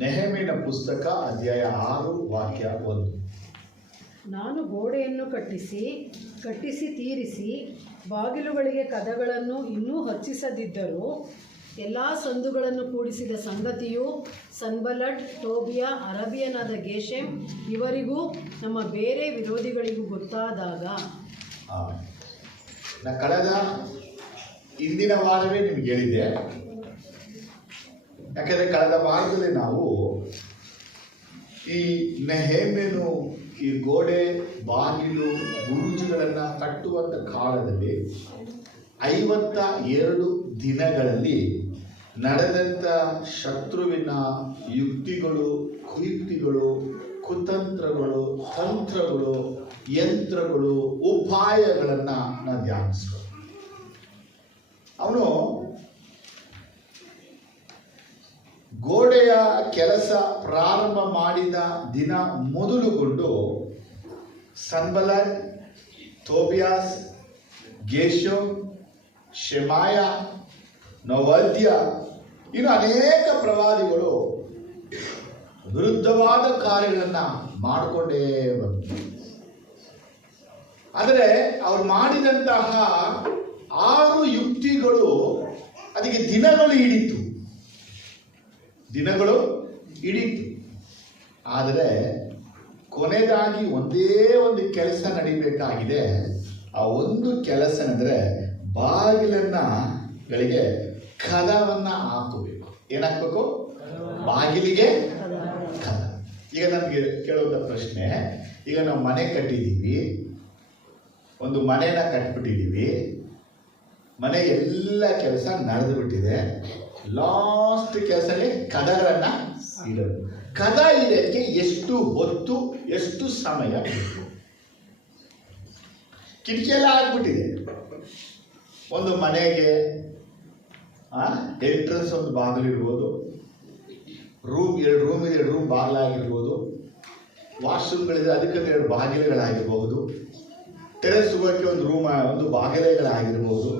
ನೆಹೆಮೀಯನ ಪುಸ್ತಕ ಅಧ್ಯಾಯ 6 ವಾಕ್ಯ 1. ನಾನು ಗೋಡೆಯನ್ನು ಕಟ್ಟಿಸಿ ತೀರಿಸಿ ಬಾಗಿಲುಗಳಿಗೆ ಕದಗಳನ್ನು ಇನ್ನೂ ಹಚ್ಚಿಸದಿದ್ದರೂ ಎಲ್ಲ ಸಂದುಗಳನ್ನು ಕೂಡಿಸಿದ ಸಂಗತಿಯು ಸನ್ಬಲ್ಲಟ್, ಟೋಬಿಯ, ಅರಬಿಯನಾದ ಗೇಷೆಮ್ ಇವರಿಗೂ ನಮ್ಮ ಬೇರೆ ವಿರೋಧಿಗಳಿಗೂ ಗೊತ್ತಾದಾಗ, ಕಳೆದ ಇಂದಿನ ವಾರವೇ ನಿಮ್ಗೆ ಹೇಳಿದೆ. ಯಾಕಂದರೆ ಕಳೆದ ವಾರದಲ್ಲಿ ನಾವು ಈ ನೆಹೆಮೀಯನು ಈ ಗೋಡೆ, ಬಾಗಿಲು, ಬುರುಜುಗಳನ್ನು ಕಟ್ಟುವಂಥ ಕಾಲದಲ್ಲಿ 52 ದಿನಗಳಲ್ಲಿ ನಡೆದಂಥ ಶತ್ರುವಿನ ಯುಕ್ತಿಗಳು, ಕುಯುಕ್ತಿಗಳು, ಕುತಂತ್ರಗಳು, ತಂತ್ರಗಳು, ಯಂತ್ರಗಳು, ಉಪಾಯಗಳನ್ನು ನಾವು ಧ್ಯಾನಿಸ್ಕೊ. ಅವನು ಗೋಡೆಯ ಕೆಲಸ ಪ್ರಾರಂಭ ಮಾಡಿದ ದಿನ ಮೊದಲುಗೊಂಡು ಸನ್ಬಲ್ಲಟ್, ಟೋಬಿಯಾಸ್, ಗೇಷಮ್, ಶೆಮಾಯ, ನೋವದ್ಯ ಇನ್ನು ಅನೇಕ ಪ್ರವಾದಿಗಳು ವಿರುದ್ಧವಾದ ಕಾರ್ಯಗಳನ್ನು ಮಾಡಿಕೊಂಡೇ ಬಂದರು. ಆದರೆ ಅವರು ಮಾಡಿದಂತಹ 6 ಯುಕ್ತಿಗಳು ಅದಕ್ಕೆ ದಿನಗಳು ಹಿಡಿತು. ಆದರೆ ಕೊನೆಯದಾಗಿ ಒಂದೇ ಒಂದು ಕೆಲಸ ನಡಿಬೇಕಾಗಿದೆ. ಆ ಒಂದು ಕೆಲಸ ಅಂದರೆ ಬಾಗಿಲಗಳಿಗೆ ಕದವನ್ನು ಹಾಕಬೇಕು. ಏನಾಗಬೇಕು? ಬಾಗಿಲಿಗೆ ಕದ. ಈಗ ನಮಗೆ ಕೇಳುವಂಥ ಪ್ರಶ್ನೆ, ಈಗ ನಾವು ಮನೆ ಕಟ್ಟಿದ್ದೀವಿ, ಒಂದು ಮನೆನ ಕಟ್ಬಿಟ್ಟಿದ್ದೀವಿ, ಮನೆ ಎಲ್ಲ ಕೆಲಸ ನಡೆದು ಬಿಟ್ಟಿದೆ. ಲಾಸ್ಟ್ ಕೆಲಸಕ್ಕೆ ಕದಗಳನ್ನು ಇಡೋದು. ಕದ ಇಡೋಕ್ಕೆ ಎಷ್ಟು ಹೊತ್ತು, ಎಷ್ಟು ಸಮಯ ಬೇಕು? ಕಿಟಕಿಯೆಲ್ಲ ಆಗ್ಬಿಟ್ಟಿದೆ. ಒಂದು ಮನೆಗೆ ಎಂಟ್ರೆನ್ಸ್ ಒಂದು ಬಾಗಿಲು ಇರ್ಬೋದು, ರೂಮ್ 2 ರೂಮ್ ಇದೆ, 2 ರೂಮ್ ಬಾಗಿಲಾಗಿರ್ಬೋದು, ವಾಶ್ರೂಮ್ಗಳಿದೆ ಅದಕ್ಕೆ 2 ಬಾಗಿಲುಗಳಾಗಿರ್ಬೋದು, ಟೆರೆಸ್ ಹೋಗೋಕ್ಕೆ ಒಂದು ಬಾಗಿಲುಗಳಾಗಿರ್ಬೋದು.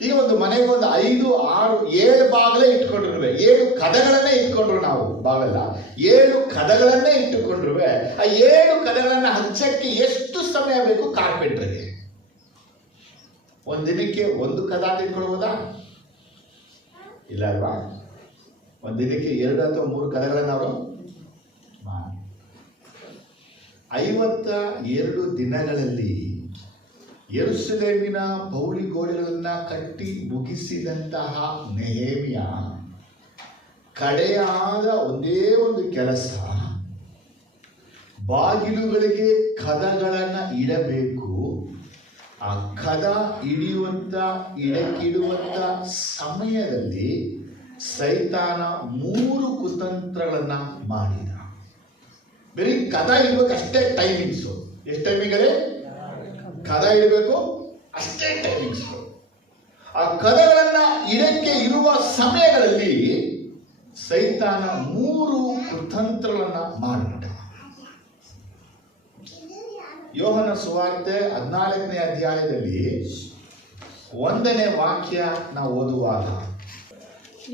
ಈಗ ಒಂದು ಮನೆಗೆ ಒಂದು 5, 6, 7 ಬಾಗಿಲೇ ಇಟ್ಕೊಂಡಿರುವೆ, 7 ಕದಗಳನ್ನೇ ಇಟ್ಕೊಂಡ್ರು. ನಾವು ಬಾಗಲ್ಲ 7 ಕದಗಳನ್ನೇ ಇಟ್ಟುಕೊಂಡ್ರುವೆ. ಆ 7 ಕದಗಳನ್ನು ಹಚ್ಚಕ್ಕೆ ಎಷ್ಟು ಸಮಯ ಬೇಕು ಕಾರ್ಪೆಂಟ್ರಿಗೆ? ಒಂದು ದಿನಕ್ಕೆ 1 ಕದ ಇಟ್ಕೊಳ್ಬೋದಾ? ಇಲ್ಲ ಅಲ್ವಾ? ಒಂದು ದಿನಕ್ಕೆ 2 ಅಥವಾ 3 ಕದಗಳನ್ನು ಅವರು 52 ದಿನಗಳಲ್ಲಿ ಯೆರೂಸಲೇಮಿನ ಪೌಳಿ ಗೋಡೆಗಳನ್ನು ಕಟ್ಟಿ ಮುಗಿಸಿದಂತಹ ನೆಹೆಮೀಯ ಕಡೆಯಾದ ಒಂದೇ ಒಂದು ಕೆಲಸ, ಬಾಗಿಲುಗಳಿಗೆ ಕದಗಳನ್ನು ಇಡಬೇಕು. ಆ ಕದ ಇಡಕ್ಕಿಡುವಂಥ ಸಮಯದಲ್ಲಿ ಸೈತಾನ 3 ಕುತಂತ್ರಗಳನ್ನು ಮಾಡಿದ. ಬರೀ ಕದ ಇಡಬೇಕಷ್ಟೇ ಟೈಮಿಂಗ್ಸು. ಎಷ್ಟು ಟೈಮಿಂಗಲ್ಲಿ ಕದ ಇಡಬೇಕು? ಅಷ್ಟೇ ಟೈಮಿಂಗ್ಸು. ಆ ಕದಗಳನ್ನು ಇಡಕ್ಕೆ ಇರುವ ಸಮಯಗಳಲ್ಲಿ ಸೈತಾನ 3 ಕುತಂತ್ರಗಳನ್ನು ಮಾಡಿಬಿಟ್ಟ. ಯೋಹನ ಸುವಾರ್ತೆ 14ನೇ ಅಧ್ಯಾಯದಲ್ಲಿ 1ನೇ ವಾಕ್ಯ ನಾವು ಓದುವಾಗ,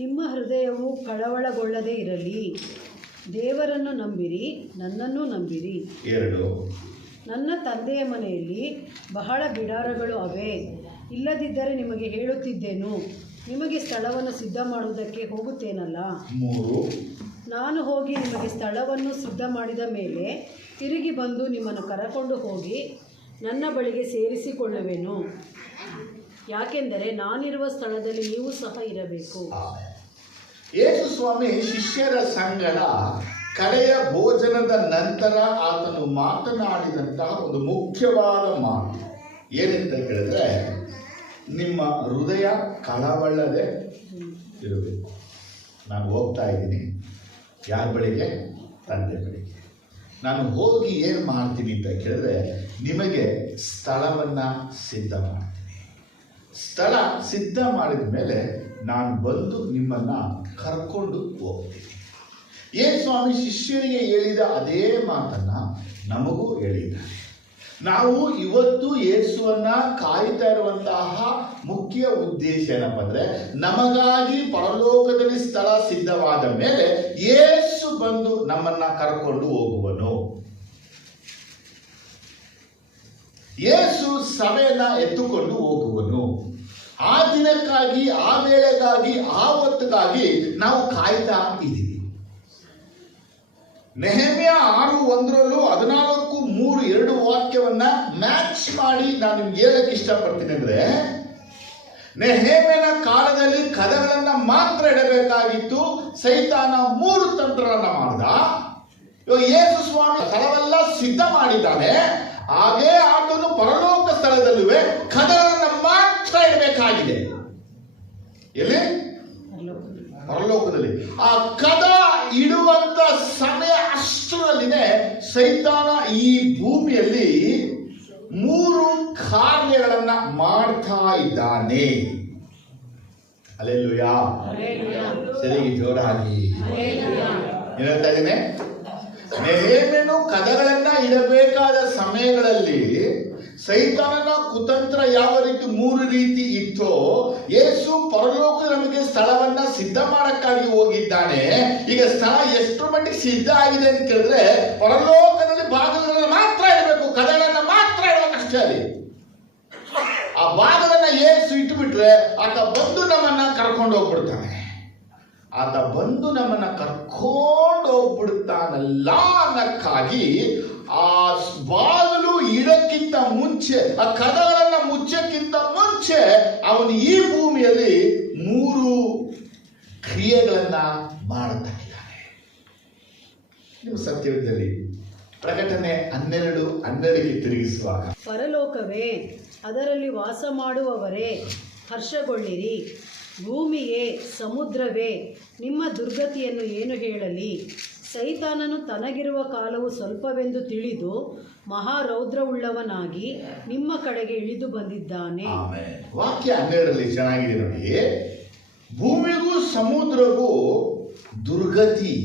ನಿಮ್ಮ ಹೃದಯವು ಕಳವಳಗೊಳ್ಳದೆ ಇರಲಿ, ದೇವರನ್ನು ನಂಬಿರಿ, ನನ್ನನ್ನು ನಂಬಿರಿ. 2, ನನ್ನ ತಂದೆಯ ಮನೆಯಲ್ಲಿ ಬಹಳ ಬಿಡಾರಗಳು ಅವೆ. ಇಲ್ಲದಿದ್ದರೆ ನಿಮಗೆ ಹೇಳುತ್ತಿದ್ದೇನು, ನಿಮಗೆ ಸ್ಥಳವನ್ನು ಸಿದ್ಧ ಮಾಡುವುದಕ್ಕೆ ಹೋಗುತ್ತೇನಲ್ಲ. 3, ನಾನು ಹೋಗಿ ನಿಮಗೆ ಸ್ಥಳವನ್ನು ಸಿದ್ಧ ಮಾಡಿದ ಮೇಲೆ ತಿರುಗಿ ಬಂದು ನಿಮ್ಮನ್ನು ಕರಕೊಂಡು ಹೋಗಿ ನನ್ನ ಬಳಿಗೆ ಸೇರಿಸಿಕೊಳ್ಳುವೆನು. ಯಾಕೆಂದರೆ ನಾನಿರುವ ಸ್ಥಳದಲ್ಲಿ ನೀವು ಸಹ ಇರಬೇಕು. ಯೇಸು ಸ್ವಾಮಿ ಶಿಷ್ಯರ ಸಂಗಡ ಕಡೆಯ ಭೋಜನದ ನಂತರ ಆತನು ಮಾತನಾಡಿದಂತಹ ಒಂದು ಮುಖ್ಯವಾದ ಮಾತು ಏನಂತ ಹೇಳಿದ್ರೆ, ನಿಮ್ಮ ಹೃದಯ ಕಳವಳ್ಳದೆ ಇರಬೇಕು. ನಾನು ಹೋಗ್ತಾ ಇದ್ದೀನಿ ಯಾರ ಬಳಿಗೆ? ತಂದೆ ಬಳಿಗೆ. ನಾನು ಹೋಗಿ ಏನು ಮಾಡ್ತೀನಿ ಅಂತ ಕೇಳಿದ್ರೆ, ನಿಮಗೆ ಸ್ಥಳವನ್ನು ಸಿದ್ಧ ಮಾಡ್ತೀನಿ. ಸ್ಥಳ ಸಿದ್ಧ ಮಾಡಿದ ಮೇಲೆ ನಾನು ಬಂದು ನಿಮ್ಮನ್ನು ಕರ್ಕೊಂಡು ಹೋಗ್ತೀನಿ. ಯೇಸು ಸ್ವಾಮಿ ಶಿಷ್ಯರಿಗೆ ಹೇಳಿದ ಅದೇ ಮಾತನ್ನು ನಮಗೂ ಹೇಳಿದ್ದಾರೆ. ನಾವು ಇವತ್ತು ಯೇಸುವನ್ನ ಕಾಯ್ತಾ ಇರುವಂತಹ ಮುಖ್ಯ ಉದ್ದೇಶ ಏನಪ್ಪ ಅಂದರೆ, ನಮಗಾಗಿ ಪರಲೋಕದಲ್ಲಿ ಸ್ಥಳ ಸಿದ್ಧವಾದ ಮೇಲೆ ಯೇಸು ಬಂದು ನಮ್ಮನ್ನ ಕರ್ಕೊಂಡು ಹೋಗುವನು. ಯೇಸು ಸಭೆಯನ್ನ ಎತ್ತುಕೊಂಡು ಹೋಗುವನು. ಆ ದಿನಕ್ಕಾಗಿ, ಆ ವೇಳೆಗಾಗಿ, ಆ ಹೊತ್ತಿಗಾಗಿ ನಾವು ಕಾಯ್ತಾ ಇದ್ದೀವಿ. ನೆಹೆಮ್ಯ 6:1 14:3 ವಾಕ್ಯವನ್ನ ಮ್ಯಾಚ್ ಮಾಡಿ ನಾನು ನಿಮ್ಗೆ ಹೇಳಕ್ಕೆ ಇಷ್ಟಪಡ್ತೀನಿ. ಅಂದ್ರೆ ನೆಹೆಮ್ಯನ ಕಾಲದಲ್ಲಿ ಕದಗಳನ್ನ ಮಾತ್ರ ಇಡಬೇಕಾಗಿತ್ತು, ಸೈತಾನ 3 ತಂತ್ರವನ್ನ ಮಾಡ್ದ. ಇವಾಗ ಯೇಸು ಸ್ವಾಮಿ ಸ್ಥಳವೆಲ್ಲ ಸಿದ್ಧ ಮಾಡಿದ್ದಾನೆ, ಹಾಗೇ ಆತನು ಪರಲೋಕ ಸ್ಥಳದಲ್ಲೂ ಕದಗಳನ್ನ ಮಾತ್ರ ಇಡಬೇಕಾಗಿದೆ. ಎಲ್ಲಿ? ಪರಲೋಕದಲ್ಲಿ. ಆ ಕದ ಇಡುವಂತ ಸಮಯ ಅಷ್ಟರಲ್ಲಿನೇ ಸೈತಾನ ಈ ಭೂಮಿಯಲ್ಲಿ 3 ಕಾರ್ಯಗಳನ್ನ ಮಾಡ್ತಾ ಇದ್ದಾನೆ. ಹಲ್ಲೆಲೂಯಾ. ಸರಿ, ಜೋರಾಗಿ ಹೇಳ್ತಾ ಇದ್ದೇನೆ. ನೆಹೆಮ್ಯನು ಕದಗಳನ್ನ ಇಡಬೇಕಾದ ಸಮಯಗಳಲ್ಲಿ ಸೈತಾನನ ಕುತಂತ್ರ ಯಾವ ರೀತಿ 3 ರೀತಿ ಇತ್ತೋ, ಯೇಸು ಪರಲೋಕ ನಮಗೆ ಸ್ಥಳವನ್ನ ಸಿದ್ಧ ಮಾಡಕ್ಕಾಗಿ ಹೋಗಿದ್ದಾನೆ. ಈಗ ಸ್ಥಳ ಎಷ್ಟು ಮಟ್ಟಿಗೆ ಸಿದ್ಧ ಆಗಿದೆ ಅಂತ ಕೇಳಿದ್ರೆ, ಪರಲೋಕದಲ್ಲಿ ಭಾಗಗಳನ್ನ ಮಾತ್ರ ಇಡಬೇಕು, ಕದಗಳನ್ನ ಮಾತ್ರ ಇಡಬೇಕಷ್ಟೇ. ಅಲ್ಲಿ ಆ ಭಾಗಗಳನ್ನ ಯೇಸು ಇಟ್ಟುಬಿಟ್ರೆ ಆತ ಬಂದು ನಮ್ಮನ್ನ ಕರ್ಕೊಂಡು ಹೋಗ್ಬಿಡ್ತಾನೆ. ಆತ ಬಂದು ನಮ್ಮನ್ನ ಕರ್ಕೊಂಡು ಹೋಗ್ಬಿಡ್ತಾನಲ್ಲ ಅನ್ನಕ್ಕಾಗಿ ಆ ಬಾಗಿಲು ಇಡಕ್ಕಿಂತ ಮುಂಚೆ, ಆ ಕದಗಳನ್ನ ಮುಚ್ಚಕ್ಕಿಂತ ಮುಂಚೆ ಅವನು ಈ ಭೂಮಿಯಲ್ಲಿ 3 ಕ್ರಿಯೆಗಳನ್ನ ಮಾಡ್ತಾ ಇದ್ದಾನೆ. ನಿಮ್ಮ ಸತ್ಯವಿದ್ದಲ್ಲಿ ಪ್ರಕಟಣೆ 12:12 ತಿರುಗಿಸುವಾಗ, ಪರಲೋಕವೇ, ಅದರಲ್ಲಿ ವಾಸ ಮಾಡುವವರೇ, ಹರ್ಷಗೊಳ್ಳಿರಿ. ಭೂಮಿಯೇ, ಸಮುದ್ರವೇ, ನಿಮ್ಮ ದುರ್ಗತಿಯನ್ನು ಏನು ಹೇಳಲಿ? ಸೈತಾನನು ತನಗಿರುವ ಕಾಲವು ಸ್ವಲ್ಪವೆಂದು ತಿಳಿದು ಮಹಾರೌದ್ರವುಳ್ಳವನಾಗಿ ನಿಮ್ಮ ಕಡೆಗೆ ಇಳಿದು ಬಂದಿದ್ದಾನೆ. ವಾಕ್ಯ 12ರಲ್ಲಿ ಚೆನ್ನಾಗಿದೆ ನೋಡಿ. ಭೂಮಿಗೂ ಸಮುದ್ರಗೂ ದುರ್ಗತಿ.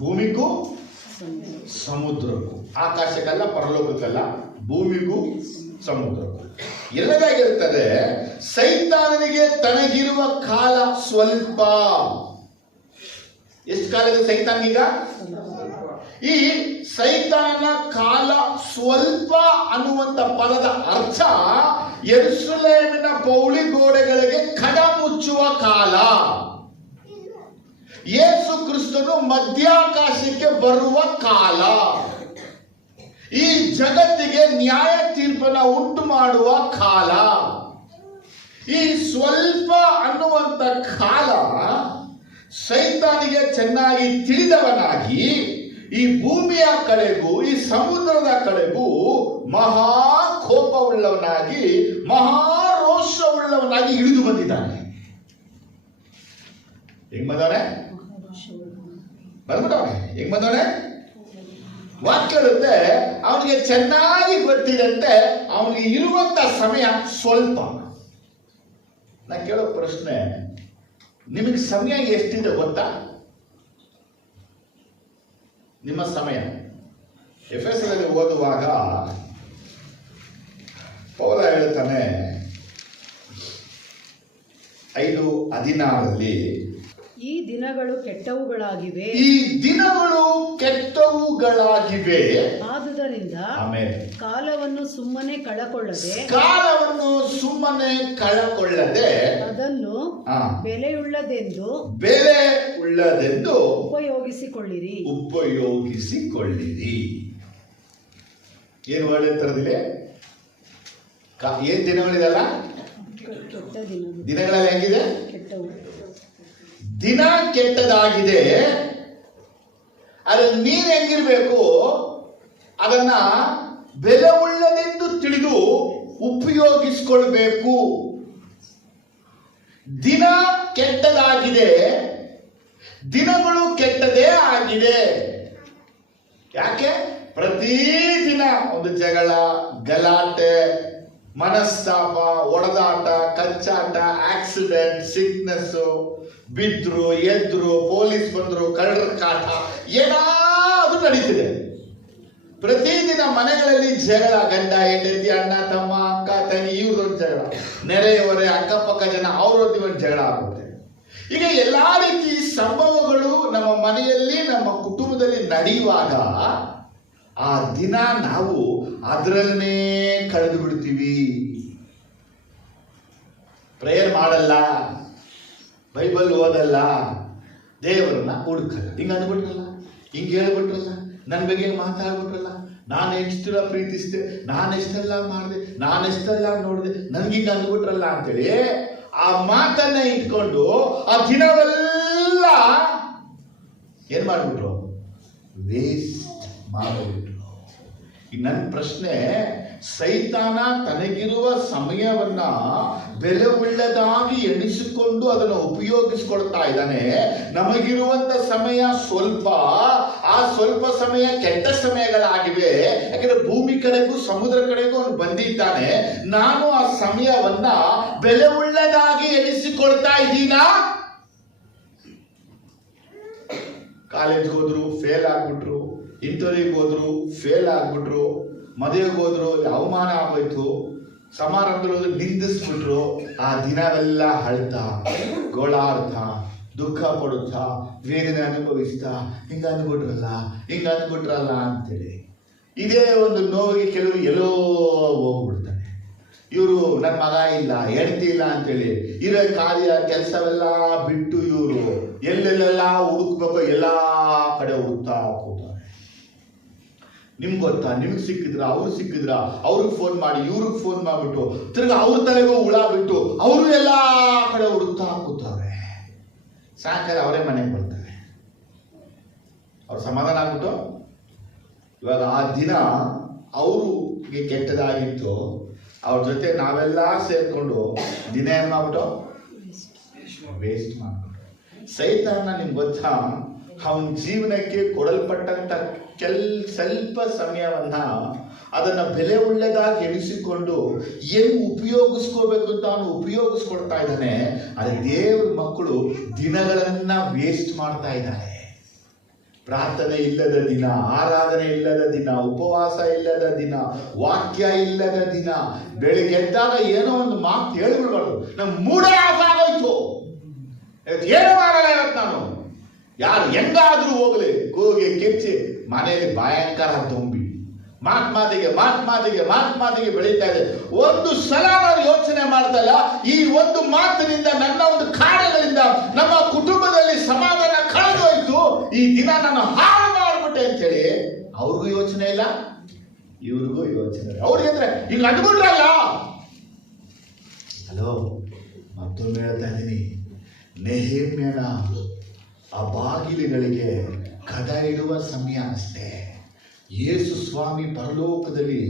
ಭೂಮಿಗೂ ಸಮುದ್ರಕ್ಕೂ, ಆಕಾಶಕ್ಕಲ್ಲ, ಪರಲೋಕಕ್ಕಲ್ಲ, ಭೂಮಿಗೂ ಸಮುದ್ರಕ್ಕೂ ಎಲ್ಲದಾಗಿರ್ತದೆ. ಸೈತಾನನಿಗೆ ತನಗಿರುವ ಕಾಲ ಸ್ವಲ್ಪ. ಎಷ್ಟು ಕಾಲ ಇದೆ ಸೈತಾನೀಗ? ಈ ಸೈತಾನನ ಕಾಲ ಸ್ವಲ್ಪ ಅನ್ನುವಂತ ಪದದ ಅರ್ಥ ಯೆರೂಸಲೇಮಿನ ಪೌಳಿ ಗೋಡೆಗಳಿಗೆ ಕಡ ಮುಚ್ಚುವ ಕಾಲ. ಯೇಸು ಕ್ರಿಸ್ತನು ಮಧ್ಯಾಕಾಶಕ್ಕೆ ಬರುವ ಕಾಲ. ಈ ಜಗತ್ತಿಗೆ ನ್ಯಾಯ ತೀರ್ಪನ್ನ ಉಂಟು ಮಾಡುವ ಕಾಲ. ಈ ಸ್ವಲ್ಪ ಅನ್ನುವಂತ ಕಾಲ ಸೈತಾನಿಗೆ ಚೆನ್ನಾಗಿ ತಿಳಿದವನಾಗಿ ಈ ಭೂಮಿಯ ಕಡೆಗೂ ಈ ಸಮುದ್ರದ ಕಡೆಗೂ ಮಹಾ ಕೋಪವುಳ್ಳವನಾಗಿ, ಮಹಾರೋಷವುಳ್ಳವನಾಗಿ ಇಳಿದು ಬಂದಿದ್ದಾನೆ. ಹೆಂಗ್ ಬಂದವನೆ? ಬಂದ್ಬಿಟ್ಟವನೆ. ಹೆಂಗ್ ಬಂದವನೆ? ವಾಕ್ಯ ಹೇಳುತ್ತೆ, ಅವನಿಗೆ ಚೆನ್ನಾಗಿ ಗೊತ್ತಿದಂತೆ ಅವನಿಗೆ ಇರುವಂತ ಸಮಯ ಸ್ವಲ್ಪ. ನಾ ಕೇಳೋ ಪ್ರಶ್ನೆ, ನಿಮಗೆ ಸಮಯ ಎಷ್ಟಿದೆ ಗೊತ್ತಾ? ನಿಮ್ಮ ಸಮಯ ಎಫೆಸದಲ್ಲಿ ಓದುವಾಗ ಪೌಲ ಹೇಳ್ತಾನೆ 5:16 ಈ ದಿನಗಳು ಕೆಟ್ಟವುಗಳಾಗಿವೆ. ಈ ದಿನಗಳು ಕೆಟ್ಟವುಗಳಾಗಿವೆ. ಆದುದರಿಂದ ಕಾಲವನ್ನು ಸುಮ್ಮನೆ ಕಳಕೊಳ್ಳದೆ ಅದನ್ನು ಬೆಲೆಯುಳ್ಳದೆಂದು ಉಪಯೋಗಿಸಿಕೊಳ್ಳಿರಿ. ಏನು ಹೇಳ್ತಾರದಿಲ್ಲ? ಏನ್ ದಿನಗಳಿದಲ್ಲ? ಕೆಟ್ಟ ದಿನಗಳಲ್ಲಿ ಹೆಂಗಿದೆ? ಕೆಟ್ಟವು. ದಿನ ಕೆಟ್ಟದಾಗಿದೆ. ಅದು ನೀನ್ ಹೆಂಗಿರ್ಬೇಕು? ಅದನ್ನ ಬೆಲೆ ಉಳ್ಳದೆಂದು ತಿಳಿದು ಉಪಯೋಗಿಸ್ಕೊಳ್ಬೇಕು. ದಿನ ಕೆಟ್ಟದಾಗಿದೆ, ದಿನಗಳು ಕೆಟ್ಟದೇ ಆಗಿದೆ. ಯಾಕೆ? ಪ್ರತಿದಿನ ಒಂದು ಜಗಳ, ಗಲಾಟೆ, ಮನಸ್ತಾಪ, ಒಡೆದಾಟ, ಕಚ್ಚಾಟ, ಆಕ್ಸಿಡೆಂಟ್, ಸಿಕ್ನೆಸ್, ಬಿದ್ರು, ಎದ್ರು, ಪೊಲೀಸ್ ಬಂದ್ರು, ಕಳ್ಳರ ಕಾಟ, ಏನಾದ್ರೂ ನಡೀತಿದೆ. ಪ್ರತಿದಿನ ಮನೆಗಳಲ್ಲಿ ಜಗಳ, ಗಂಡ ಹೆಂಡತಿ, ಅಣ್ಣ ತಮ್ಮ, ಅಕ್ಕ ತಂಗಿ, ಇವ್ರದೊಂದು ಜಗಳ, ನೆರೆಯವರೇ, ಅಕ್ಕಪಕ್ಕ ಜನ ಅವ್ರದ್ದು ಒಂದು ಜಗಳ ಆಗುತ್ತೆ. ಈಗ ಎಲ್ಲಾ ರೀತಿ ಸಂಭವಗಳು ನಮ್ಮ ಮನೆಯಲ್ಲಿ ನಮ್ಮ ಕುಟುಂಬದಲ್ಲಿ ನಡೆಯುವಾಗ ಆ ದಿನ ನಾವು ಅದರಲ್ಲೇ ಕಳೆದು ಬಿಡ್ತೀವಿ. ಪ್ರೇಯರ್ ಮಾಡಲ್ಲ, ಬೈಬಲ್ ಓದಲ್ಲ, ದೇವರನ್ನ ಹುಡುಕಲ್ಲ. ಹಿಂಗೆ ಅಂದ್ಬಿಟ್ರಲ್ಲ, ಹಿಂಗೆ ಹೇಳ್ಬಿಟ್ರಲ್ಲ, ನನ್ನ ಬಗ್ಗೆ ಮಾತಾಡ್ಬಿಟ್ರಲ್ಲ, ನಾನು ಎಷ್ಟೆಲ್ಲ ಪ್ರೀತಿಸಿದೆ, ನಾನು ಎಷ್ಟೆಲ್ಲ ಮಾಡಿದೆ, ನಾನು ಎಷ್ಟೆಲ್ಲ ನೋಡಿದೆ, ನನ್ಗಿಂಗೆ ಅಂದ್ಬಿಟ್ರಲ್ಲ ಅಂತೇಳಿ ಆ ಮಾತನ್ನ ಇಟ್ಕೊಂಡು ಆ ದಿನವೆಲ್ಲ ಏನ್ ಮಾಡ್ಬಿಟ್ರು? ವೇಸ್ಟ್ ಮಾಡಿಬಿಟ್ರು. ಈಗ ನನ್ನ ಪ್ರಶ್ನೆ, ಸೈತಾನ ತನಗಿರುವ ಸಮಯವನ್ನ ಬೆಲೆ ಉಳ್ಳದಾಗಿ ಎಣಿಸಿಕೊಂಡು ಅದನ್ನು ಉಪಯೋಗಿಸ್ಕೊಳ್ತಾ ಇದ್ದಾನೆ. ನಮಗಿರುವಂತ ಸಮಯ ಸ್ವಲ್ಪ, ಆ ಸ್ವಲ್ಪ ಸಮಯ ಕೆಟ್ಟ ಸಮಯಗಳಾಗಿವೆ. ಯಾಕಂದ್ರೆ ಭೂಮಿ ಕಡೆಗೂ ಸಮುದ್ರ ಕಡೆಗೂ ಅವನು ಬಂದಿದ್ದಾನೆ. ನಾನು ಆ ಸಮಯವನ್ನ ಬೆಲೆ ಉಳ್ಳದಾಗಿ ಎಣಿಸಿಕೊಳ್ತಾ ಇದ್ದೀನಾ? ಕಾಲೇಜ್ಗೆ ಹೋದ್ರು ಫೇಲ್ ಆಗ್ಬಿಟ್ರು, ಇಂಟರ್ವ್ಯೂಗೆ ಹೋದ್ರು ಫೇಲ್ ಆಗ್ಬಿಟ್ರು, ಮದುವೆಗೆ ಹೋದ್ರು ಅವಮಾನ ಆಗೋಯ್ತು, ಸಮಾರಂಭದಲ್ಲಿ ನಿಂದಿಸ್ಬಿಟ್ರು. ಆ ದಿನವೆಲ್ಲ ಅಳ್ತಾ, ಗೋಳಾಡ್ತಾ, ದುಃಖ ಪಡುತ್ತಾ, ವೇದನೆ ಅನುಭವಿಸ್ತಾ, ಹಿಂಗ ಅಂದ್ಬಿಟ್ರಲ್ಲ ಅಂತೇಳಿ ಇದೇ ಒಂದು ನೋವಿಗೆ ಕೆಲವರು ಎಲ್ಲೋ ಹೋಗ್ಬಿಡ್ತಾರೆ. ಇವರು ನನ್ನ ಮಗ ಇಲ್ಲ, ಹೆಂಡತಿ ಇಲ್ಲ ಅಂತೇಳಿ ಇರೋ ಕಾರ್ಯ ಕೆಲಸವೆಲ್ಲ ಬಿಟ್ಟು ಇವರು ಎಲ್ಲೆಲ್ಲೆಲ್ಲ ಹುಡುಕ್ಬೇಕು, ಎಲ್ಲಾ ಕಡೆ ಹುಡುಕ್ತಾ ಕೂತಾರೆ. ನಿಮ್ಗೆ ಗೊತ್ತಾ, ನಿಮ್ಗೆ ಸಿಕ್ಕಿದ್ರ, ಅವ್ರು ಸಿಕ್ಕಿದ್ರ, ಅವ್ರಿಗೆ ಫೋನ್ ಮಾಡಿ, ಇವ್ರಿಗೆ ಫೋನ್ ಮಾಡಿಬಿಟ್ಟು ತಿರ್ಗ ಅವ್ರ ತಲೆಗೂ ಹುಳ ಬಿಟ್ಟು ಅವರು ಎಲ್ಲಾ ಕಡೆ ಹುಡುಕ್ತಾ ಕೂತಾರೆ. ಸಾಯಂಕಾಲ ಅವರೇ ಮನೆಗೆ ಬರ್ತಾರೆ, ಅವ್ರು ಸಮಾಧಾನ ಆಗ್ಬಿಟ್ಟು. ಇವಾಗ ಆ ದಿನ ಅವ್ರಿಗೆ ಕೆಟ್ಟದಾಗಿತ್ತು, ಅವ್ರ ಜೊತೆ ನಾವೆಲ್ಲ ಸೇರ್ಕೊಂಡು ದಿನ ಏನ್ ಮಾಡ್ಬಿಟ್ಟು ವೇಸ್ಟ್ ಮಾಡ್ಬಿಟ್ಟು. ಸೈತಾನ ನಿಮ್ಗೆ ಗೊತ್ತಾ, ಅವನ ಜೀವನಕ್ಕೆ ಕೊಡಲ್ಪಟ್ಟಂತ ಸ್ವಲ್ಪ ಸಮಯವನ್ನ ಅದನ್ನ ಬೆಲೆ ಉಳ್ಳದಾಗಿ ಎಣಿಸಿಕೊಂಡು ಹೆಂಗ್ ಉಪಯೋಗಿಸ್ಕೋಬೇಕು ಅಂತ ಅವನು ಉಪಯೋಗಿಸ್ಕೊಳ್ತಾ ಇದ್ದಾನೆ. ಅದೇ ದೇವ್ರ ಮಕ್ಕಳು ದಿನಗಳನ್ನ ವೇಸ್ಟ್ ಮಾಡ್ತಾ ಇದ್ದಾರೆ. ಪ್ರಾರ್ಥನೆ ಇಲ್ಲದ ದಿನ, ಆರಾಧನೆ ಇಲ್ಲದ ದಿನ, ಉಪವಾಸ ಇಲ್ಲದ ದಿನ, ವಾಕ್ಯ ಇಲ್ಲದ ದಿನ, ಬೆಳಿಗ್ಗೆ ಎದ್ದಾಗ ಏನೋ ಒಂದು ಮಾತು ಹೇಳ್ಬಿಡ್ಬಾರ್ದು, ನಮ್ ಮೂಡೇ ಆಫ್ ಆಗೋಯ್ತು, ಏನು ಮಾಡಲ್ಲ ಇವತ್ತು ನಾನು, ಯಾರು ಹೆಂಗಾದ್ರೂ ಹೋಗ್ಲಿ, ಕೂಗಿ ಕಿರ್ಚಿ ಮನೆಯಲ್ಲಿ ಭಯಂಕರ ತುಂಬಿ ಮಾತಿಗೆ ಬೆಳೀತಾ ಇದೆ. ಒಂದು ಸಲ ನಾವು ಯೋಚನೆ ಮಾಡ್ತಲ್ಲ, ಈ ಒಂದು ಮಾತಿನಿಂದ, ನನ್ನ ಒಂದು ಕಾರ್ಯಗಳಿಂದ ನಮ್ಮ ಕುಟುಂಬದಲ್ಲಿ ಸಮಾಧಾನ ಕಳೆದೋಯ್ತು, ಈ ದಿನ ನಾನು ಹಾಳು ಮಾಡ್ಬಿಟ್ಟೆ ಅಂತೇಳಿ ಅವ್ರಿಗೂ ಯೋಚನೆ ಇಲ್ಲ, ಇವ್ರಿಗೂ ಯೋಚನೆ ಇಲ್ಲ. ಅವ್ರಿಗೆ ಅಂದ್ರೆ ಈಗ ಅಂದ್ಬಿಟ್ರಲ್ಲ. ಹಲೋ, ಮತ್ತೊಮ್ಮೆ ಹೇಳ್ತಾ ಇದ್ದೀನಿ, ನೆಹೆಮ್ಯನ ಆ ಬಾಗಿಲುಗಳಿಗೆ ಕದ ಇಡುವ ಸಮಯ ಅಷ್ಟೇ. ಯೇಸು ಸ್ವಾಮಿ ಪರಲೋಕದಲ್ಲಿ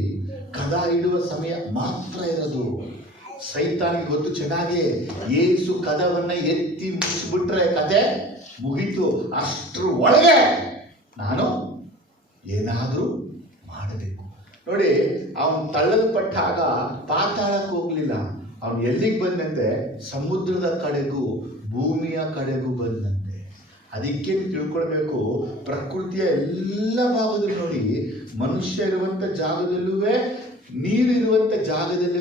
ಕದ ಇಡುವ ಸಮಯ ಮಾತ್ರ ಇರೋದು. ಸೈತಾನಿಗೆ ಗೊತ್ತು ಚೆನ್ನಾಗಿ, ಯೇಸು ಕದವನ್ನ ಎತ್ತಿ ಮುಚ್ಚಿಬಿಟ್ರೆ ಕತೆ ಮುಗೀತು. ಅಷ್ಟ್ರ ಒಳಗೆ ನಾನು ಏನಾದ್ರೂ ಮಾಡಬೇಕು. ನೋಡಿ, ಅವನು ತಳ್ಳಲ್ಪಟ್ಟಾಗ ಪಾತಾಳಕ್ಕೆ ಹೋಗ್ಲಿಲ್ಲ, ಅವನು ಎಲ್ಲಿಗೆ ಬಂದಂತೆ? ಸಮುದ್ರದ ಕಡೆಗೂ ಭೂಮಿಯ ಕಡೆಗೂ ಬಂದಂತೆ. ಅದಕ್ಕೆ ತಿಳ್ಕೊಳ್ಬೇಕು, ಪ್ರಕೃತಿಯ ಎಲ್ಲ ಭಾಗದಲ್ಲೂ ನೋಡಿ, ಮನುಷ್ಯ ಇರುವಂತ ಜಾಗದಲ್ಲೂ, ನೀರಿರುವಂತ ಜಾಗದಲ್ಲೂ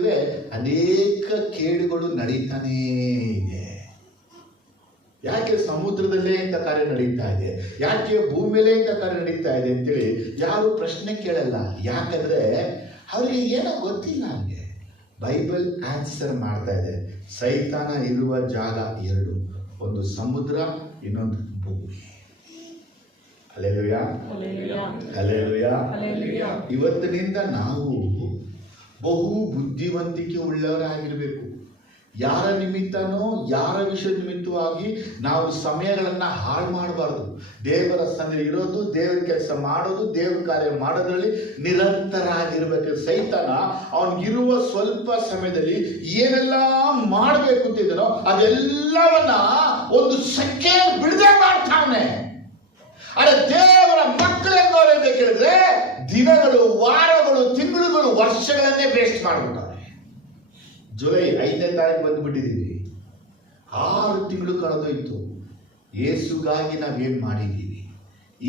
ಅನೇಕ ಕೇಡುಗಳು ನಡೀತಾನೇ ಇದೆ. ಯಾಕೆ ಸಮುದ್ರದಲ್ಲೇ ಇಂಥ ಕಾರ್ಯ ನಡೀತಾ ಇದೆ, ಯಾಕೆ ಭೂಮಿಯಲ್ಲೇ ಇಂಥ ಕಾರ್ಯ ನಡೀತಾ ಇದೆ ಅಂತೇಳಿ ಯಾರು ಪ್ರಶ್ನೆ ಕೇಳಲ್ಲ. ಯಾಕಂದ್ರೆ ಅವ್ರಿಗೆ ಏನೋ ಗೊತ್ತಿಲ್ಲ. ಅವ್ರಿಗೆ ಬೈಬಲ್ ಆನ್ಸರ್ ಮಾಡ್ತಾ ಇದೆ. ಸೈತಾನ ಇರುವ ಜಾಗ ಎರಡು, ಒಂದು ಸಮುದ್ರ, ಇನ್ನೊಂದು ಭೂಮಿ. Hallelujah, hallelujah. ಇವತ್ತಿನಿಂದ ನಾವು ಬಹು ಬುದ್ಧಿವಂತಿಕೆ ಉಳ್ಳವರಾಗಿರ್ಬೇಕು. ಯಾರ ನಿಮಿತ್ತನೋ, ಯಾರ ವಿಷಯ ನಿಮಿತ್ತವಾಗಿ ನಾವು ಸಮಯಗಳನ್ನ ಹಾಳು ಮಾಡಬಾರ್ದು. ದೇವರ ಸನ್ನಿಧಿ ಇರೋದು, ದೇವರ ಕೆಲಸ ಮಾಡೋದು, ದೇವರ ಕಾರ್ಯ ಮಾಡೋದ್ರಲ್ಲಿ ನಿರಂತರ ಆಗಿರ್ಬೇಕು. ಸೈತಾನ ಅವನಿಗಿರುವ ಸ್ವಲ್ಪ ಸಮಯದಲ್ಲಿ ಏನೆಲ್ಲ ಮಾಡಬೇಕು ಅಂತಿದ್ದನೋ ಅದೆಲ್ಲವನ್ನ ಒಂದು ಸೆಕೆಂಡ್ ಬಿಡದೆ ಮಾಡ್ತಾವನೆ. ಅದೇ ದೇವರ ಮಕ್ಕಳೆಂದವರು ಅಂತ ಕೇಳಿದ್ರೆ ದಿನಗಳು, ವಾರಗಳು, ತಿಂಗಳುಗಳು, ವರ್ಷಗಳನ್ನೇ ವೇಸ್ಟ್ ಮಾಡ್ಬಿಟ್ಟಾರೆ. ಜುಲೈ 5ನೇ ತಾರೀಕು ಬಂದುಬಿಟ್ಟಿದ್ದೀವಿ, 6 ತಿಂಗಳು ಕಳೆದೋಯ್ತು. ಯೇಸುಗಾಗಿ ನಾವೇನ್ ಮಾಡಿದ್ದೀವಿ?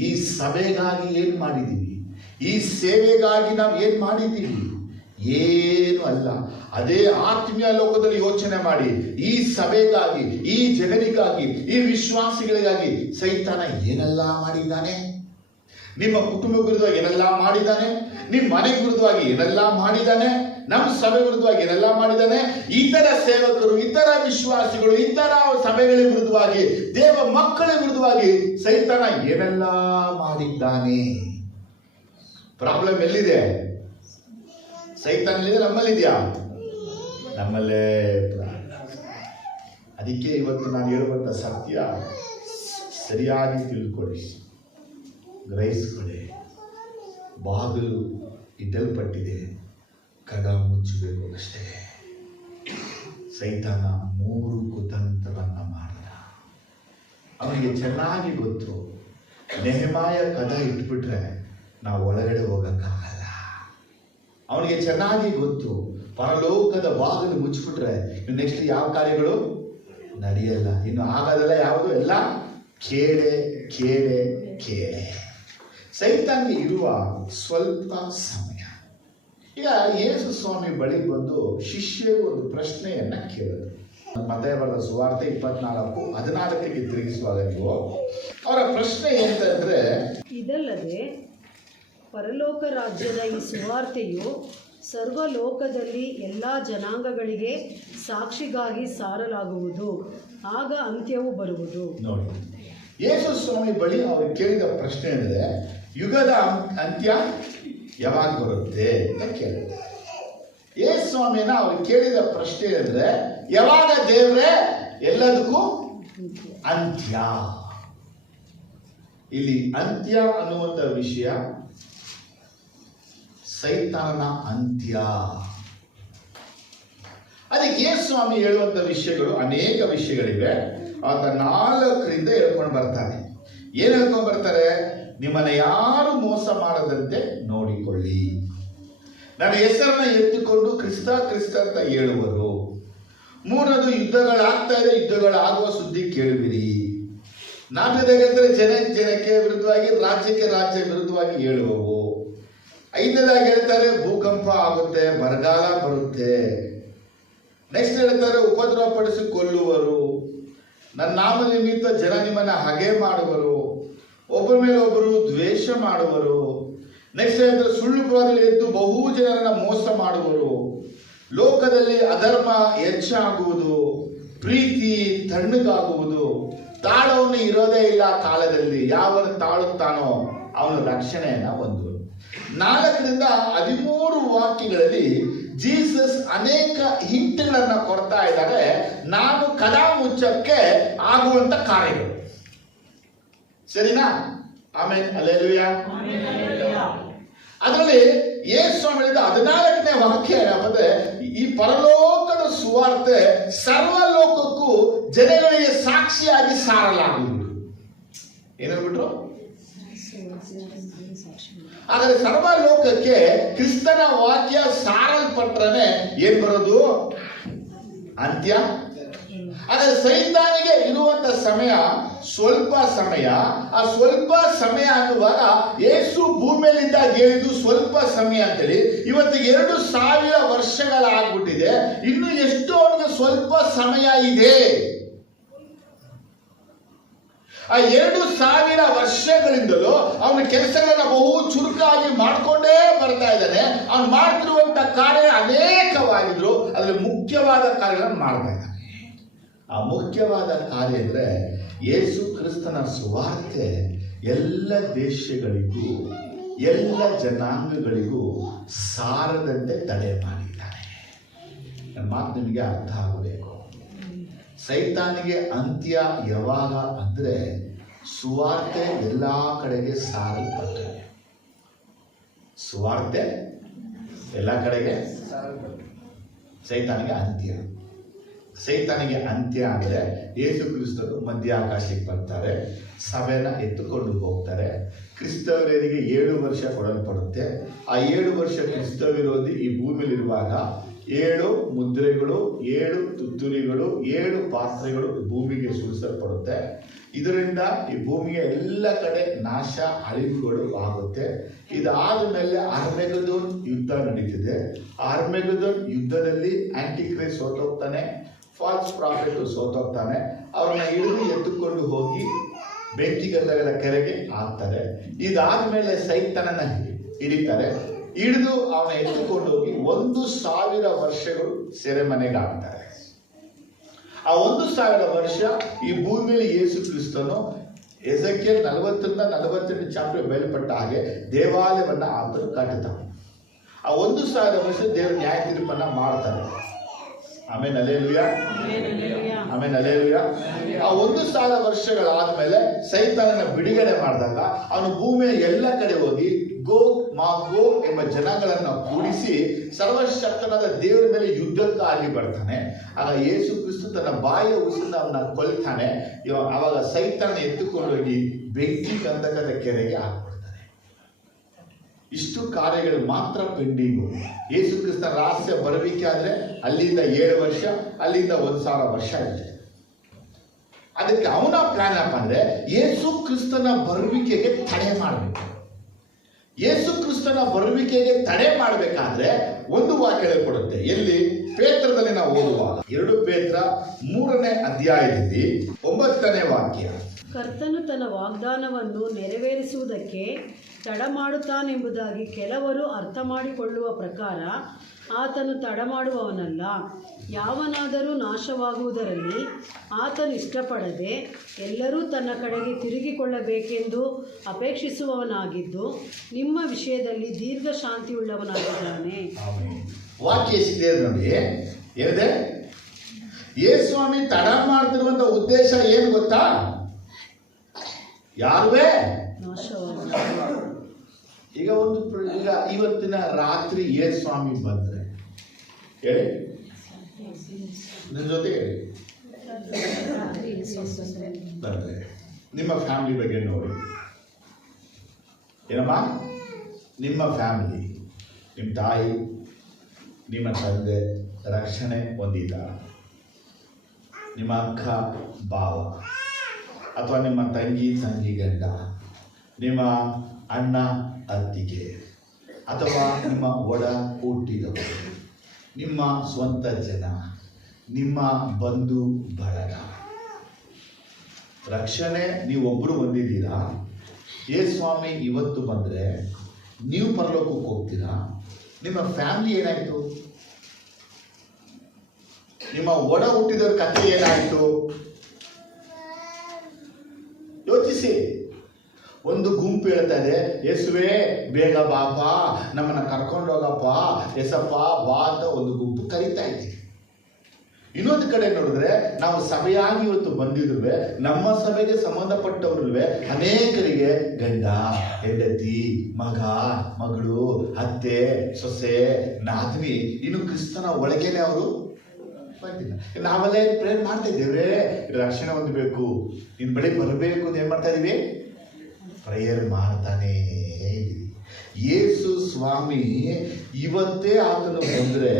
ಈ ಸಭೆಗಾಗಿ ಏನ್ ಮಾಡಿದ್ದೀವಿ? ಈ ಸೇವೆಗಾಗಿ ನಾವು ಏನ್ ಮಾಡಿದ್ದೀವಿ? ಏನು ಅಲ್ಲ. ಅದೇ ಆತ್ಮೀಯ ಲೋಕದಲ್ಲಿ ಯೋಚನೆ ಮಾಡಿ, ಈ ಸಭೆಗಾಗಿ, ಈ ಜಗನಿಗಾಗಿ, ಈ ವಿಶ್ವಾಸಿಗಳಿಗಾಗಿ ಸೈತಾನ ಏನೆಲ್ಲ ಮಾಡಿದ್ದಾನೆ. ನಿಮ್ಮ ಕುಟುಂಬ ವಿರುದ್ಧವಾಗಿ ಏನೆಲ್ಲ ಮಾಡಿದ್ದಾನೆ, ನಿಮ್ಮ ಮನೆ ವಿರುದ್ಧವಾಗಿ ಏನೆಲ್ಲ ಮಾಡಿದ್ದಾನೆ, ನಮ್ಮ ಸಭೆ ವಿರುದ್ಧವಾಗಿ ಏನೆಲ್ಲ ಮಾಡಿದ್ದಾನೆ, ಇತರ ಸೇವಕರು, ಇತರ ವಿಶ್ವಾಸಿಗಳು, ಇತರ ಸಭೆಗಳ ವಿರುದ್ಧವಾಗಿ, ದೇವ ಮಕ್ಕಳ ವಿರುದ್ಧವಾಗಿ ಸೈತಾನ ಏನೆಲ್ಲ ಮಾಡಿದ್ದಾನೆ. ಪ್ರಾಬ್ಲಮ್ ಎಲ್ಲಿದೆ? ಸೈತಾನಲ್ಲಿದೆ, ನಮ್ಮಲ್ಲಿದೆಯಾ? ನಮ್ಮಲ್ಲೇ. ಅದಕ್ಕೆ ಇವತ್ತು ನಾನು ಹೇಳುವಂತ ಸತ್ಯ ಸರಿಯಾಗಿ ತಿಳ್ಕೊಳ್ಳಿ, ಗ್ರಹಿಸ್ಕೊಳ್ಳಿ. ಬಾಗಿಲು ಇಡಲ್ಪಟ್ಟಿದೆ, ಕದ ಮುಚ್ಚಬೇಕು ಅಷ್ಟೇ. ಸೈತಾನ 3 ಕುತಂತ್ರವನ್ನ ಮಾಡಿದ. ಅವನಿಗೆ ಚೆನ್ನಾಗಿ ಗೊತ್ತು, ನೆಹೆಮಾಯ ಕದ ಇಟ್ಬಿಟ್ರೆ ನಾವು ಒಳಗಡೆ ಹೋಗಕ್ಕಾಗಲ್ಲ. ಅವನಿಗೆ ಚೆನ್ನಾಗಿ ಗೊತ್ತು, ಪರಲೋಕದ ಬಾಗಿಲು ಮುಚ್ಚಿಬಿಟ್ರೆ ಇನ್ನು ನೆಕ್ಸ್ಟ್ ಯಾವ ಕಾರ್ಯಗಳು ನಡೆಯಲ್ಲ. ಇನ್ನು ಆಗೋದೆಲ್ಲ ಯಾವುದು? ಎಲ್ಲ ಕೇಳೆ ಕೇಳೆ ಕೇಳೆ. ಸೈತಾನ್ಗೆ ಇರುವ ಸ್ವಲ್ಪ ಸಮಯ. ಈಗ ಯೇಸು ಸ್ವಾಮಿ ಬಳಿ ಬಂದು ಶಿಷ್ಯರು ಒಂದು ಪ್ರಶ್ನೆಯನ್ನ ಕೇಳಿದ್ರು. ಮತ್ತಾಯ ಬರೆದ ಸುವಾರ್ತೆ 24:14 ತಿರುಗಿಸುವಾಗ ನೀವು ಅವರ ಪ್ರಶ್ನೆ ಎಂತಂದ್ರೆ, ಇದಲ್ಲದೆ ಪರಲೋಕ ರಾಜ್ಯದ ಈ ಸುವಾರ್ತೆಯು ಸರ್ವಲೋಕದಲ್ಲಿ ಎಲ್ಲ ಜನಾಂಗಗಳಿಗೆ ಸಾಕ್ಷಿಗಾಗಿ ಸಾರಲಾಗುವುದು, ಆಗ ಅಂತ್ಯವು ಬರುವುದು. ನೋಡಿ, ಯೇಸು ಸ್ವಾಮಿ ಬಳಿ ಅವರು ಕೇಳಿದ ಪ್ರಶ್ನೆ ಅಂದರೆ, ಯುಗದ ಅಂತ್ಯ ಯಾವಾಗ ಬರುತ್ತೆ ಅಂತ ಕೇಳಿದ್ರು. ಯೇಸು ಸ್ವಾಮಿನ ಅವ್ರು ಕೇಳಿದ ಪ್ರಶ್ನೆ ಅಂದರೆ, ಯಾವಾಗ ದೇವ್ರೆ ಎಲ್ಲದಕ್ಕೂ ಅಂತ್ಯ? ಇಲ್ಲಿ ಅಂತ್ಯ ಅನ್ನುವಂಥ ವಿಷಯ ಸೈತಾನನ ಅಂತ್ಯ. ಅದಕ್ಕೆ ಯೇಸು ಸ್ವಾಮಿ ಹೇಳುವಂತ ವಿಷಯಗಳು ಅನೇಕ ವಿಷಯಗಳಿವೆ. ಆತ 4ರಿಂದ ಹೇಳ್ಕೊಂಡು ಬರ್ತಾನೆ. ಏನ್ ಹೇಳ್ಕೊಂಡು ಬರ್ತಾರೆ? ನಿಮ್ಮನ್ನ ಯಾರು ಮೋಸ ಮಾಡದಂತೆ ನೋಡಿಕೊಳ್ಳಿ. ನನ್ನ ಹೆಸರನ್ನ ಎತ್ತಿಕೊಂಡು ಕ್ರಿಸ್ತ ಕ್ರಿಸ್ತ ಅಂತ ಹೇಳುವರು. 3ನೇದು, ಯುದ್ಧಗಳಾಗ್ತಾ ಇದೆ, ಯುದ್ಧಗಳಾಗುವ ಸುದ್ದಿ ಕೇಳುವಿರಿ. 4ನೇದಾಗಂದ್ರೆ ಜನಕ್ಕೆ ವಿರುದ್ಧವಾಗಿ, ರಾಜ್ಯಕ್ಕೆ ರಾಜ್ಯ ವಿರುದ್ಧವಾಗಿ ಹೇಳುವವು. 5ನೇದಾಗಿ ಹೇಳ್ತಾರೆ ಭೂಕಂಪ ಆಗುತ್ತೆ, ಬರಗಾಲ ಬರುತ್ತೆ. ನೆಕ್ಸ್ಟ್ ಹೇಳ್ತಾರೆ ಉಪದ್ರವ ಪಡಿಸಿ ಕೊಲ್ಲುವರು, ನನ್ನ ನಾಮ ನಿಮಿತ್ತ ಜನ ನಿಮ್ಮನ್ನ ಹಗೆ ಮಾಡುವರು, ಒಬ್ಬರ ಮೇಲೆ ಒಬ್ಬರು ದ್ವೇಷ ಮಾಡುವರು. ನೆಕ್ಸ್ಟ್ ಹೇಳ್ತಾರೆ ಸುಳ್ಳು ಪ್ರವಾದಿಗಳು ಎದ್ದು ಬಹು ಜನರನ್ನ ಮೋಸ ಮಾಡುವರು. ಲೋಕದಲ್ಲಿ ಅಧರ್ಮ ಹೆಚ್ಚಾಗುವುದು, ಪ್ರೀತಿ ತಣ್ಣಗಾಗುವುದು, ತಾಳವನ್ನು ಇರೋದೇ ಇಲ್ಲ ಕಾಲದಲ್ಲಿ. ಯಾವನು ತಾಳುತ್ತಾನೋ ಅವನು ರಕ್ಷಣೆಯನ್ನ ಹೊಂದುವನು. 4ರಿಂದ 13 ವಾಕ್ಯಗಳಲ್ಲಿ ಜೀಸಸ್ ಅನೇಕ ಹಿಂಟ್ಗಳನ್ನ ಕೊಡ್ತಾ ಇದ್ದಾರೆ, ನಾನು ಕದ ಮುಚ್ಚಕ್ಕೆ ಆಗುವಂತ ಕಾರ್ಯಗಳು. ಸರಿನಾ? ಆಮೇಲೆ ಅಲ್ಲೇಲೂಯಾ. ಅದರಲ್ಲಿ ಯೇಸು ಸ್ವಾಮಿ ಹೇಳಿದ 14ನೇ ವಾಕ್ಯ ಏನಂದ್ರೆ, ಈ ಪರಲೋಕದ ಸುವಾರ್ತೆ ಸರ್ವಲೋಕಕ್ಕೂ ಜನಗಳಿಗೆ ಸಾಕ್ಷಿಯಾಗಿ ಸಾರಲಾಗುವುದು. ಏನಂದ್ಬಿಟ್ರು? ಆದರೆ ಸರ್ವಲೋಕಕ್ಕೆ ಕ್ರಿಸ್ತನ ವಾಕ್ಯ ಸಾರಲ್ಪಟ್ರನೆ ಏನ್ ಬರೋದು? ಅಂತ್ಯ. ಆದರೆ ಸೈತಾನಿಗೆ ಇರುವಂತ ಸಮಯ ಸ್ವಲ್ಪ ಸಮಯ. ಆ ಸ್ವಲ್ಪ ಸಮಯ ಅನ್ನುವಾಗ ಯೇಸು ಭೂಮಿಯಲ್ಲಿದ್ದಾಗ ಹೇಳಿದ್ದು ಸ್ವಲ್ಪ ಸಮಯ ಅಂತೇಳಿ. ಇವತ್ತು 2000 ವರ್ಷಗಳಾಗ್ಬಿಟ್ಟಿದೆ. ಇನ್ನು ಎಷ್ಟು ಅವನಿಗೆ ಸ್ವಲ್ಪ ಸಮಯ ಇದೆ? ಆ 2000 ವರ್ಷಗಳಿಂದಲೂ ಅವನ ಕೆಲಸಗಳನ್ನ ಬಹು ಚುರುಕಾಗಿ ಮಾಡ್ಕೊಂಡೇ ಬರ್ತಾ ಇದ್ದಾನೆ. ಅವನು ಮಾಡ್ತಿರುವಂತ ಕಾರ್ಯ ಅನೇಕವಾಗಿದ್ರು, ಅದರಲ್ಲಿ ಮುಖ್ಯವಾದ ಕಾರ್ಯಗಳನ್ನು ಮಾಡ್ತಾ ಇದ್ದಾನೆ. ಆ ಮುಖ್ಯವಾದ ಕಾರ್ಯ ಅಂದ್ರೆ ಯೇಸು ಕ್ರಿಸ್ತನ ಸುವಾರ್ತೆ ಎಲ್ಲ ದೇಶಗಳಿಗೂ ಎಲ್ಲ ಜನಾಂಗಗಳಿಗೂ ಸಾರದಂತೆ ತಡೆ ಮಾಡಿದ್ದಾನೆ. ನನ್ನ ಮಾತು ನಿಮಗೆ ಅರ್ಥ ಆಗಬೇಕು. ಸೈತಾನಿಗೆ ಅಂತ್ಯ ಯಾವಾಗ ಅಂದ್ರೆ ಸುವಾರ್ತೆ ಎಲ್ಲಾ ಕಡೆಗೆ ಸಾರಲ್ಪಟ್ಟರೆ. ಸುವಾರ್ತೆ ಎಲ್ಲ ಕಡೆಗೆ ಸೈತಾನಿಗೆ ಅಂತ್ಯ. ಸೈತಾನಿಗೆ ಅಂತ್ಯ ಅಂದ್ರೆ ಯೇಸು ಕ್ರಿಸ್ತರು ಮಧ್ಯಾಕಾಶಕ್ಕೆ ಬರ್ತಾರೆ, ಸಭೆನ ಎತ್ತುಕೊಂಡು ಹೋಗ್ತಾರೆ. ಕ್ರಿಸ್ತ ವಿರೋಧಿಗೆ 7 ವರ್ಷ ಕೊಡಲ್ಪಡುತ್ತೆ. ಆ 7 ವರ್ಷ ಕ್ರಿಸ್ತ ವಿರೋಧಿ ಈ ಭೂಮಿಯಲ್ಲಿರುವಾಗ 7 ಮುದ್ರೆಗಳು, 7 ತುತ್ತೂರಿಗಳು, 7 ಪಾತ್ರೆಗಳು ಭೂಮಿಗೆ ಸುರಿಸಲ್ಪಡುತ್ತೆ. ಇದರಿಂದ ಈ ಭೂಮಿಯ ಎಲ್ಲ ಕಡೆ ನಾಶ ಅಳಿವುಗಳು ಆಗುತ್ತೆ. ಇದಾದ ಮೇಲೆ ಆರ್ಮೆಗದೋನ್ ಯುದ್ಧ ನಡೀತಿದೆ. ಆರ್ಮೆಗದೋನ್ ಯುದ್ಧದಲ್ಲಿ ಆಂಟಿಕ್ರೈಸ್ಟ್ ಸೋತೋಗ್ತಾನೆ, ಫಾಲ್ಸ್ ಪ್ರಾಫಿಟ್ ಸೋತೋಗ್ತಾನೆ. ಅವ್ರನ್ನ ಹಿಡಿದು ಎತ್ತುಕೊಂಡು ಹೋಗಿ ಬೆಂಕಿ ಗಂಧಗಳ ಕೆರೆಗೆ ಹಾಕ್ತಾರೆ. ಇದಾದ್ಮೇಲೆ ಸೈತಾನನ ಹಿಡಿತಾರೆ. ಹಿಡಿದು ಅವನ ಎತ್ತುಕೊಂಡು ಹೋಗಿ 1000 ವರ್ಷಗಳು ಸೆರೆಮನೆಗೆ ಹಾಕ್ತಾರೆ. ಆ 1000 ವರ್ಷ ಈ ಭೂಮಿಯಲ್ಲಿ ಯೇಸು ಕ್ರಿಸ್ತನು ಎಜೆಕಿಯೇಲ್ 40-48 ಚಾಪ್ಟರ್ ಬಯಲ್ಪಟ್ಟ ಹಾಗೆ ದೇವಾಲಯವನ್ನ ಆತನು ಕಟ್ಟುತ್ತಾನೆ. ಆ 1000 ವರ್ಷ ದೇವರು ನ್ಯಾಯ ತೀರ್ಪನ್ನ ಮಾಡ್ತಾರೆ. ಆಮೇಲೆ ಹಲ್ಲೆಲೂಯಾ, ಆಮೇಲೆ ಹಲ್ಲೆಲೂಯಾ. ಆ 1000 ವರ್ಷಗಳಾದ್ಮೇಲೆ ಸೈತಾನನ ಬಿಡುಗಡೆ ಮಾಡಿದಾಗ ಅವನು ಭೂಮಿಯ ಎಲ್ಲ ಕಡೆ ಹೋಗಿ ಗೋಗ್ ಮಾಗೋಗ್ ಎಂಬ ಜನಗಳನ್ನ ಕೂಡಿಸಿ ಸರ್ವಶಕ್ತನಾದ ದೇವರ ಮೇಲೆ ಯುದ್ಧಕ್ಕಾಗಿ ಬರ್ತಾನೆ. ಆಗ ಯೇಸು ಕ್ರಿಸ್ತ ತನ್ನ ಬಾಯಿಯ ಉಸಿರನ್ನ ಅವನ್ನ ಕೊಲ್ತಾನೆ. ಅವಾಗ ಸೈತಾನ ಎತ್ತುಕೊಂಡೋಗಿ ಬೆಂಕಿ ಗಂಧಕದ ಕೆರೆಗೆ ಹಾಕ್ಬಿಡ್ತಾನೆ. ಇಷ್ಟು ಕಾರ್ಯಗಳು ಮಾತ್ರ ಪೆಂಡಿಂಗು. ಯೇಸು ಕ್ರಿಸ್ತ ರಹಸ್ಯ ಬರಬೇಕೆ ಆದ್ರೆ ಅಲ್ಲಿಂದ 7 ವರ್ಷ, ಅಲ್ಲಿಂದ 1000 ವರ್ಷ ಇದೆ. ಅದಕ್ಕೆ ಅವನ ಪ್ಲಾನ್ ಏನಪ್ಪ ಅಂದ್ರೆ ಯೇಸು ಕ್ರಿಸ್ತನ ಬರುವಿಕೆಗೆ ತಡೆ ಮಾಡಬೇಕು. ಯೇಸು ಕ್ರಿಸ್ತನ ಬರುವಿಕೆಗೆ ತಡೆ ಮಾಡಬೇಕಾದ್ರೆ ಒಂದು ವಾಕ್ಯ ಕೊಡುತ್ತೆ. ಎಲ್ಲಿ? ಪೇತ್ರದಲ್ಲಿ ನಾವು ಓದುವಾಗ 2 ಪೇತ್ರ 3ನೇ ಅಧ್ಯಾಯದಲ್ಲಿ 9ನೇ ವಾಕ್ಯ. ಕರ್ತನು ತನ್ನ ವಾಗ್ದಾನವನ್ನು ನೆರವೇರಿಸುವುದಕ್ಕೆ ತಡ ಮಾಡುತ್ತಾನೆಂಬುದಾಗಿ ಕೆಲವರು ಅರ್ಥ ಮಾಡಿಕೊಳ್ಳುವ ಪ್ರಕಾರ ಆತನು ತಡ ಮಾಡುವವನಲ್ಲ. ಯಾವನಾದರೂ ನಾಶವಾಗುವುದರಲ್ಲಿ ಆತನು ಇಷ್ಟಪಡದೆ ಎಲ್ಲರೂ ತನ್ನ ಕಡೆಗೆ ತಿರುಗಿಕೊಳ್ಳಬೇಕೆಂದು ಅಪೇಕ್ಷಿಸುವವನಾಗಿದ್ದು ನಿಮ್ಮ ವಿಷಯದಲ್ಲಿ ದೀರ್ಘ ಶಾಂತಿಯುಳ್ಳವನಾಗಿದ್ದಾನೆ. ವಾಕ್ಯ ಸಿಕ್ಕಿದೆ ನೋಡಿ. ಏನಿದೆ? ಯೇಸುಸ್ವಾಮಿ ತಡ ಮಾಡ್ತಿರುವಂತ ಉದ್ದೇಶ ಏನು ಗೊತ್ತಾ? ಯಾರುವೇ ಈಗ ಇವತ್ತಿನ ರಾತ್ರಿ ಯೇಸುಸ್ವಾಮಿ ಬಂದ್ರೆ ಹೇಳಿ, ನಿನ್ನ ಜೊತೆ ಹೇಳಿ, ಬಂದ್ರೆ ನಿಮ್ಮ ಫ್ಯಾಮಿಲಿ ಬಗ್ಗೆ ನೋಡಿ. ಏನಮ್ಮ? ನಿಮ್ಮ ಫ್ಯಾಮಿಲಿ, ನಿಮ್ಮ ತಾಯಿ, ನಿಮ್ಮ ತಂದೆ ರಕ್ಷಣೆ ಹೊಂದಿದ, ನಿಮ್ಮ ಅಕ್ಕ ಭಾವ ಅಥವಾ ನಿಮ್ಮ ತಂಗಿ ಗಂಡ, ನಿಮ್ಮ ಅಣ್ಣ ಅತ್ತಿಗೆ ಅಥವಾ ನಿಮ್ಮ ಒಡ ಹುಟ್ಟಿದವರು, ನಿಮ್ಮ ಸ್ವಂತ ಜನ, ನಿಮ್ಮ ಬಂಧು ಬಳಗ, ರಕ್ಷಣೆ ನೀವೊಬ್ಬರು ಹೊಂದಿದ್ದೀರಾ. ಯೇಸುಸ್ವಾಮಿ ಇವತ್ತು ಬಂದರೆ ನೀವು ಪರಲೋಕಕ್ಕೆ ಹೋಗ್ತೀರಾ. ನಿಮ್ಮ ಫ್ಯಾಮಿಲಿ ಏನಾಯಿತು? ನಿಮ್ಮ ಒಡ ಹುಟ್ಟಿದವ್ರ ಕಥೆ ಏನಾಯಿತು? ಯೋಚಿಸಿ. ಒಂದು ಗುಂಪು ಹೇಳ್ತಾ ಇದೆ, ಯೇಸುವೇ ಬೇಗ ಬಾಪ, ನಮ್ಮನ್ನ ಕರ್ಕೊಂಡೋಗಪ್ಪ, ಎಸಪ್ಪ ಬಾ ಅಂತ ಒಂದು ಗುಂಪು ಕರೀತಾ ಇದೆ. ಇನ್ನೊಂದು ಕಡೆ ನೋಡಿದ್ರೆ ನಾವು ಸಭೆಯಾಗಿ ಇವತ್ತು ಬಂದಿದ್ರುವೆ ನಮ್ಮ ಸಭೆಗೆ ಸಂಬಂಧಪಟ್ಟವ್ರುವೆ ಅನೇಕರಿಗೆ ಗಂಡ, ಹೆಂಡತಿ, ಮಗ, ಮಗಳು, ಅತ್ತೆ, ಸೊಸೆ, ನಾದ್ನಿ ಇನ್ನು ಕ್ರಿಸ್ತನ ಒಳಗೇನೆ ಅವರು ಬಂದಿಲ್ಲ. ನಾವೆಲ್ಲ ಪ್ರೇರ್ ಮಾಡ್ತಾ ಇದ್ದೇವೆ, ರಕ್ಷಣೆ ಹೊಂದಬೇಕು, ಇನ್ ಬಳಿ ಬರಬೇಕು ಅಂತ ಏನ್ ಮಾಡ್ತಾ ಇದೀವಿ? ಪ್ರೇಯರ್ ಮಾಡ್ತಾನೆ ಇದೀವಿ. ಯೇಸು ಸ್ವಾಮಿ ಇವತ್ತೇ ಆತನು ಬಂದ್ರೆ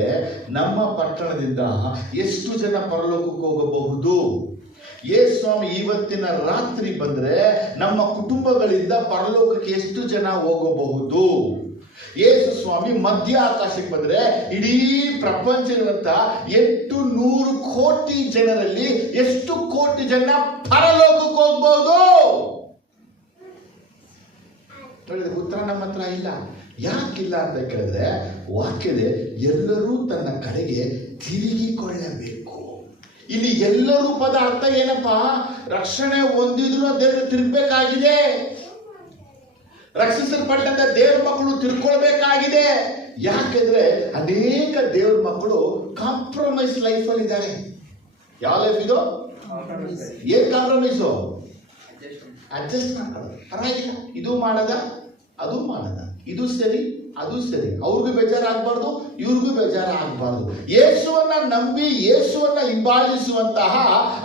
ನಮ್ಮ ಪಟ್ಟಣದಿಂದ ಎಷ್ಟು ಜನ ಪರಲೋಕಕ್ಕೆ ಹೋಗಬಹುದು? ಯೇಸು ಸ್ವಾಮಿ ಇವತ್ತಿನ ರಾತ್ರಿ ಬಂದ್ರೆ ನಮ್ಮ ಕುಟುಂಬಗಳಿಂದ ಪರಲೋಕಕ್ಕೆ ಎಷ್ಟು ಜನ ಹೋಗಬಹುದು? ಯೇಸು ಸ್ವಾಮಿ ಮಧ್ಯ ಆಕಾಶಕ್ಕೆ ಬಂದ್ರೆ ಇಡೀ ಪ್ರಪಂಚದಂತ 800 ಕೋಟಿ ಜನರಲ್ಲಿ ಎಷ್ಟು ಕೋಟಿ ಜನ ಪರಲೋಕಕ್ಕೆ ಹೋಗ್ಬಹುದು? ಉತ್ತರ ನಮ್ಮ ಹತ್ರ ಇಲ್ಲ. ಯಾಕಿಲ್ಲ ಅಂತ ಕೇಳಿದ್ರೆ ವಾಕ್ಯದೆ ಎಲ್ಲರೂ ತನ್ನ ಕಡೆಗೆ ತಿರುಗಿಕೊಳ್ಳಬೇಕು. ಇಲ್ಲಿ ಎಲ್ಲರೂ ಪದ ಅರ್ಥ ಏನಪ್ಪಾ? ರಕ್ಷಣೆ ಹೊಂದಿದ್ರು ದೇವರು ತಿರುಗಬೇಕಾಗಿದೆ. ರಕ್ಷಿಸಲ್ಪಟ್ಟಂತ ದೇವ್ರ ಮಕ್ಕಳು ತಿರ್ಕೊಳ್ಬೇಕಾಗಿದೆ. ಯಾಕೆಂದ್ರೆ ಅನೇಕ ದೇವ್ರ ಮಕ್ಕಳು ಕಾಂಪ್ರಮೈಸ್ ಲೈಫ್ ಅಲ್ಲಿ ಇದ್ದಾರೆ. ಯಾವ ಲೈಫ್ ಇದು? ಏನ್ ಕಾಂಪ್ರಮೈಸು? ಅಡ್ಜಸ್ಟ್ ಮಾಡ್ಕೊಳ್ಳೋದು. ಪರವಾಗಿಲ್ಲ, ಇದು ಮಾಡದ ಅದು ಮಾಡದ, ಇದು ಸರಿ ಅದು ಸರಿ, ಅವ್ರಿಗೂ ಬೇಜಾರಾಗಬಾರ್ದು ಇವ್ರಿಗೂ ಬೇಜಾರಾಗಬಾರ್ದು. ಯೇಸುವನ್ನ ನಂಬಿ ಯೇಸುವನ್ನ ಹಿಂಬಾಲಿಸುವಂತಹ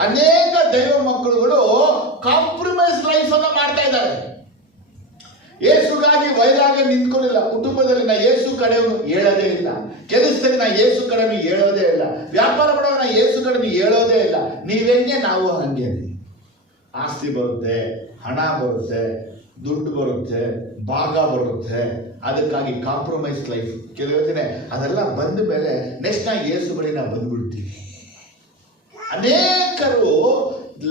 ಅನೇಕ ದೈವ ಮಕ್ಕಳುಗಳು ಕಾಂಪ್ರಮೈಸ್ ಲೈಫ್ ಅನ್ನ ಮಾಡ್ತಾ ಇದ್ದಾರೆ. ಯೇಸುಗಾಗಿ ವೈರಾಗ್ಯ ನಿಂತ್ಕೊಳ್ಳಿಲ್ಲ. ಕುಟುಂಬದಲ್ಲಿ ನಾ ಯೇಸು ಕಡೆಯವನು ಹೇಳೋದೇ ಇಲ್ಲ. ಕೆಲಸದಲ್ಲಿ ನಾ ಯೇಸು ಕಡೆನು ಹೇಳೋದೇ ಇಲ್ಲ. ವ್ಯಾಪಾರ ಮಾಡೋಣ ಯೇಸು ಕಡೆನು ಹೇಳೋದೇ ಇಲ್ಲ. ನೀವೆಂಗೆ ನಾವು ಹಂಗೆ. ಆಸ್ತಿ ಬರುತ್ತೆ, ಹಣ ಬರುತ್ತೆ, ದುಡ್ಡು ಬರುತ್ತೆ, ಭಾಗ ಬರುತ್ತೆ. ಅದಕ್ಕಾಗಿ ಕಾಂಪ್ರಮೈಸ್ ಲೈಫ್. ಕೆಲವು ದಿನ ಅದೆಲ್ಲ ಬಂದ ಮೇಲೆ ನೆಕ್ಸ್ಟ್ ನಾವು ಯೇಸು ಬಳಿ ನಾವು ಬಂದ್ಬಿಡ್ತೀವಿ. ಅನೇಕರು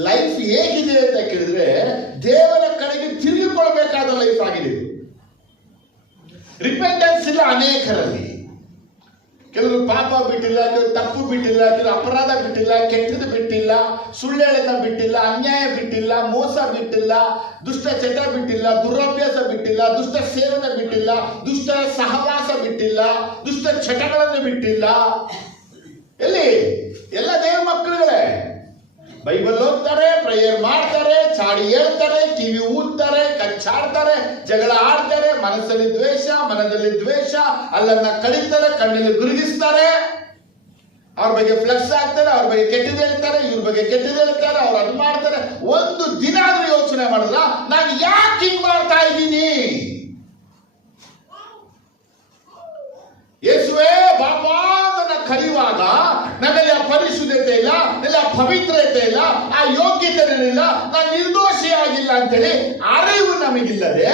ಲೈಫ್ ಹೇಗಿದೆ ಅಂತ ಕೇಳಿದ್ರೆ ದೇವರ ಕಡೆಗೆ ತಿರುಗಿಕೊಳ್ಬೇಕಾದ ಲೈಫ್ ಆಗಿದೆ. ರಿಪೆಂಟೆನ್ಸ್ ಇಲ್ಲ ಅನೇಕರಲ್ಲಿ. ಕೆಲವರು ಪಾಪ ಬಿಟ್ಟಿಲ್ಲ, ಕೆಲವರು ತಪ್ಪು ಬಿಟ್ಟಿಲ್ಲ, ಕೆಲವರು ಅಪರಾಧ ಬಿಟ್ಟಿಲ್ಲ, ಕೆಟ್ಟದ್ದು ಬಿಟ್ಟಿಲ್ಲ, ಸುಳ್ಳೆಳನ್ನ ಬಿಟ್ಟಿಲ್ಲ, ಅನ್ಯಾಯ ಬಿಟ್ಟಿಲ್ಲ, ಮೋಸ ಬಿಟ್ಟಿಲ್ಲ, ದುಷ್ಟ ಚಟ ಬಿಟ್ಟಿಲ್ಲ, ದುರಭ್ಯಾಸ ಬಿಟ್ಟಿಲ್ಲ, ದುಷ್ಟ ಸೇವನೆ ಬಿಟ್ಟಿಲ್ಲ, ದುಷ್ಟ ಸಹವಾಸ ಬಿಟ್ಟಿಲ್ಲ, ದುಷ್ಟ ಚಟಗಳನ್ನು ಬಿಟ್ಟಿಲ್ಲ. ಎಲ್ಲಿ? ಎಲ್ಲ ದೇವ ಮಕ್ಕಳುಗಳೇ. ಬೈಬಲ್ ಓದ್ತಾರೆ, ಪ್ರೇಯರ್ ಮಾಡ್ತಾರೆ, ಚಾಡಿ ಹೇಳ್ತಾರೆ, ಕಿವಿ ಊದ್ತಾರೆ, ಕಚ್ಚಾಡ್ತಾರೆ, ಜಗಳ ಆಡ್ತಾರೆ, ಮನಸ್ಸಲ್ಲಿ ದ್ವೇಷ, ಮನದಲ್ಲಿ ದ್ವೇಷ, ಅಲ್ಲನ್ನ ಕಡಿತಾರೆ, ಕಣ್ಣಲ್ಲಿ ಗುರುಗಿಸ್ತಾರೆ, ಅವ್ರ ಬಗ್ಗೆ ಫ್ಲೆಕ್ಸ್ ಆಗ್ತಾರೆ, ಅವ್ರ ಬಗ್ಗೆ ಕೆಟ್ಟದ್ದು ಹೇಳ್ತಾರೆ, ಇವ್ರ ಬಗ್ಗೆ ಕೆಟ್ಟದ್ದು ಹೇಳ್ತಾರೆ, ಅವ್ರು ಅದು ಮಾಡ್ತಾರೆ. ಒಂದು ದಿನ ಆದ್ರೂ ಯೋಚನೆ ಮಾಡಿದ್ರ ನಾನು ಯಾಕೆ ಹಿಂಗ್ ಮಾಡ್ತಾ ಇದ್ದೀನಿ? ಯೇಸುವೇ ಬಾಬಾ ನನ್ನ ಕರೆಯುವಾಗ ನನ್ನಲ್ಲಿ ಆ ಪರಿಶುದ್ಧತೆ ಇಲ್ಲ, ಇಲ್ಲ ಪವಿತ್ರತೆ ಇಲ್ಲ, ಆ ಯೋಗ್ಯತೆ ಇಲ್ಲ, ನಾನು ನಿರ್ದೋಷಿಯಾಗಿಲ್ಲ ಅಂತೇಳಿ ಅರಿವು ನಮಗಿಲ್ಲದೆ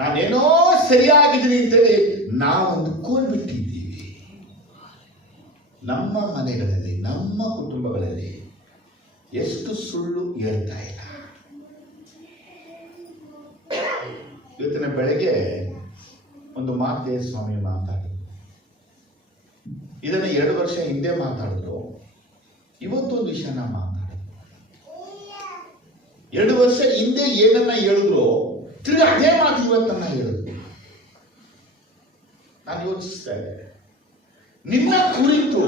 ನಾನೇನೋ ಸರಿಯಾಗಿದ್ದೀನಿ ಅಂತೇಳಿ ನಾವು ಅಂದುಕೊಂಡ್ಬಿಟ್ಟಿದ್ದೀವಿ. ನಮ್ಮ ಮನೆಗಳಲ್ಲಿ, ನಮ್ಮ ಕುಟುಂಬಗಳಲ್ಲಿ ಎಷ್ಟು ಸುಳ್ಳು ಹೇಳ್ತಾ ಇಲ್ಲ. ಇವತ್ತಿನ ಬೆಳಗ್ಗೆ ಒಂದು ಮಾತೆ ಸ್ವಾಮಿ ಮಾತಾಡಿದ್ರು. ಇದನ್ನ 2 ವರ್ಷ ಹಿಂದೆ ಮಾತಾಡಿದ್ರು. ಇವತ್ತೊಂದು ವಿಷಯನ ಮಾತಾಡಿದ್ರು. 2 ವರ್ಷ ಹಿಂದೆ ಏನನ್ನ ಹೇಳಿದ್ರು, ತಿರ್ಗಿ ಅದೇ ಮಾತು ಇವತ್ತನ್ನ ಹೇಳಿದ್ರು. ನಾನು ಯೋಚಿಸ್ತಾ ಇದ್ದೆ, ನಿನ್ನ ಕುರಿತು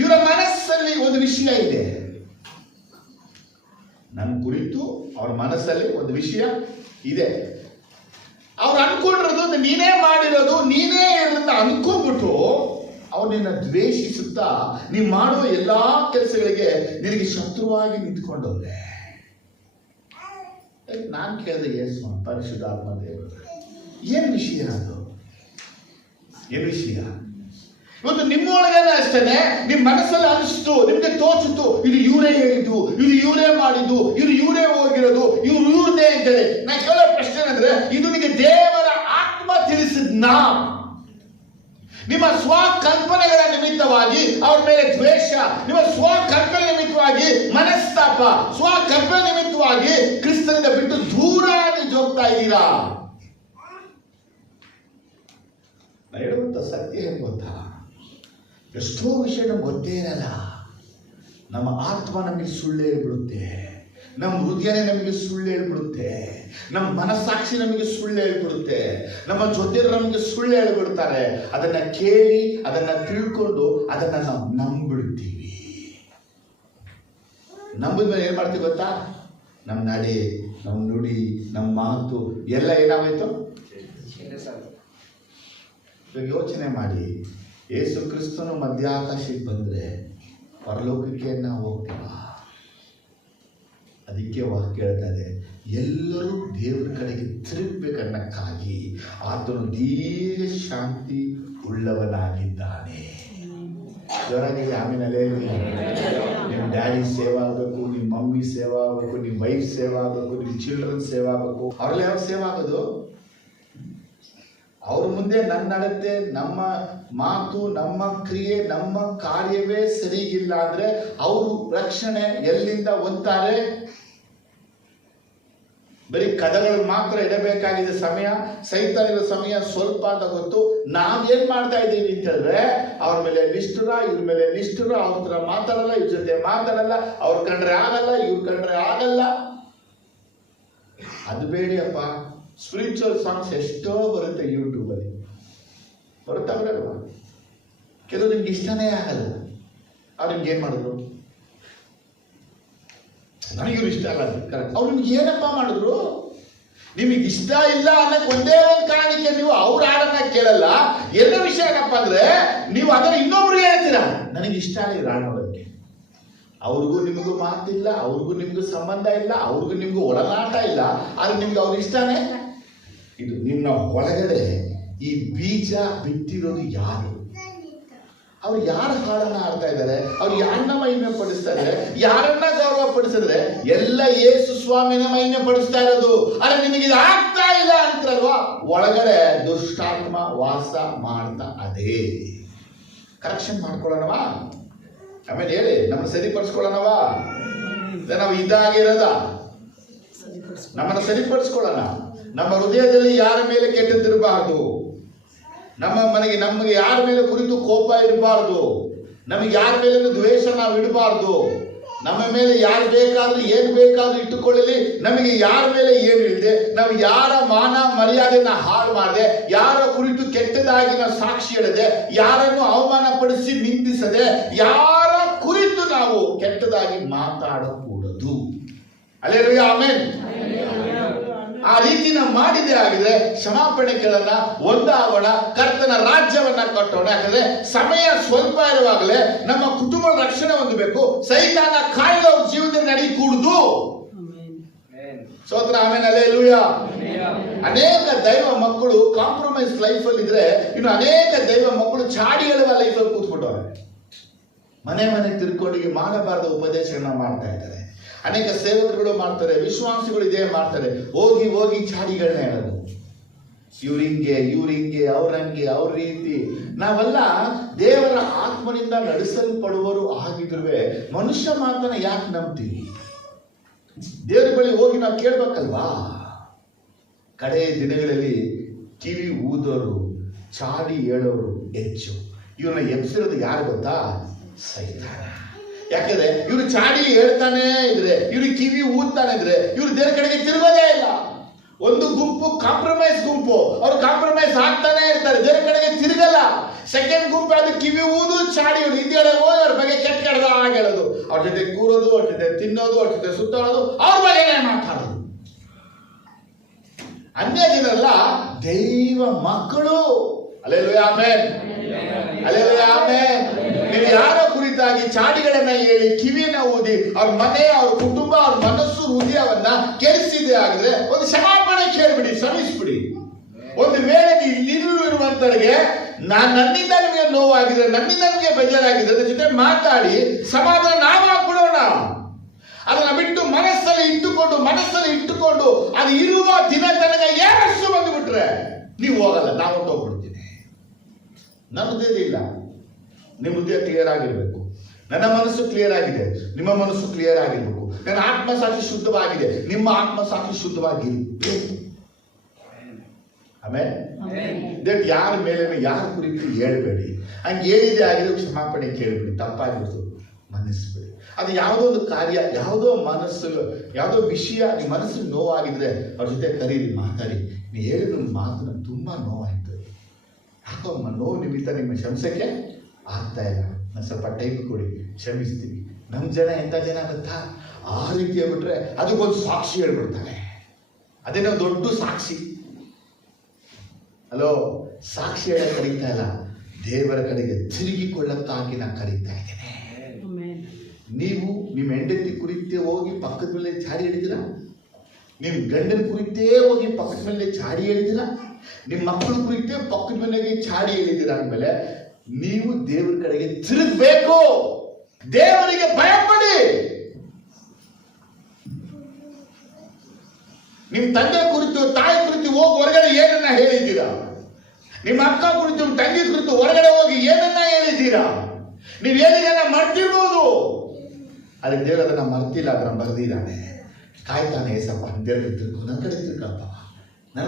ಇವರ ಮನಸ್ಸಲ್ಲಿ ಒಂದು ವಿಷಯ ಇದೆ. ನನ್ನ ಕುರಿತು ಅವ್ರ ಮನಸ್ಸಲ್ಲಿ ಒಂದು ವಿಷಯ ಇದೆ. ಅವ್ರು ಅನ್ಕೊಂಡಿರೋದು ನೀನೇ ಮಾಡಿರೋದು, ನೀನೇ ಅಂತ ಅನ್ಕೊಂಡ್ಬಿಟ್ಟು ಅವ್ರು ನಿನ್ನ ದ್ವೇಷಿಸುತ್ತಾ ನೀನು ಮಾಡುವ ಎಲ್ಲಾ ಕೆಲಸಗಳಿಗೆ ನಿನಗೆ ಶತ್ರುವಾಗಿ ನಿಂತ್ಕೊಂಡವ್ರೆ. ನಾನು ಕೇಳಿದೆ, ಯೇಸು ಪರಿಶುದ್ಧಾತ್ಮ ದೇವರು, ಏನ್ ವಿಷಯ ಅದು? ಏನ್ ವಿಷಯ? ಇವತ್ತು ನಿಮ್ಮೊಳಗೇನೆ ಅಷ್ಟೇನೆ, ನಿಮ್ ಮನಸ್ಸಲ್ಲಿ ಅನಿಸ್ತು, ನಿಮ್ಗೆ ತೋಚಿತು, ಇದು ಇವರೇ ಹೇಳಿದ್ದು, ಇದು ಇವರೇ ಮಾಡಿದ್ದು, ಇವರೇ ಹೋಗಿರೋದು, ಇವ್ರದೇ ಅಂತೇಳಿ. ನಾನು ಕೇಳೋ ಪ್ರಶ್ನೆ ಅಂದ್ರೆ, ಇದು ನಿಮಗೆ ದೇವರ ಆತ್ಮ ತಿಳಿಸಿದ್ನಾ? ನಿಮ್ಮ ಸ್ವಕಲ್ಪನೆಗಳ ನಿಮಿತ್ತವಾಗಿ ಅವ್ರ ಮೇಲೆ ದ್ವೇಷ, ನಿಮ್ಮ ಸ್ವಕಲ್ಪನೆ ನಿಮಿತ್ತವಾಗಿ ಮನಸ್ತಾಪ, ಸ್ವಕಲ್ಪನೆ ನಿಮಿತ್ತವಾಗಿ ಕ್ರಿಸ್ತನಿಂದ ಬಿಟ್ಟು ದೂರ ಹೋಗ್ತಾ ಇದ್ದೀರಾ? ಹೇಳುವಂತ ಸತ್ಯ ಏನ್ ಗೊತ್ತಾ? ಎಷ್ಟೋ ವಿಷಯ ನಮ್ಗೆ ಗೊತ್ತೇ ಇರಲ್ಲ. ನಮ್ಮ ಆತ್ಮ ನಮಗೆ ಸುಳ್ಳು ಹೇಳ್ಬಿಡುತ್ತೆ, ನಮ್ಮ ಹೃದಯನೇ ನಮಗೆ ಸುಳ್ಳು ಹೇಳ್ಬಿಡುತ್ತೆ, ನಮ್ಮ ಮನಸ್ಸಾಕ್ಷಿ ನಮಗೆ ಸುಳ್ಳು ಹೇಳ್ಬಿಡುತ್ತೆ, ನಮ್ಮ ಜೊತೆ ನಮಗೆ ಸುಳ್ಳು ಹೇಳ್ಬಿಡ್ತಾರೆ. ಅದನ್ನ ಕೇಳಿ, ಅದನ್ನ ತಿಳ್ಕೊಂಡು, ಅದನ್ನ ನಾವು ನಂಬಿಡ್ತೀವಿ. ನಂಬಿದ್ಮೇಲೆ ಏನ್ ಮಾಡ್ತೀವಿ ಗೊತ್ತಾ? ನಮ್ಮ ನಡೆ, ನಮ್ಮ ನುಡಿ, ನಮ್ಮ ಮಾತು ಎಲ್ಲ ಏನಾಗೋಯ್ತು? ಇವಾಗ ಯೋಚನೆ ಮಾಡಿ, ಯೇಸು ಕ್ರಿಸ್ತನು ಮಧ್ಯಾಕಾಶಕ್ಕೆ ಬಂದ್ರೆ ಪರಲೋಕಕ್ಕೆ ನಾವು ಹೋಗ್ತೀವ? ಅದಕ್ಕೆ ವಾಕ್ಯ ಹೇಳ್ತಾರೆ, ಎಲ್ಲರೂ ದೇವರ ಕಡೆಗೆ ತಿರುಗಬೇಕನ್ನಕ್ಕಾಗಿ ಆತನು ದೀರ್ಘ ಶಾಂತಿ ಉಳ್ಳವನಾಗಿದ್ದಾನೆ. ಜೋರಾಗಿ ಆಮೇಲೆ ನಿಮ್ಮ ಡ್ಯಾಡಿ ಸೇವೆ ಆಗಬೇಕು, ನಿಮ್ಮ ಮಮ್ಮಿ ಸೇವೆ ಆಗಬೇಕು, ನಿಮ್ಮ ವೈಫ್ ಸೇವೆ ಆಗಬೇಕು, ನಿಮ್ಮ ಚಿಲ್ಡ್ರನ್ ಸೇವೆ ಆಗಬೇಕು. ಅವ್ರೆಲ್ಲ ಯಾವ ಸೇವೆ ಆಗೋದು? ಅವ್ರ ಮುಂದೆ ನನ್ನ ನಡತೆ, ನಮ್ಮ ಮಾತು, ನಮ್ಮ ಕ್ರಿಯೆ, ನಮ್ಮ ಕಾರ್ಯವೇ ಸರಿಗಿಲ್ಲ ಅಂದ್ರೆ ಅವರು ರಕ್ಷಣೆ ಎಲ್ಲಿಂದ ಹೊಂದ್ತಾರೆ? ಬರೀ ಕದಗಳು ಮಾತ್ರ ಇಡಬೇಕಾಗಿದೆ ಸಮಯ, ಸೈತಾನಿನ ಸಮಯ ಸ್ವಲ್ಪ ಅಂತ ಗೊತ್ತು. ನಾವೇನ್ ಮಾಡ್ತಾ ಇದ್ದೀವಿ ಅಂತ ಹೇಳಿದ್ರೆ, ಅವ್ರ ಮೇಲೆ ನಿಷ್ಠುರ, ಇವ್ರ ಮೇಲೆ ನಿಷ್ಠುರ, ಅವ್ರ ಹತ್ರ ಮಾತಾಡಲ್ಲ, ಇವ್ರ ಜೊತೆ ಮಾತಾಡಲ್ಲ, ಅವ್ರ ಕಂಡ್ರೆ ಆಗಲ್ಲ, ಇವ್ರ ಕಂಡ್ರೆ ಆಗಲ್ಲ. ಅದು ಬೇಡಿಯಪ್ಪ. ಸ್ಪಿರಿಚುವಲ್ ಸಾಂಗ್ಸ್ ಎಷ್ಟೋ ಬರುತ್ತೆ ಯೂಟ್ಯೂಬಲ್ಲಿ, ಬರುತ್ತಾ ಬರಲ್ವಾ? ಕೆಲವು ನಿಮ್ಗೆ ಇಷ್ಟನೇ ಆಗಲ್ಲ. ಅವ್ರು ನಿಮ್ಗೆ ಏನ್ ಮಾಡಿದ್ರು? ನನಗಿವ್ರು ಇಷ್ಟ ಅಲ್ಲ ಕರೆಕ್ಟ್. ಅವ್ರು ನಿಮ್ಗೆ ಏನಪ್ಪ ಮಾಡಿದ್ರು? ನಿಮಗೆ ಇಷ್ಟ ಇಲ್ಲ ಅನ್ನಕ್ಕೆ ಒಂದೇ ಒಂದು ಕಾರಣಕ್ಕೆ ನೀವು ಅವ್ರ ಹಾಡನ್ನ ಕೇಳಲ್ಲ. ಎಲ್ಲ ವಿಷಯ ಏನಪ್ಪ ಅಂದ್ರೆ, ನೀವು ಅದನ್ನ ಇನ್ನೊಬ್ರು ಹೇಳ್ತೀರಾ, ನನಗೆ ಇಷ್ಟ ಇಲ್ಲ ಹಾಡು ನೋಡೋಕ್ಕೆ. ಅವ್ರಿಗೂ ನಿಮಗೂ ಮಾತಿಲ್ಲ, ಅವ್ರಿಗೂ ನಿಮಗೂ ಸಂಬಂಧ ಇಲ್ಲ, ಅವ್ರಿಗೂ ನಿಮಗೂ ಒಡನಾಟ ಇಲ್ಲ, ಆದ್ರೆ ನಿಮ್ಗೆ ಅವ್ರ ಇಷ್ಟನೇ. ಇದು ನಿನ್ನ ಒಳಗಡೆ ಈ ಬೀಜ ಬಿತ್ತಿರೋದು ಯಾರು? ಅವ್ರು ಯಾರ ಹಾಡನ್ನ ಆಡ್ತಾ ಇದ್ದಾರೆ, ಅವ್ರು ಯಾರನ್ನ ಮಹಿಮೆ ಪಡಿಸ್ತಾ ಇದ್ದಾರೆ, ಯಾರನ್ನ ಗೌರವ ಪಡಿಸಿದ್ರೆ ಎಲ್ಲ ಯೇಸು ಸ್ವಾಮಿನ ಮಹಿಮೆ ಪಡಿಸ್ತಾ ಇರೋದು. ಆದ್ರೆ ನಿಮಗೆ ಇದು ಆಗ್ತಾ ಇಲ್ಲ ಅಂತಾರಲ್ವಾ, ಒಳಗಡೆ ದುಷ್ಟಾತ್ಮ ವಾಸ ಮಾಡ್ತಾ ಅದೇ. ಕರೆಕ್ಷನ್ ಮಾಡ್ಕೊಳ್ಳೋಣವಾ? ಆಮೇಲೆ ಹೇಳಿ, ನಮ್ಮ ಸರಿಪಡಿಸ್ಕೊಳ್ಳೋಣವಾ? ನಾವು ಇದಾಗಿರೋದ ನಮ್ಮನ್ನು ಸರಿಪಡಿಸ್ಕೊಳ್ಳೋಣ. ನಮ್ಮ ಹೃದಯದಲ್ಲಿ ಯಾರ ಮೇಲೆ ಕೆಟ್ಟದಿರಬಾರ್ದು. ನಮಗೆ ಯಾರ ಮೇಲೆ ಕುರಿತು ಕೋಪ ಇರಬಾರ್ದು. ನಮಗೆ ಯಾರ ಮೇಲೆ ದ್ವೇಷ ನಾವು ಇಡಬಾರ್ದು. ನಮ್ಮ ಮೇಲೆ ಯಾರು ಬೇಕಾದ್ರೂ ಏನು ಬೇಕಾದ್ರೂ ಇಟ್ಟುಕೊಳ್ಳಲಿ. ನಮಗೆ ಯಾರ ಮೇಲೆ ಏನು ಇಲ್ಲದೆ, ನಾವು ಯಾರ ಮಾನ ಮರ್ಯಾದೆನ ಹಾಳು ಮಾಡದೆ, ಯಾರ ಕುರಿತು ಕೆಟ್ಟದಾಗಿ ನಾವು ಸಾಕ್ಷಿ ಹೇಳದೆ, ಯಾರನ್ನು ಅವಮಾನ ಪಡಿಸಿ ನಿಂದಿಸದೆ, ಯಾರ ಕುರಿತು ನಾವು ಕೆಟ್ಟದಾಗಿ ಮಾತಾಡಕೂಡದು. Hallelujah, amen. ಆ ರೀತಿ ನಾವು ಮಾಡಿದೆ ಆಗಿದ್ರೆ ಕ್ಷಮಾಪಣೆ ಕೇಳೋಣ, ಒಂದಾಗೋಣ, ಕರ್ತನ ರಾಜ್ಯವನ್ನ ಕಟ್ಟೋಣ. ಯಾಕಂದ್ರೆ ಸಮಯ ಸ್ವಲ್ಪ ಇರುವಾಗಲೇ ನಮ್ಮ ಕುಟುಂಬ ರಕ್ಷಣೆ ಹೊಂದಬೇಕು. ಸೈತಾನ ಕಾಯಿಲೆ ಅವ್ರ ಜೀವನದಲ್ಲಿ ನಡೀಕೂಡುದು. ಸ್ತೋತ್ರ, ಆಮೆನ್, ಹಲ್ಲೆಲೂಯಾ. ಅನೇಕ ದೈವ ಮಕ್ಕಳು ಕಾಂಪ್ರಮೈಸ್ ಲೈಫ್ ಅಲ್ಲಿ ಇದ್ರೆ, ಇನ್ನು ಅನೇಕ ದೈವ ಮಕ್ಕಳು ಚಾಡಿ ಹೇಳುವ ಲೈಫ್ ಅಲ್ಲಿ ಕೂತ್ಬಿಟ್ಟವ್ರೆ. ಮನೆ ತಿರ್ಕೊಂಡಿಗೆ ಮಾಡಬಾರದ ಉಪದೇಶಗಳನ್ನ ಮಾಡ್ತಾ ಇದ್ದಾರೆ. ಅನೇಕ ಸೇವಕರುಗಳು ಮಾಡ್ತಾರೆ, ವಿಶ್ವಾಸಿಗಳು ಇದೇ ಮಾಡ್ತಾರೆ. ಹೋಗಿ ಚಾಡಿಗಳನ್ನ ಹೇಳೋದು. ಇವ್ರಿಂಗೆ ಅವ್ರಂಗೆ ಅವ್ರ ರೀತಿ. ನಾವೆಲ್ಲ ದೇವರ ಆತ್ಮನಿಂದ ನಡೆಸಲ್ಪಡುವರು ಆಗಿದ್ರುವೆ ಮನುಷ್ಯ ಮಾತನ್ನ ಯಾಕೆ ನಂಬ್ತೀವಿ? ದೇವರ ಬಳಿ ಹೋಗಿ ನಾವು ಕೇಳ್ಬೇಕಲ್ವಾ? ಕಡೆಯ ದಿನಗಳಲ್ಲಿ ಕಿವಿ ಊದೋರು, ಚಾಡಿ ಹೇಳೋರು ಹೆಚ್ಚು. ಇವ್ರನ್ನ ಎಬ್ಸಿರೋದು ಯಾರು ಗೊತ್ತಾ? ಸೈತಾನ. ಯಾಕಂದ್ರೆ ಇವ್ರು ಚಾಡಿ ಹೇಳ್ತಾನೆ ಇದ್ರೆ, ಇವ್ರಿಗೆ ಕಿವಿ ಊದ್ತಾನೆ ಇದ್ರೆ, ಇವ್ರು ದೇವರ ಕಡೆಗೆ ತಿರುಗೋದೇ ಇಲ್ಲ. ಒಂದು ಗುಂಪು ಕಾಂಪ್ರಮೈಸ್ ಗುಂಪು, ಅವ್ರು ಕಾಂಪ್ರಮೈಸ್ ಆಗ್ತಾನೆ ಇರ್ತಾರೆ, ದೇವರ ಕಡೆಗೆ ತಿರುಗಲ್ಲ. ಸೆಕೆಂಡ್ ಗುಂಪು ಅದು ಕಿವಿ ಊದು ಚಾಡಿ ಹಿಂದೆ ಹೋಗಿ ಅವ್ರ ಬಗ್ಗೆ ಕೆಟ್ಟ ಹಾಗೆ ಹೇಳೋದು, ಅವ್ರ ಜೊತೆ ಕೂರೋದು, ಅವ್ರ ಜೊತೆ ತಿನ್ನೋದು, ಅವ್ರ ಜೊತೆ ಸುತ್ತಾಡೋದು, ಅವ್ರ ಬಗ್ಗೆನೇ ಮಾತಾಡೋದು. ಅನ್ಯ ಜನರಲ್ಲ, ದೈವ ಮಕ್ಕಳು. Hallelujah, amen, hallelujah, amen. ನೀವು ಯಾರ ಕುರಿತಾಗಿ ಚಾಡಿಗಳನ್ನ ಹೇಳಿ ಕಿವಿಯನ್ನ ಊದಿ ಅವ್ರ ಮನೆ, ಅವ್ರ ಕುಟುಂಬ, ಅವ್ರ ಮನಸ್ಸು, ಹೃದಯವನ್ನ ಕೆಡಿಸಿದೆ ಆಗಿದ್ರೆ ಒಂದು ಕ್ಷಮಾಪಣೆ ಕೇಳ್ಬಿಡಿ, ಶ್ರಮಿಸ್ಬಿಡಿ. ಒಂದು ವೇಳೆ ನೀವು ಇರುವಂತರಿಗೆ ನನ್ನಿಂದ ನಿಮಗೆ ನೋವಾಗಿದ್ರೆ, ನನ್ನಿಂದ ನಿಮಗೆ ಬೇಜಾರಾಗಿದ್ರೆ, ಅದ್ರ ಜೊತೆ ಮಾತಾಡಿ ಸಮಾಧಾನ ನಾವಾಗ್ಬಿಡೋಣ. ಅದನ್ನ ಬಿಟ್ಟು ಮನಸ್ಸಲ್ಲಿ ಇಟ್ಟುಕೊಂಡು ಅದು ಇರುವ ದಿನ ತನಕ ಯಾರಷ್ಟು ಬಂದುಬಿಟ್ರೆ ನೀವು ಹೋಗಲ್ಲ, ನಾವು ಹೊರಟೋಗ್ಬಿಡ್ತೀನಿ. ನನ್ನ ಹೃದಯ ಇಲ್ಲ, ನಿಮ್ಮ ಹೃದಯ ಕ್ಲಿಯರ್ ಆಗಿರ್ಬೇಕು. ನನ್ನ ಮನಸ್ಸು ಕ್ಲಿಯರ್ ಆಗಿದೆ, ನಿಮ್ಮ ಮನಸ್ಸು ಕ್ಲಿಯರ್ ಆಗಿರ್ಬೇಕು. ನನ್ನ ಆತ್ಮಸಾಕ್ಷಿ ಶುದ್ಧವಾಗಿದೆ, ನಿಮ್ಮ ಆತ್ಮಸಾಕ್ಷಿ ಶುದ್ಧವಾಗಿರ್ಬೇಕು. ಆಮೇಲೆ ದಟ್ ಯಾರ ಮೇಲೆ ಯಾರ ಕುರಿತು ಹೇಳ್ಬೇಡಿ. ಹಂಗೆ ಹೇಳಿದೆ ಆಗಿರೋ ಕ್ಷಮಾಪಣೆ ಕೇಳ್ಬಿಡಿ, ತಪ್ಪಾಗಿರ್ತು ಮನ್ನಿಸ್ಬಿಡಿ. ಅದು ಯಾವುದೋ ಒಂದು ಕಾರ್ಯ, ಯಾವುದೋ ಮನಸ್ಸು, ಯಾವುದೋ ವಿಷಯ ನಿಮ್ಮ ಮನಸ್ಸಿಗೆ ನೋವಾಗಿದ್ರೆ ಅವ್ರ ಜೊತೆ ಕರೀರಿ, ಮಾತಾಡಿ. ನೀವು ಹೇಳಿದ ಮಾತು ನಂಗೆ ತುಂಬಾ ನೋವಾಯ್ತು, ಯಾಕೋ ನೋವು ನಿಮಿತ್ತ ನಿಮ್ಮ ಶಂಸಕ್ಕೆ ಆಗ್ತಾ ಇಲ್ಲ, ನಾನು ಸ್ವಲ್ಪ ಟೈಮ್ ಕೊಡಿ, ಕ್ಷಮಿಸ್ತೀವಿ. ನಮ್ಮ ಜನ ಎಂಥ ಜನ ಗೊತ್ತಾ? ಆ ರೀತಿ ಹೇಳ್ಬಿಟ್ರೆ ಅದಕ್ಕೊಂದು ಸಾಕ್ಷಿ ಹೇಳ್ಬಿಡ್ತಾರೆ. ಅದೇನೋ ದೊಡ್ಡ ಸಾಕ್ಷಿ. ಹಲೋ, ಸಾಕ್ಷಿ ಹೇಳಕ್ಕೆ ಕರೀತಾ ಇಲ್ಲ, ದೇವರ ಕಡೆಗೆ ತಿರುಗಿಕೊಳ್ಳಕ್ಕಾಗಿ ನಾನು ಕರೀತಾ ಇದ್ದೇನೆ. ನೀವು ನಿಮ್ಮ ಹೆಂಡತಿ ಕುರಿತೇ ಹೋಗಿ ಪಕ್ಕದ ಮೇಲೆ ಚಾಡಿ ಹೇಳಿದಿರ? ನಿಮ್ಮ ಗಂಡನ ಕುರಿತೇ ಹೋಗಿ ಪಕ್ಕದ ಮೇಲೆ ಚಾಡಿ ಹೇಳಿದಿರ? ನಿಮ್ಮ ಮಕ್ಕಳ ಕುರಿತೇ ಪಕ್ಕದ ಮನೆಗೆ ಚಾಡಿ ಹೇಳಿದಿರ ಅಂದಮೇಲೆ ನೀವು ದೇವರ ಕಡೆಗೆ ತಿರುಗಬೇಕು. ದೇವರಿಗೆ ಭಯಪಡಿ. ನಿಮ್ಮ ತಂದೆ ಕುರಿತು, ತಾಯಿ ಕುರಿತು ಹೋಗಿ ಹೊರಗಡೆ ಏನನ್ನ ಹೇಳಿದ್ದೀರಾ? ನಿಮ್ಮ ಅಕ್ಕ ಕುರಿತು, ತಂಗಿ ಕುರಿತು ಹೊರಗಡೆ ಹೋಗಿ ಏನನ್ನ ಹೇಳಿದ್ದೀರಾ? ನೀವು ಏನಿಗೆಲ್ಲ ಮರ್ತಿರ್ಬೋದು, ಅದಕ್ಕೆ ದೇವರು ಅದನ್ನ ಮರ್ತಿಲ್ಲ, ಅದನ್ನ ಬರೆದಿದ್ದಾನೆ. ಕಾಯ್ತಾನೆ ಏಸಪ್ಪ, ದೇವ್ರ ತಿರ್ಕೊ, ನನ್ನ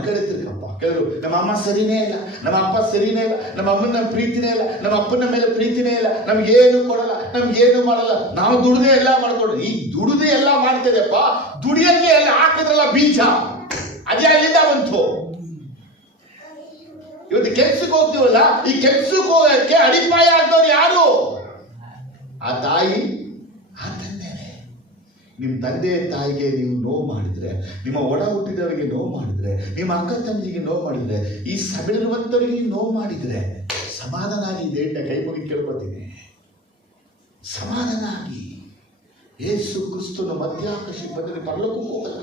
ಕಡೆ ತಿರ್ಕಪ್ಪ. ಕೆಲವರು ನಮ್ಮ ಅಮ್ಮ ಸರಿನೇ ಇಲ್ಲ, ನಮ್ಮ ಅಪ್ಪ ಸರಿನೇ ಇಲ್ಲ, ನಮ್ಮ ಅಮ್ಮನ ಪ್ರೀತಿನೇ ಇಲ್ಲ, ನಮ್ಮ ಅಪ್ಪನ ಮೇಲೆ ಪ್ರೀತಿನೇ ಇಲ್ಲ, ನಮ್ಗೇನು ಕೊಡಲ್ಲ, ನಮ್ಗೇನು ಮಾಡಲ್ಲ, ನಾವು ದುಡ್ದೇ ಎಲ್ಲ ಮಾಡ್ಕೊಡು. ಈ ದುಡ್ದೇ ಎಲ್ಲ ಮಾಡ್ತೇದೆಪ್ಪ, ದುಡಿಯಕ್ಕೆ ಎಲ್ಲ ಹಾಕಿದ್ರಲ್ಲ ಬೀಜ, ಅದೇ ಅಲ್ಲಿಂದ ಬಂತು. ಇವತ್ತು ಕೆಲ್ಸಕ್ಕೆ ಹೋಗ್ತೀವಲ್ಲ, ಈ ಕೆಲ್ಸಕ್ಕೆ ಹೋಗಕ್ಕೆ ಅಡಿಪಾಯ ಆಗ್ದವ್ರು ಯಾರು? ಆ ತಾಯಿ, ಆ ತಂದೆನೇ. ನಿಮ್ಮ ತಂದೆ ತಾಯಿಗೆ ನೀವು ನೋವು ಮಾಡಿದ್ರೆ, ನಿಮ್ಮ ಒಡ ಹುಟ್ಟಿದವರಿಗೆ ನೋವು ಮಾಡಿದ್ರೆ, ನಿಮ್ಮ ಅಕ್ಕ ತಂಗಿಗೆ ನೋವು ಮಾಡಿದ್ರೆ, ಈ ಸಭೆಲಿರುವಂಥವರಿಗೆ ನೋವು ಮಾಡಿದ್ರೆ ಸಮಾಧಾನ ಆಗಿ ದೇವರ ಕೈ ಮುಗಿ ಕೇಳ್ಕೊತೀನಿ, ಸಮಾಧಾನ ಆಗಿ. ಯೇಸು ಕ್ರಿಸ್ತನ ಮಧ್ಯಾಕಾಶಕ್ಕೆ ಬಂದರೆ ಪರಲೋಕಕ್ಕೆ ಹೋಗಲ್ಲ.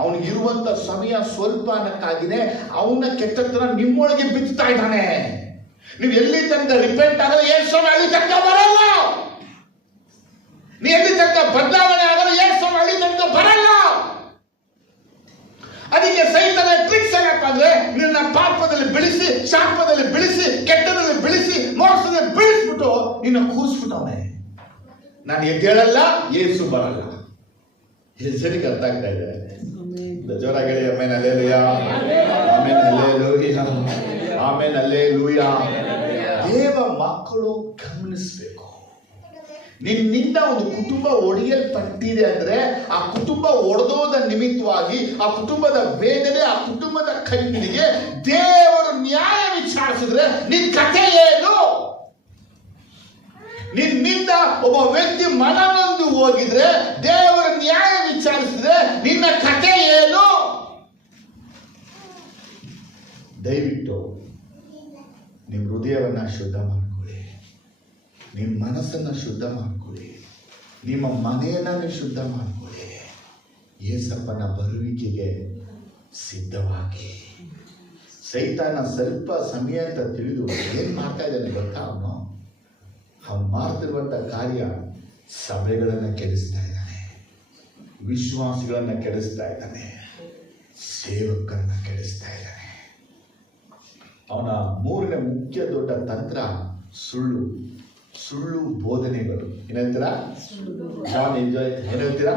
ಅವನಿಗಿರುವಂತ ಸಮಯ ಸ್ವಲ್ಪ ಅನ್ನಕ್ಕಾಗಿನೇ ಅವನ ಕೆಟ್ಟತನ ನಿಮ್ಮೊಳಗೆ ಬಿತ್ತಾ ಇದ್ದಾನೆ. ನೀವು ಎಲ್ಲಿ ತನಕ ರಿಪೆಂಟ್ ಆಗಲ್ಲ ಯೇಸು ಅಲ್ಲಿ ತನಕ ಬರಲ್ಲ. ನೀ ಎಲ್ಲಿ ತನಕ ಬದಲಾವಣೆ ಆಗಲ್ಲ ಯೇಸು ಅಲ್ಲಿ ತನಕ ಬರಲ್ಲ. ಅದಕ್ಕೆ ಸೈತನ ಟ್ರಿಕ್ಸ್ ಏನಪ್ಪ ಅಂದ್ರೆ ನಿನ್ನ ಪಾಪದಲ್ಲಿ ಬೆಳೆಸಿ, ಶಾಪದಲ್ಲಿ ಬೆಳೆಸಿ, ಕೆಟ್ಟದಲ್ಲಿ ಬೆಳೆಸಿ, ಮೋಸದಲ್ಲಿ ಬೆಳೆಸ್ಬಿಟ್ಟು ನಿನ್ನ ಕೂರಿಸ್ಬಿಟ್ಟವನೇ. ನಾನು ಎದ್ದೇಳಲ್ಲ, ಯೇಸು ಬರಲ್ಲ. ಹೆಸರಿಗೆ ಅರ್ಥ ಆಗ್ತಾ ಇದೆ. ಜೋರಾಗಿ ಹೇಳಿ amen hallelujah, amen hallelujah, amen hallelujah. ದೇವ ಮಕ್ಕಳು ಗಮನಿಸಬೇಕು. ನಿನ್ನಿಂದ ಒಂದು ಕುಟುಂಬ ಒಡೆಯಲ್ಪಟ್ಟಿದೆ ಅಂದ್ರೆ ಆ ಕುಟುಂಬ ಒಡೆದೋದ ನಿಮಿತ್ತವಾಗಿ ಆ ಕುಟುಂಬದ ವೇದನೆ, ಆ ಕುಟುಂಬದ ಕಣ್ಣೀರಿಗೆ ದೇವರು ನ್ಯಾಯ ವಿಚಾರಿಸಿದ್ರೆ ನಿನ್ ಕಥೆ ಏನು? ನಿನ್ನಿಂದ ಒಬ್ಬ ವ್ಯಕ್ತಿ ಮನನೊಂದು ಹೋಗಿದ್ರೆ ದೇವರ ನ್ಯಾಯ ವಿಚಾರಿಸಿದ್ರೆ ನಿನ್ನ ಕಥೆ ಏನು? ದಯವಿಟ್ಟು ನಿಮ್ಮ ಹೃದಯವನ್ನ ಶುದ್ಧ ಮಾಡ್ಕೊಳ್ಳಿ, ನಿಮ್ಮ ಮನಸ್ಸನ್ನ ಶುದ್ಧ ಮಾಡ್ಕೊಳ್ಳಿ, ನಿಮ್ಮ ಮನೆಯನ್ನ ಶುದ್ಧ ಮಾಡ್ಕೊಳ್ಳಿ. ಯೇಸಪ್ಪನ ಬರುವಿಕೆಗೆ ಸಿದ್ಧವಾಗಿ. ಸೈತಾನ ಸ್ವಲ್ಪ ಸಮಯ ಅಂತ ತಿಳಿದು ಏನ್ ಮಾಡ್ತಾ ಇದ್ದಾನೆ ಗೊತ್ತಾ? ಅವನು ಮಾಡ್ತಿರುವಂತ ಕಾರ್ಯ ಸಭೆಗಳನ್ನ ಕೆಡಿಸ್ತಾ ಇದ್ದಾನೆ, ವಿಶ್ವಾಸಿಗಳನ್ನ ಕೆಡಿಸ್ತಾ ಇದ್ದಾನೆ, ಸೇವಕರನ್ನ ಕೆಡಿಸ್ತಾ ಇದ್ದಾನೆ. ಅವನ ಮೂರನೇ ಮುಖ್ಯ ದೊಡ್ಡ ತಂತ್ರ ಸುಳ್ಳು ಬೋಧನೆಗಳು. ಏನ್ ಹೇಳ್ತೀರಾ? ಏನ್ ಹೇಳ್ತೀರಾ?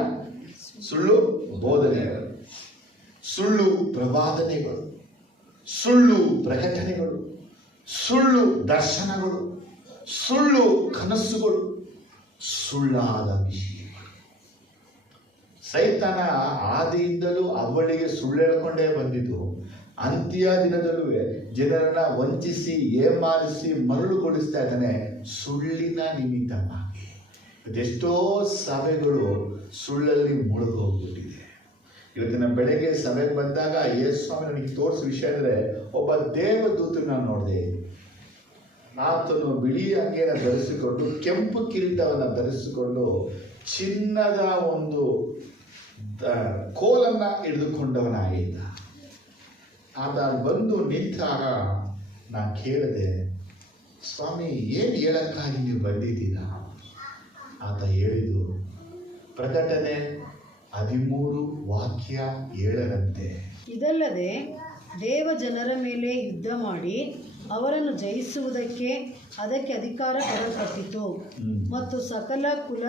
ಸುಳ್ಳು ಬೋಧನೆಗಳು, ಸುಳ್ಳು ಪ್ರವಾದನೆಗಳು, ಸುಳ್ಳು ಪ್ರಕಟಣೆಗಳು, ಸುಳ್ಳು ದರ್ಶನಗಳು, ಸುಳ್ಳು ಕನಸುಗಳು, ಸುಳ್ಳಾದ ವಿಷಯಗಳು. ಸೈತಾನ ಆದಿಯಿಂದಲೂ ಅವಳಿಗೆ ಸುಳ್ಳು ಹೇಳ್ಕೊಂಡೇ ಬಂದಿದ್ದು. ಅಂತ್ಯ ದಿನದಲ್ಲೂ ಜನರನ್ನ ವಂಚಿಸಿ, ಏಮಾರಿಸಿ, ಮರಳುಗೊಳಿಸ್ತಾ ಇದ್ದಾನೆ ಸುಳ್ಳಿನ ನಿಮಿತ್ತವಾಗಿ. ಎಷ್ಟೋ ಸಭೆಗಳು ಸುಳ್ಳಲ್ಲಿ ಮುಳುಗೋಗ್ಬಿಟ್ಟಿದೆ. ಇವತ್ತಿನ ಬೆಳಗ್ಗೆ ಸಭೆಗೆ ಬಂದಾಗ ಯೇಸು ಸ್ವಾಮಿ ನನಗೆ ತೋರಿಸೋ ವಿಷಯ ಅಂದರೆ, ಒಬ್ಬ ದೇವದೂತನ ನೋಡಿದೆ. ಆತನು ಬಿಳಿ ಅಂಗಿಯನ್ನು ಧರಿಸಿಕೊಂಡು, ಕೆಂಪು ಕಿರೀಟವನ್ನು ಧರಿಸಿಕೊಂಡು, ಚಿನ್ನದ ಒಂದು ಕೋಲನ್ನ ಹಿಡಿದುಕೊಂಡವನಾಗಿದ್ದ. ಆತ ಬಂದು ನಿಂತಾಗ ನಾನು ಕೇಳಿದೆ, ಸ್ವಾಮಿ ಏನು ಹೇಳಕ್ಕಾಗಿ ನೀವು ಬಂದಿದ್ದೀರಾ? ಆತ ಹೇಳಿದ್ದು, ಪ್ರಕಟಣೆ 13:7 ಇದಲ್ಲದೆ ದೇವ ಜನರ ಮೇಲೆ ಯುದ್ಧ ಮಾಡಿ ಅವರನ್ನು ಜಯಿಸುವುದಕ್ಕೆ ಅದಕ್ಕೆ ಅಧಿಕಾರ ಕೊಡಲ್ಪಟ್ಟಿತು. ಮತ್ತು ಸಕಲ ಕುಲ,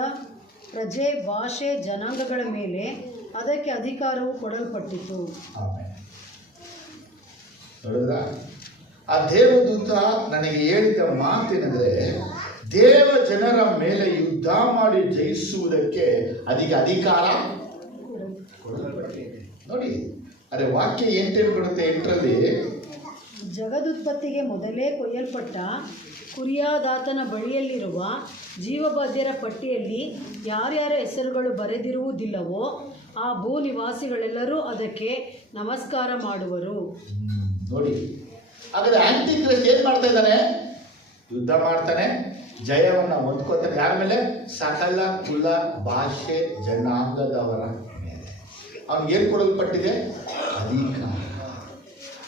ಪ್ರಜೆ, ಭಾಷೆ, ಜನಾಂಗಗಳ ಮೇಲೆ ಅದಕ್ಕೆ ಅಧಿಕಾರವು ಕೊಡಲ್ಪಟ್ಟಿತು. ನೋಡಿದ್ರ? ಆ ದೇವದೂತ ನನಗೆ ಹೇಳಿದ ಮಾತೇನೆಂದರೆ, ದೇವ ಜನರ ಮೇಲೆ ಯುದ್ಧ ಮಾಡಿ ಜಯಿಸುವುದಕ್ಕೆ ಅದಕ್ಕೆ ಅಧಿಕಾರ ಕೊಡಲ್ಪಟ್ಟಿದೆ. ನೋಡಿ, ಅದೇ ವಾಕ್ಯ 8 ಕೊಡುತ್ತೆ. 8ರಲ್ಲಿ ಜಗದುತ್ಪತ್ತಿಗೆ ಮೊದಲೇ ಕೊಯ್ಯಲ್ಪಟ್ಟ ಕುರಿಯಾದಾತನ ಬಳಿಯಲ್ಲಿರುವ ಜೀವಬಾಧ್ಯರ ಪಟ್ಟಿಯಲ್ಲಿ ಯಾರ್ಯಾರ ಹೆಸರುಗಳು ಬರೆದಿರುವುದಿಲ್ಲವೋ ಆ ಭೂ ನಿವಾಸಿಗಳೆಲ್ಲರೂ ಅದಕ್ಕೆ ನಮಸ್ಕಾರ ಮಾಡುವರು. ನೋಡಿ, ಹಾಗಾದ್ರೆ ಆಂಟಿ ಕ್ರೈಸ್ಟ್ ಏನ್ ಮಾಡ್ತಾ ಇದ್ದಾನೆ? ಯುದ್ಧ ಮಾಡ್ತಾನೆ, ಜಯವನ್ನ ಹೊಂದ್ಕೋತಾನೆ. ಯಾರ ಮೇಲೆ? ಸಕಲ ಕುಲ, ಭಾಷೆ, ಜನಾಂಗದವರ ಮೇಲೆ. ಅವ್ನಿಗೆ ಏನ್ ಕೊಡಲ್ಪಟ್ಟಿದೆ? ಅಧಿಕಾರ.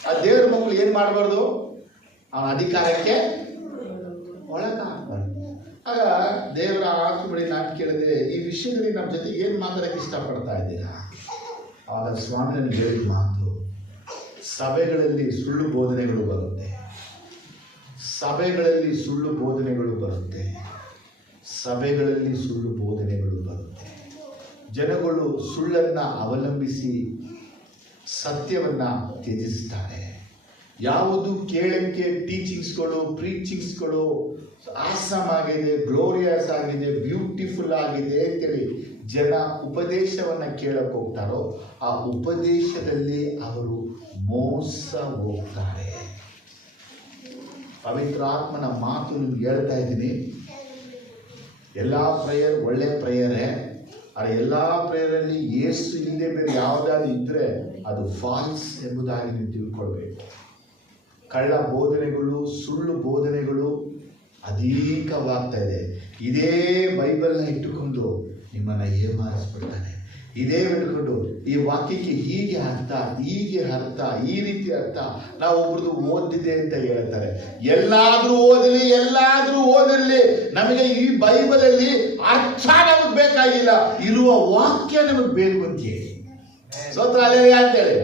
ಆ ದೇವರ ಮಕ್ಕಳು ಏನ್ ಮಾಡಬಾರ್ದು? ಅವನ ಅಧಿಕಾರಕ್ಕೆ ಒಳಗಾಗಬಾರ್ದು. ಆಗ ದೇವರ ಆತ್ಮ ಬಳಿ ನಾನು ಕೇಳಿದೆ, ಈ ವಿಷಯದಲ್ಲಿ ನಮ್ಮ ಜೊತೆ ಏನು ಮಾತಾಡಕ್ಕೆ ಇಷ್ಟಪಡ್ತಾ ಇದ್ದೀರಾ? ಆಗ ಸ್ವಾಮಿ ನನಗೆ ಹೇಳಿದ ಮಾತು, ಸಭೆಗಳಲ್ಲಿ ಸುಳ್ಳು ಬೋಧನೆಗಳು ಬರುತ್ತೆ, ಸಭೆಗಳಲ್ಲಿ ಸುಳ್ಳು ಬೋಧನೆಗಳು ಬರುತ್ತೆ, ಸಭೆಗಳಲ್ಲಿ ಸುಳ್ಳು ಬೋಧನೆಗಳು ಬರುತ್ತೆ. ಜನಗಳು ಸುಳ್ಳನ್ನ ಅವಲಂಬಿಸಿ ಸತ್ಯವನ್ನ ತ್ಯಜಿಸ್ತಾರೆ. ಯಾವುದು ಕೇಳಂಕೆ ಟೀಚಿಂಗ್ಸ್ಗಳು, ಪ್ರೀಚಿಂಗ್ಸ್ಗಳು ಆಸಮ್ ಆಗಿದೆ, ಗ್ಲೋರಿಯಸ್ ಆಗಿದೆ, ಬ್ಯೂಟಿಫುಲ್ ಆಗಿದೆ ಅಂತೇಳಿ ಜನ ಉಪದೇಶವನ್ನ ಕೇಳಕ್ಕೆ ಹೋಗ್ತಾರೋ ಆ ಉಪದೇಶದಲ್ಲಿ ಅವರು ಮೋಸ ಹೋಗ್ತಾರೆ. ಪವಿತ್ರಾತ್ಮನ ಮಾತು ನಿಮ್ಗೆ ಹೇಳ್ತಾ ಇದ್ದೀನಿ, ಎಲ್ಲ ಪ್ರೇಯರ್ ಒಳ್ಳೆ ಪ್ರೇಯರೇ, ಆದರೆ ಎಲ್ಲ ಪ್ರೇಯರಲ್ಲಿ ಯೇಸು ಇಲ್ಲದೆ ಬೇರೆ ಯಾವುದಾದ್ರು ಇದ್ದರೆ ಅದು ಫಾಲ್ಸ್ ಎಂಬುದಾಗಿ ನೀವು ತಿಳ್ಕೊಳ್ಬೇಕು. ಕಳ್ಳ ಬೋಧನೆಗಳು, ಸುಳ್ಳು ಬೋಧನೆಗಳು ಅಧಿಕವಾಗ್ತಾ ಇದೆ. ಇದೇ ಬೈಬಲ್ನ ಇಟ್ಟುಕೊಂಡು ನಿಮ್ಮನ್ನು ಏಮಾರಿಸ್ಬಿಡ್ತಾನೆ. ಇದೇ ಬಿಟ್ಕೊಂಡು ಈ ವಾಕ್ಯಕ್ಕೆ ಹೀಗೆ ಅರ್ಥ, ಈ ರೀತಿ ಅರ್ಥ, ನಾವು ಒಬ್ರದ್ದು ಓದಿದೆ ಅಂತ ಹೇಳ್ತಾರೆ. ಎಲ್ಲಾದ್ರೂ ಓದಿರಲಿ, ನಮಗೆ ಈ ಬೈಬಲಲ್ಲಿ ಅರ್ಥ ನಮಗೆ ಬೇಕಾಗಿಲ್ಲ, ಇರುವ ವಾಕ್ಯ ನಮಗೆ ಬೇಕು ಅಂತ ಹೇಳಿ. ಸ್ತೋತ್ರ ಹಲ್ಲೆಲೂಯಾ ಅಂತೇಳಿ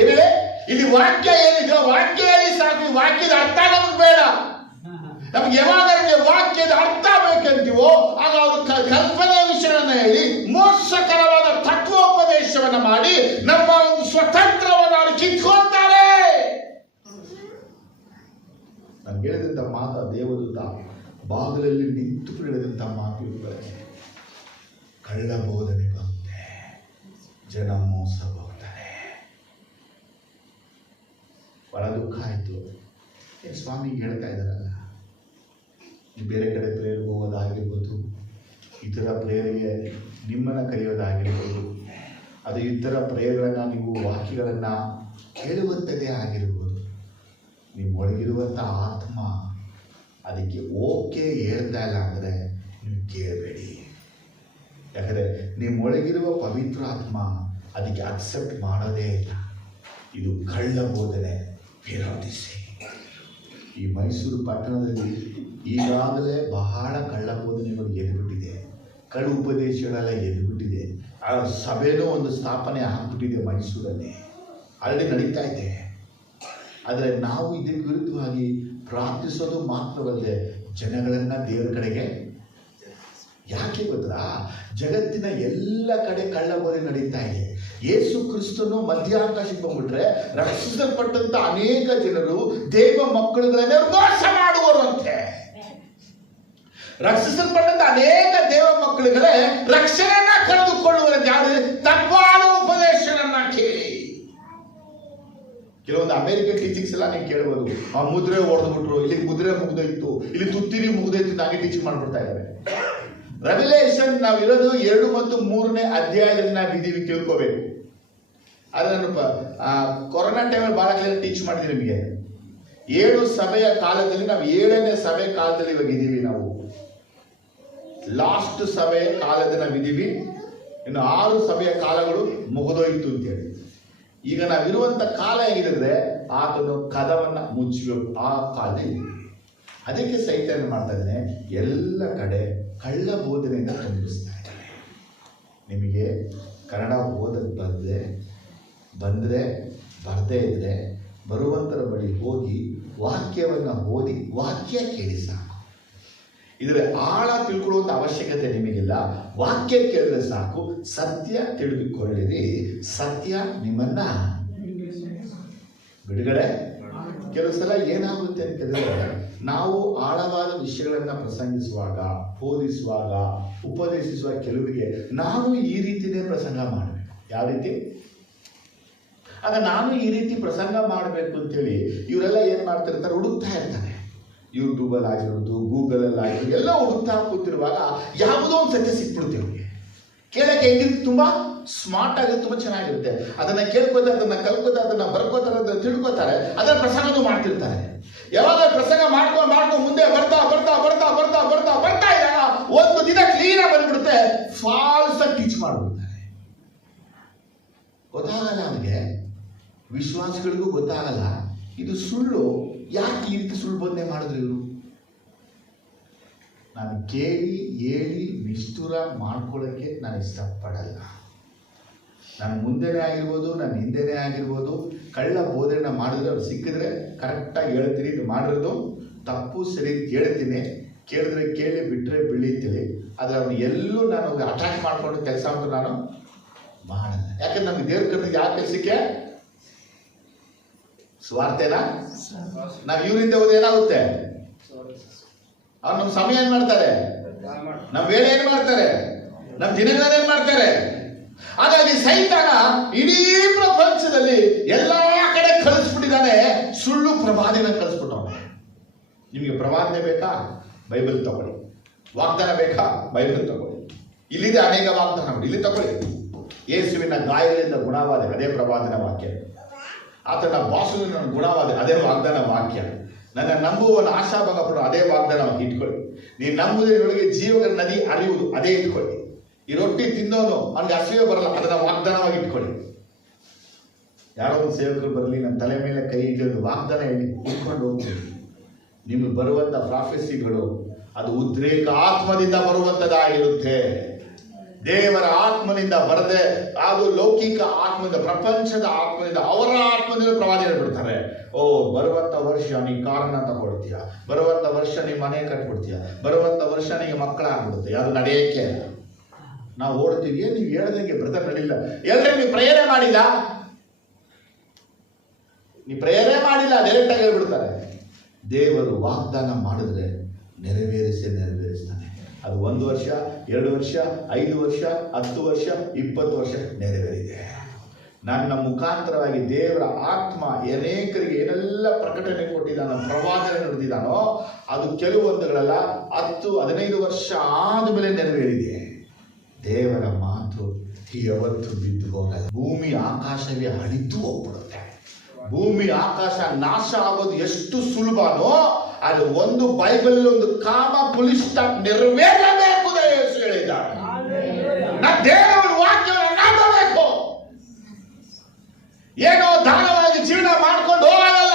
ಏನೇಳಿ ಇಲ್ಲಿ ವಾಕ್ಯ ಏನಿದೆ, ವಾಕ್ಯ ಹೇಳಿ ಸಾಕು. ವಾಕ್ಯದ ಅರ್ಥ ನಮಗೆ ಬೇಡ. ನಮ್ಗೆ ಯಾವಾಗ ವಾಕ್ಯದ ಅರ್ಥ ಬೇಕಂತೀವೋ ಆಗ ಅವರು ಕಲ್ಪನೆ ವಿಷಯವನ್ನು ಹೇಳಿ ಮೋಸಕರವಾದ ತತ್ವೋಪದೇಶವನ್ನ ಮಾಡಿ ನಮ್ಮ ಒಂದು ಸ್ವತಂತ್ರವನ್ನು ಅವರು ಕಿತ್ಕೊಳ್ತಾರೆ. ನಾನು ಹೇಳಿದಂತ ಮಾತ ದೇವದೂತ ಬಾಗಿಲಲ್ಲಿ ನಿಂತು ಹೇಳಿದಂತ ಮಾತು ಇರುತ್ತದೆ. ಕಳ್ಳ ಬೋಧನೆ ಬಂತೆ, ಜನ ಮೋಸ ಹೋಗ್ತಾರೆ. ಬಹಳ ದುಃಖ ಆಯ್ತು. ಸ್ವಾಮಿ ಹೇಳ್ತಾ ಇದ್ದಾರಲ್ಲ, ಬೇರೆ ಕಡೆ ಪ್ರೇಯರ್ಗೆ ಹೋಗೋದಾಗಿರ್ಬೋದು, ಇತರ ಪ್ರೇಯರ್ಗೆ ನಿಮ್ಮನ್ನು ಕರೆಯೋದಾಗಿರ್ಬೋದು, ಅದು ಇತರ ಪ್ರೇಯರ್ಗಳನ್ನು ನೀವು ವಾಕ್ಯಗಳನ್ನು ಕೇಳುವಂಥದ್ದೇ ಆಗಿರ್ಬೋದು. ನಿಮ್ಮೊಳಗಿರುವಂಥ ಆತ್ಮ ಅದಕ್ಕೆ ಓಕೆ ಹೇಳ್ತಾ ಇಲ್ಲ ಅಂದರೆ ನೀವು ಕೇಳಬೇಡಿ. ಯಾಕಂದರೆ ನಿಮ್ಮೊಳಗಿರುವ ಪವಿತ್ರ ಆತ್ಮ ಅದಕ್ಕೆ ಅಕ್ಸೆಪ್ಟ್ ಮಾಡೋದೇ ಇಲ್ಲ. ಇದು ಕಳ್ಳ ಬೋಧನೆ, ವಿರೋಧಿಸಿ. ಈ ಮೈಸೂರು ಪಟ್ಟಣದಲ್ಲಿ ಈಗಾಗಲೇ ಬಹಳ ಕಳ್ಳ ಬೋಧನೆಗಳು ಎದ್ಬಿಟ್ಟಿದೆ, ಕಳ್ಳ ಉಪದೇಶಗಳೆಲ್ಲ ಎದ್ಬಿಟ್ಟಿದೆ. ಆ ಸಭೆನೂ ಒಂದು ಸ್ಥಾಪನೆ ಆಗ್ಬಿಟ್ಟಿದೆ ಮೈಸೂರಲ್ಲಿ, ಆಲ್ರೆಡಿ ನಡೀತಾ ಇದೆ. ಆದರೆ ನಾವು ಇದಕ್ಕೆ ವಿರುದ್ಧವಾಗಿ ಪ್ರಾರ್ಥಿಸೋದು ಮಾತ್ರವಲ್ಲದೆ ಜನಗಳನ್ನು ದೇವರ ಕಡೆಗೆ ಯಾಕೆ ಗೊತ್ತಾ? ಜಗತ್ತಿನ ಎಲ್ಲ ಕಡೆ ಕಳ್ಳ ಬೋಧನೆ ನಡೀತಾ ಇದೆ. ಯೇಸು ಕ್ರಿಸ್ತನು ಮಧ್ಯಾಕಾಶಕ್ಕೆ ಬಂದ್ಬಿಟ್ರೆ ರಕ್ಷಿಸಲ್ಪಟ್ಟಂತ ಅನೇಕ ಜನರು ದೇವ ಮಕ್ಕಳುಗಳನ್ನೇ ಮೋಸ ಮಾಡುವರಂತೆ. ರಕ್ಷಿಸಲ್ಪಟ್ಟಂತ ಅನೇಕ ದೇವ ಮಕ್ಕಳುಗಳೇ ರಕ್ಷಣೆಯನ್ನ ಕಳೆದುಕೊಳ್ಳುವರಂತೆ. ಯಾರು? ತಪ್ಪಾದ ಉಪದೇಶಗಳನ್ನ ಕೇಳಿ. ಕೆಲವೊಂದು ಅಮೆರಿಕನ್ ಟೀಚಿಂಗ್ಸ್ ಎಲ್ಲ ನೀವು ಕೇಳ್ಬೋದು. ಆ ಮುದ್ರೆ ಹೊಡೆದ್ಬಿಟ್ರು, ಇಲ್ಲಿ ಮುದ್ರೆ ಮುಗ್ದೋಯ್ತು, ಇಲ್ಲಿ ತುತ್ತಿರಿ ಮುಗ್ದೋಯ್ತು, ಹಾಗೆ ಟೀಚಿಂಗ್ ಮಾಡ್ಬಿಡ್ತಾ ಇದ್ದಾರೆ. ರೆವಲೇಷನ್ ನಾವು ಇರೋದು 2 ಮತ್ತು 3ನೇ ಅಧ್ಯಾಯದಲ್ಲಿ ನಾವಿದ್ದೀವಿ, ತಿಳ್ಕೋಬೇಕು. ಆದರೆ ನಾನು ಕೊರೋನಾ ಟೈಮಲ್ಲಿ ಭಾಳ ಕ್ಲಿಯರ್ ಟೀಚ್ ಮಾಡಿದ್ದೀನಿ ನಿಮಗೆ. 7 ಸಭೆಯ ಕಾಲದಲ್ಲಿ ನಾವು 7ನೇ ಸಭೆ ಕಾಲದಲ್ಲಿ ಇವಾಗ ಇದ್ದೀವಿ. ನಾವು ಲಾಸ್ಟ್ ಸಭೆಯ ಕಾಲದಲ್ಲಿ ನಾವಿದ್ದೀವಿ. ಇನ್ನು 6 ಸಭೆಯ ಕಾಲಗಳು ಮುಗಿದೋಯ್ತು ಅಂತೇಳಿ. ಈಗ ನಾವಿರುವಂಥ ಕಾಲ ಹೇಗಿದ್ರೆ ಆತನು ಕದವನ್ನು ಮುಚ್ಚಬೇಕು, ಆ ಕಾಲದಲ್ಲಿ. ಅದಕ್ಕೆ ಸೈತಾನ ಮಾಡ್ತಾ ಇದ್ದಾನೆ, ಎಲ್ಲ ಕಡೆ ಕಳ್ಳ ಬೋಧನೆಯಿಂದ ತುಂಬಿಸ್ತಾ ಇದ್ದಾನೆ. ನಿಮಗೆ ಕನ್ನಡ ಓದಕ್ಕೆ ಬರದೇ ಇದ್ರೆ ಬರುವಂತರ ಬಳಿ ಹೋಗಿ ವಾಕ್ಯವನ್ನು ಓದಿ ವಾಕ್ಯ ಕೇಳಿ ಸಾಕು. ಇದರ ಆಳ ತಿಳ್ಕೊಳ್ಳುವಂಥ ಅವಶ್ಯಕತೆ ನಿಮಗಿಲ್ಲ. ವಾಕ್ಯ ಕೇಳಿದ್ರೆ ಸಾಕು. ಸತ್ಯ ತಿಳಿದುಕೊಳ್ಳಿರಿ, ಸತ್ಯ ನಿಮ್ಮನ್ನ ಬಿಡುಗಡೆ. ಕೆಲವು ಸಲ ಏನಾಗುತ್ತೆ ಅಂತ ಕೇಳಿದ್ರೆ, ನಾವು ಆಳವಾದ ವಿಷಯಗಳನ್ನು ಪ್ರಸಂಗಿಸುವಾಗ, ಬೋಧಿಸುವಾಗ, ಉಪದೇಶಿಸುವಾಗ ಕೆಲವರಿಗೆ ನಾನು ಈ ರೀತಿಯೇ ಪ್ರಸಂಗ ಮಾಡಬೇಕು. ಯಾವ ರೀತಿ? ಆಗ ನಾನು ಈ ರೀತಿ ಪ್ರಸಂಗ ಮಾಡಬೇಕು ಅಂತೇಳಿ ಇವರೆಲ್ಲ ಏನು ಮಾಡ್ತಿರ್ತಾರೆ, ಹುಡುಕ್ತಾ ಇರ್ತಾರೆ. ಯೂಟ್ಯೂಬಲ್ಲಿ ಆಗಿರೋದು, ಗೂಗಲಲ್ಲಿ ಆಗಿರೋದು ಎಲ್ಲ ಹುಡುಕ್ತಾ ಕೂತಿರುವಾಗ ಯಾವುದೋ ಒಂದು ಸತ್ಯ ಸಿಕ್ಬಿಡುತ್ತೆ ಅವ್ರಿಗೆ. ಕೇಳಕ್ಕೆ ಹೆಂಗಿರುತ್ತೆ, ತುಂಬ ಸ್ಮಾರ್ಟ್ ಆಗಿ ತುಂಬ ಚೆನ್ನಾಗಿರುತ್ತೆ. ಅದನ್ನ ಕೇಳ್ಕೋತಾರೆ, ಅದನ್ನ ಕಲ್ಕೋತಾರೆ, ಅದನ್ನ ಬರ್ಕೋತಾರೆ, ಅದನ್ನ ತಿಳ್ಕೊತಾರೆ, ಅದನ್ನ ಪ್ರಸಂಗನೂ ಮಾಡ್ತಿರ್ತಾರೆ. ಯಾವಾಗ ಪ್ರಸಂಗ ಮಾಡ್ಕೊಂಡು ಮುಂದೆ ಬರ್ತಾ ಇದ್ದಾಗ ಒಂದು ದಿನ ಕ್ಲೀನಾಗಿ ಬಂದ್ಬಿಡುತ್ತೆ, ಫಾಲ್ಸ್ ಆಗಿ ಟೀಚ್ ಮಾಡ್ಬಿಡ್ತಾರೆ. ಗೊತ್ತಾಗಲ್ಲ ಅವನಿಗೆ, ವಿಶ್ವಾಸಿಗಳಿಗೂ ಗೊತ್ತಾಗಲ್ಲ ಇದು ಸುಳ್ಳು. ಯಾಕೆ ಈ ರೀತಿ ಸುಳ್ಳು ಬೋಧನೆ ಮಾಡಿದ್ರು ಇವರು? ನಾನು ಕೇಳಿ ಹೇಳಿ ನಿಷ್ಠುರ ಮಾಡ್ಕೊಳ್ಳೋಕ್ಕೆ ನಾನು ಇಷ್ಟಪಡಲ್ಲ. ನಾನು ಮುಂದೆನೇ ಆಗಿರ್ಬೋದು, ನಾನು ಹಿಂದೆನೇ ಆಗಿರ್ಬೋದು, ಕಳ್ಳ ಬೋಧನೆ ಮಾಡಿದ್ರೆ ಅವ್ರು ಸಿಕ್ಕಿದ್ರೆ ಕರೆಕ್ಟಾಗಿ ಹೇಳ್ತೀನಿ, ಇದು ಮಾಡಿರೋದು ತಪ್ಪು ಸರಿ ಹೇಳ್ತೀನಿ, ಕೇಳಿದ್ರೆ ಕೇಳಿ, ಬಿಟ್ಟರೆ ಬೆಳೀತೀನಿ. ಆದರೆ ಅವ್ನು ಎಲ್ಲೂ ನಾನು ಅಟ್ಯಾಕ್ ಮಾಡ್ಕೊಂಡು ಕೆಲಸ ಅಂತ ನಾನು ಮಾಡಲ್ಲ. ಯಾಕಂದ್ರೆ ನಮ್ಗೆ ದೇವ್ರ ಕರೆದಿದ್ದು ಯಾವ ಕೆಲಸಕ್ಕೆ? ಸ್ವಾರ್ಥೇನಾ? ನಾವು ಇವರಿಂದ ಹೋದ್ರೆ ಏನಾಗುತ್ತೆ? ಅವ್ರು ನಮ್ಮ ಸಮಯ ಏನ್ ಮಾಡ್ತಾರೆ, ನಮ್ಮ ವೇಳೆ ಏನ್ ಮಾಡ್ತಾರೆ, ನಮ್ಮ ದಿನಗಳನ್ನ ಏನ್ ಮಾಡ್ತಾರೆ. ಹಾಗಾಗಿ ಸೈತಾನ ಇಡೀ ಪ್ರಪಂಚದಲ್ಲಿ ಎಲ್ಲಾ ಕಡೆ ಕಳಿಸ್ಬಿಟ್ಟಿದ್ದಾನೆ, ಸುಳ್ಳು ಪ್ರವಾದನೆ ಕಳಿಸ್ಬಿಟ್ಟವನೆ. ನಿಮಗೆ ಪ್ರವಾದನೆ ಬೇಕಾ? ಬೈಬಲ್ ತಗೊಳ್ಳಿ. ವಾಗ್ದಾನ ಬೇಕಾ? ಬೈಬಲ್ ತಗೊಳ್ಳಿ. ಇಲ್ಲಿದೆ ಅನೇಕ ವಾಗ್ದಾನಗಳು, ಇಲ್ಲಿ ತಗೊಳ್ಳಿ. ಯೇಸುವಿನ ಗಾಯಗಳಿಂದ ಗುಣವಾದ, ಅದೇ ಪ್ರವಾದನ ವಾಕ್ಯ. ಆತನ ಬಾಸುವಿನ ಗುಣವಾದ, ಅದೇ ವಾಗ್ದಾನ ವಾಕ್ಯ. ನನ್ನ ನಂಬುವವನ ಆಶಾಭಾಗ ಪಡೋ, ಅದೇ ವಾಗ್ದಾನ ಇಟ್ಕೊಳ್ಳಿ. ನೀವು ನಂಬುವುದರೊಳಗೆ ಜೀವಗಳ ನದಿ ಹರಿಯುವುದು, ಅದೇ ಇಟ್ಕೊಳ್ಳಿ. ಈ ರೊಟ್ಟಿ ತಿನ್ನೋನು ಅವ್ನಿಗೆ ಹಸಿವೆ ಬರಲ್ಲ, ಅದನ್ನ ವಾಗ್ದಾನವಾಗಿ ಇಟ್ಕೊಳ್ಳಿ. ಯಾರೋ ಒಂದು ಸೇವಕರು ಬರಲಿ, ನನ್ನ ತಲೆ ಮೇಲೆ ಕೈ ಇಟ್ಟು ವಾಗ್ದಾನ ಹೇಳಿ ಇಟ್ಕೊಂಡು ಹೋಗ್ತೀವಿ. ನಿಮಗೆ ಬರುವಂತ ಪ್ರಾಫೆಸಿಗಳು ಅದು ಉದ್ರೇಕ ಆತ್ಮದಿಂದ ಬರುವಂತದ್ದಾಗಿರುತ್ತೆ. ದೇವರ ಆತ್ಮನಿಂದ ಬರದೆ ಅದು ಲೌಕಿಕ ಆತ್ಮದಿಂದ, ಪ್ರಪಂಚದ ಆತ್ಮದಿಂದ, ಅವರ ಆತ್ಮದಿಂದ ಪ್ರವಾದಿಗಳು ಬಿಡ್ತಾರೆ. ಓ, ಬರುವಂತ ವರ್ಷ ನೀ ಕಾರನ್ನ ತಗೊಳ್ತೀಯ, ಬರುವಂತ ವರ್ಷ ನೀ ಮನೆ ಕಟ್ಬಿಡ್ತೀಯ, ಬರುವಂತ ವರ್ಷ ನಿಮಗೆ ಮಕ್ಕಳಾಗ್ಬಿಡುತ್ತೆ. ಅದು ನಡೆಯಕ್ಕೆ ನಾವು ಓಡ್ತೀವಿ. ನೀವು ಹೇಳ್ದಂಗೆ ಬ್ರದರ್ ನಡಿಲ್ಲ. ಎಲ್ಲರೂ ನೀವು ಪ್ರೇರಣೆ ಮಾಡಿಲ್ಲ, ನೀವು ಪ್ರೇರಣೆ ಮಾಡಿಲ್ಲ, ಡೈರೆಕ್ಟ್ ಆಗಿ ಹೇಳ್ಬಿಡ್ತಾರೆ. ದೇವರು ವಾಗ್ದಾನ ಮಾಡಿದ್ರೆ ನೆರವೇರಿಸ್ತಾನೆ. ಅದು 1 ವರ್ಷ, 2 ವರ್ಷ, 5 ವರ್ಷ, 10 ವರ್ಷ, 20 ವರ್ಷ ನೆರವೇರಿದೆ. ನನ್ನ ಮುಖಾಂತರವಾಗಿ ದೇವರ ಆತ್ಮ ಅನೇಕರಿಗೆ ಏನೆಲ್ಲ ಪ್ರಕಟಣೆ ಕೊಟ್ಟಿದ್ದಾನೋ, ಪ್ರವಾದನೆ ನುಡಿದಿದ್ದಾನೋ, ಅದು ಕೆಲವೊಂದುಗಳೆಲ್ಲ 10-15 ವರ್ಷ ಆದಮೇಲೆ ನೆರವೇರಿದೆ. ದೇವರ ಮಾತು ಯಾವತ್ತು ಬಿದ್ದು ಹೋಗಲ್ಲ. ಭೂಮಿ ಆಕಾಶವೇ ಅಳಿದು ಹೋಗ್ಬಿಡುತ್ತೆ. ಭೂಮಿ ಆಕಾಶ ನಾಶ ಆಗೋದು ಎಷ್ಟು ಸುಲಭನೋ, ಅದು ಒಂದು ಬೈಬಲ್ ಒಂದು ಕಾಮ ಪುಲಿ ಸ್ಟಾಪ್ ನೆರವೇರಬೇಕು ಯೇಸು ಹೇಳಿದ್ದಾರೆ. ದೇವರ ವಾಕ್ಯವನ್ನು ನಂಬಬೇಕು. ಏನೋ ದಾನವಾಗಿ ಜೀವನ ಮಾಡ್ಕೊಂಡು ಹೋಗಲ್ಲ.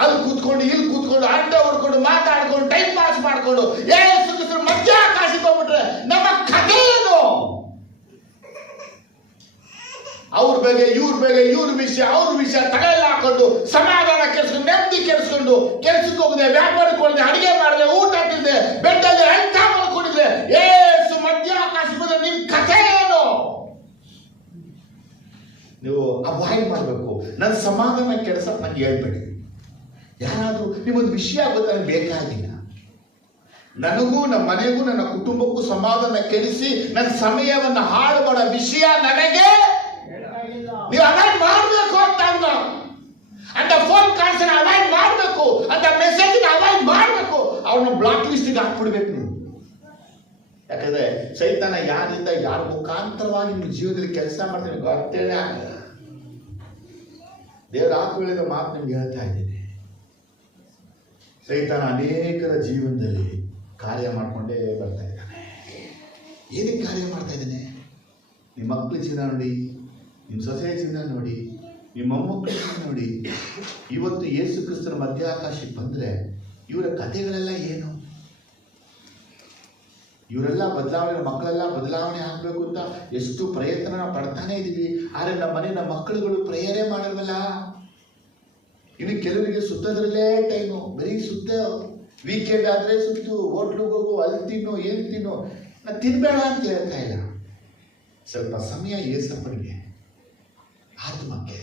ಅಲ್ಲಿ ಕೂತ್ಕೊಂಡು ಇಲ್ಲಿ ಕೂತ್ಕೊಂಡು ಅಡ್ಡ ಹೊಡ್ಕೊಂಡು ಮಾತಾಡ್ಕೊಂಡು ಟೈಮ್ ಪಾಸ್ ಮಾಡ್ಕೊಂಡು ಯೇಸು ಕ್ರಿಸ್ತನ ಮಧ್ಯ ಆಕಾಶಕ್ಕೆ ಹೋಗ್ಬಿಟ್ರೆ ನಮ್ಮ ಕಥೆ ಏನು? ಅವ್ರ ಬಗ್ಗೆ ಇವ್ರ ವಿಷಯ ಅವ್ರ ವಿಷಯ ತಲೆಯಲ್ಲಿ ಹಾಕೊಂಡು ಸಮಾಧಾನ ಕೆಡಿಸ್ಕೊಂಡು, ನೆಮ್ಮದಿ ಕೆಡಿಸ್ಕೊಂಡು, ಕೆಲ್ಸಕ್ಕೆ ಹೋಗದೆ, ವ್ಯಾಪಾರಕ್ಕೆ ಹೋಗದೆ, ಅಡಿಗೆ ಮಾಡದೆ, ಊಟ ತಿಂದೆ, ಬೆಡ್ಡಲ್ಲಿ ಅಳ್ತ ಮಾಡ್ಕೊಂಡಿದ್ರೆ ಏಸು ಮಧ್ಯ ಆಕಾಶ ಬಂದ್ರೆ ನಿಮ್ ಕಥೆ ಏನು? ನೀವು ಅವಾಯ್ಡ್ ಮಾಡಬೇಕು. ನನ್ನ ಸಮಾಧಾನ ಕೆಡಿಸಕ್ ನಂಗೆ ಹೇಳ್ಬೇಡಿ. ಯಾರಾದ್ರೂ ನಿಮ್ಮೊಂದು ವಿಷಯ ಗೊತ್ತ ಬೇಕಾಗಿಲ್ಲ. ನನಗೂ ನಮ್ಮ ಮನೆಗೂ ನನ್ನ ಕುಟುಂಬಕ್ಕೂ ಸಮಾಧಾನ ಕೆಡಿಸಿ ನನ್ನ ಸಮಯವನ್ನು ಹಾಳು ಮಾಡೋ ವಿಷಯ ನನಗೆ ನೀವು ಅವಾಯ್ಡ್ ಮಾಡಬೇಕು ಅಂತ ಫೋನ್ ಕಾಲ್ಸ್ ಅವಾಯ್ಡ್ ಮಾಡಬೇಕು, ಅಂತ ಮೆಸೇಜ್ ಅವಾಯ್ಡ್ ಮಾಡಬೇಕು. ಅವ್ರನ್ನ ಬ್ಲಾಕ್ ಲಿಸ್ಟ್ಗೆ ಹಾಕ್ಬಿಡ್ಬೇಕು ನೀವು. ಯಾಕಂದ್ರೆ ಸೈತಾನ ಯಾರಿಂದ ಯಾರ ಮುಖಾಂತರವಾಗಿ ನಿಮ್ಮ ಜೀವನದಲ್ಲಿ ಕೆಲಸ ಮಾಡ್ತೀನಿ ಗೊತ್ತೇನೆ ಆಗಲ್ಲ. ದೇವರ ಆತ್ಮಗಳಿಂದ ಮಾತು ನಿಮ್ಗೆ ಹೇಳ್ತಾ ಇದ್ದೀನಿ. ಸೈತಾನ ಅನೇಕರ ಜೀವನದಲ್ಲಿ ಕಾರ್ಯ ಮಾಡ್ಕೊಂಡೇ ಬರ್ತಾ ಇದ್ದಾನೆ. ಏನಕ್ಕೆ ಕಾರ್ಯ ಮಾಡ್ತಾ ಇದ್ದಾನೆ? ನಿಮ್ಮ ಮಕ್ಕಳ ಜೀವನ ನೋಡಿ, ನಿಮ್ಮ ಸೊಸೆ ಜೀವನ ನೋಡಿ, ನಿಮ್ಮ ಮೊಮ್ಮಕ್ಕಳ ಜೀವನ ನೋಡಿ. ಇವತ್ತು ಯೇಸು ಕ್ರಿಸ್ತನ ಮಧ್ಯಾಕಾಶಕ್ಕೆ ಬಂದರೆ ಇವರ ಕಥೆಗಳೆಲ್ಲ ಏನು? ಇವರೆಲ್ಲ ಬದಲಾವಣೆ, ಮಕ್ಕಳೆಲ್ಲ ಬದಲಾವಣೆ ಆಗಬೇಕು ಅಂತ ಎಷ್ಟು ಪ್ರಯತ್ನ ಪಡ್ತಾನೆ ಇದ್ದೀವಿ. ಆದರೆ ನಮ್ಮ ಮನೆ ನಮ್ಮ ಮಕ್ಕಳುಗಳು ಪ್ರೇರಣೆ ಮಾಡಲ್ವಲ್ಲ. ಇನ್ನು ಕೆಲವರಿಗೆ ಸುತ್ತದ್ರಲ್ಲೇ ಟೈಮು, ಬರೀ ಸುತ್ತ. ವೀಕೆಂಡ್ ಆದರೆ ಸುತ್ತು, ಹೋಟ್ಲಿಗೆ ಹೋಗು, ಅಲ್ಲಿ ತಿನ್ನು, ಏನು ತಿನ್ನು. ನಾನು ತಿನ್ಬೇಡ ಅಂತ ಹೇಳ್ತಾ ಇಲ್ಲ. ಸ್ವಲ್ಪ ಸಮಯ ಏಸಪ್ಪನಿಗೆ, ಆತ್ಮಕ್ಕೆ,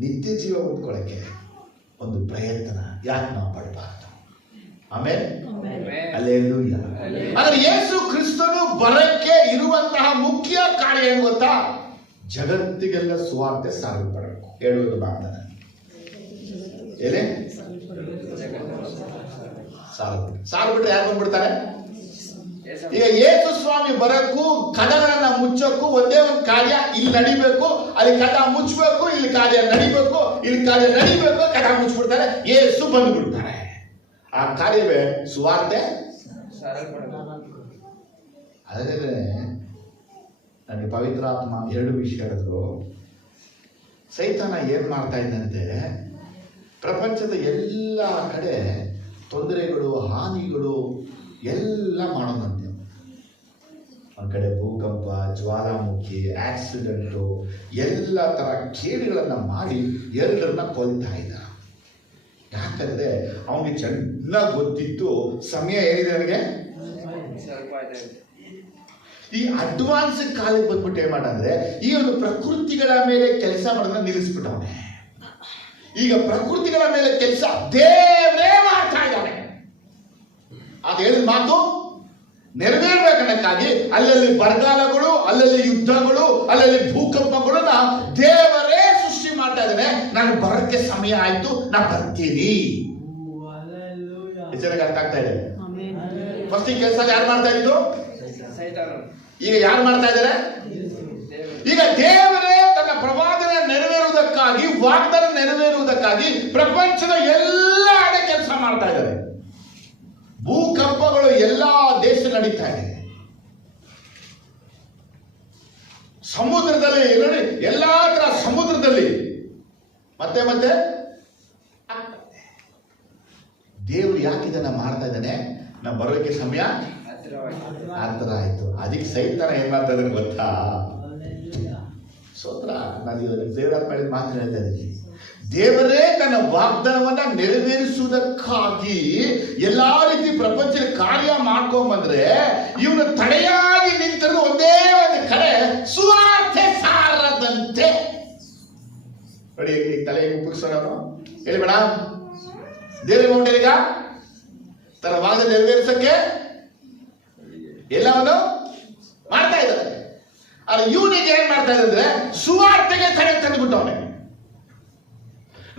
ನಿತ್ಯ ಜೀವ ಉಟ್ಕೊಳ್ಳೋಕ್ಕೆ ಒಂದು ಪ್ರಯತ್ನ ಯಾಕೆ ನಾವು ಪಡಬಾರ್ದು? ಆಮೇಲೆ ಹಲ್ಲೆಲೂಯಾ. ಆದರೆ ಯೇಸು ಕ್ರಿಸ್ತನು ಬರಕ್ಕೆ ಇರುವಂತಹ ಮುಖ್ಯ ಕಾರ್ಯ ಏನು ಗೊತ್ತಾ? ಜಗತ್ತಿಗೆಲ್ಲ ಸುವಾರ್ತೆ ಸಾರಲ್ಪಡಬೇಕು. ಹೇಳುವುದು ಮಾತನ್ನ ಏನೇ ಸಾರ್ಬಿಟ್ರೆ ಯಾರು ಬಂದ್ಬಿಡ್ತಾರೆ? ಈಗ ಯೇಸು ಸ್ವಾಮಿ ಬರಕ್ಕೂ ಕದಗಳನ್ನ ಮುಚ್ಚಕ್ಕೂ ಒಂದೇ ಒಂದು ಕಾರ್ಯ. ಇಲ್ಲಿ ನಡಿಬೇಕು, ಅಲ್ಲಿ ಕದ ಮುಚ್ಚಬೇಕು, ಇಲ್ಲಿ ಕಾರ್ಯ ನಡಿಬೇಕು, ಇಲ್ಲಿ ಕಾರ್ಯ ನಡಿಬೇಕು, ಕದ ಮುಚ್ಚಿಬಿಡ್ತಾರೆ, ಯೇಸು ಬಂದ್ಬಿಡ್ತಾರೆ. ಆ ಕಾರ್ಯವೇ ಸುವಾರ್ತೆ. ಅದೇ ನನಗೆ ಪವಿತ್ರಾತ್ಮ 2 ವಿಷಯ ಹೇಳಿದ್ರು. ಸೈತಾನ ಏನ್ ಮಾಡ್ತಾ ಇದ್ದಂತೆ, ಪ್ರಪಂಚದ ಎಲ್ಲ ಕಡೆ ತೊಂದರೆಗಳು, ಹಾನಿಗಳು ಎಲ್ಲ ಮಾಡೋದಂತೆ. ಒಂದು ಕಡೆ ಭೂಕಂಪ, ಜ್ವಾಲಾಮುಖಿ, ಆಕ್ಸಿಡೆಂಟು, ಎಲ್ಲ ತರ ಕೇಡುಗಳನ್ನ ಮಾಡಿ ಎಲ್ಲರನ್ನ ಕೊಲ್ತಾ ಇದ್ದ. ಯಾಕಂದ್ರೆ ಅವನಿಗೆ ಚೆನ್ನಾಗಿ ಗೊತ್ತಿತ್ತು ಸಮಯ ಏನಿದೆ ನನಗೆ. ಈ ಅಡ್ವಾನ್ಸ್ ಕಾಲಕ್ಕೆ ಬಂದ್ಬಿಟ್ಟು ಏನ್ ಮಾಡಂದ್ರೆ, ಈ ಒಂದು ಪ್ರಕೃತಿಗಳ ಮೇಲೆ ಕೆಲಸ ಮಾಡೋದನ್ನ ನಿಲ್ಲಿಸ್ಬಿಟ್ಟವನೆ. ಈಗ ಪ್ರಕೃತಿಗಳ ಮೇಲೆ ಕೆಲಸ ದೇವರೇ ಮಾಡ್ತಾ ಇದ್ದಾನೆ. ಅದು ಹೇಳಿದ ಮಾತು ನೆರವೇರ್ಬೇಕನ್ನಕ್ಕಾಗಿ ಅಲ್ಲಲ್ಲಿ ಬರಗಾಲಗಳು, ಅಲ್ಲಲ್ಲಿ ಯುದ್ಧಗಳು, ಅಲ್ಲಲ್ಲಿ ಭೂಕಂಪಗಳನ್ನ ದೇವರೇ ಸೃಷ್ಟಿ ಮಾಡ್ತಾ ಇದ್ದಾನೆ. ನಾನು ಬರೋಕ್ಕೆ ಸಮಯ ಆಯ್ತು, ನಾನು ಬರ್ತೀನಿ. ಹೆಚ್ಚಿನ ಅರ್ಥ ಆಗ್ತಾ ಇದೆ. ಫಸ್ಟ್ ಈ ಕೆಲಸ ಯಾರು ಮಾಡ್ತಾ ಇದ್ದು? ಈಗ ಯಾರು ಮಾಡ್ತಾ ಇದ್ದಾರೆ? ಈಗ ದೇವರೇ ತನ್ನ ಪ್ರವಾದನೆ ನೆರವೇರುವುದಕ್ಕಾಗಿ, ವಾಗ್ದಾನ ನೆರವೇರುವುದಕ್ಕಾಗಿ ಪ್ರಪಂಚದ ಎಲ್ಲ ಕಡೆ ಕೆಲಸ ಮಾಡ್ತಾ ಇದ್ದಾರೆ. ಭೂಕಂಪಗಳು ಎಲ್ಲಾ ದೇಶ ನಡೀತಾ ಇದೆ. ಸಮುದ್ರದಲ್ಲಿ ನೋಡಿ, ಎಲ್ಲಾ ತರ ಸಮುದ್ರದಲ್ಲಿ ಮತ್ತೆ ಮತ್ತೆ ದೇವರು ಯಾಕೆ ಇದನ್ನ ಮಾಡ್ತಾ ಇದ್ದಾನೆ? ನಾವು ಬರೋಕೆ ಸಮಯ ಹತ್ರ ಆಯ್ತು. ಅದಕ್ಕೆ ಸೈತಾನ ಏನ್ ಮಾಡ್ತಾ ಇದ್ದಾನೆ ಗೊತ್ತಾ? ಸ್ತೋತ್ರ. ನಾನು ದೇವರ ಮಾಡಿದ ಮಾತು ಹೇಳ್ತಾ ಇದ್ದೀನಿ. ದೇವರೇ ತನ್ನ ವಾಗ್ದಾನವನ್ನ ನೆರವೇರಿಸುವುದಕ್ಕಾಗಿ ಎಲ್ಲಾ ರೀತಿ ಪ್ರಪಂಚದ ಕಾರ್ಯ ಮಾಡ್ಕೊಂಡ್ಬಂದ್ರೆ ಇವನು ತಡೆಯಾಗಿ ನಿಂತಿರೋದು ಒಂದೇ ಒಂದು ಕಡೆ, ಸುವಾರ್ತೆ ಸಾರದಂತೆ. ನೋಡಿ, ಈ ತಲೆಗೆ ಉಪಯೋಗಿಸೋಣ ಹೇಳಿ ಬೇಡ. ದೇವರ ಈಗ ತನ್ನ ವಾಗ್ದಾನ ನೆರವೇರಿಸಕ್ಕೆ ಎಲ್ಲವನ್ನು ಮಾಡ್ತಾ ಇದ್ದಾರೆ. ಆದ್ರೆ ಇವನಿಗೆ ಏನ್ ಮಾಡ್ತಾ ಇದ್ದಾರೆ? ಸುವಾರ್ತೆಗೆ ತಡೆ ತಂದುಬಿಟ್ಟವನೆ.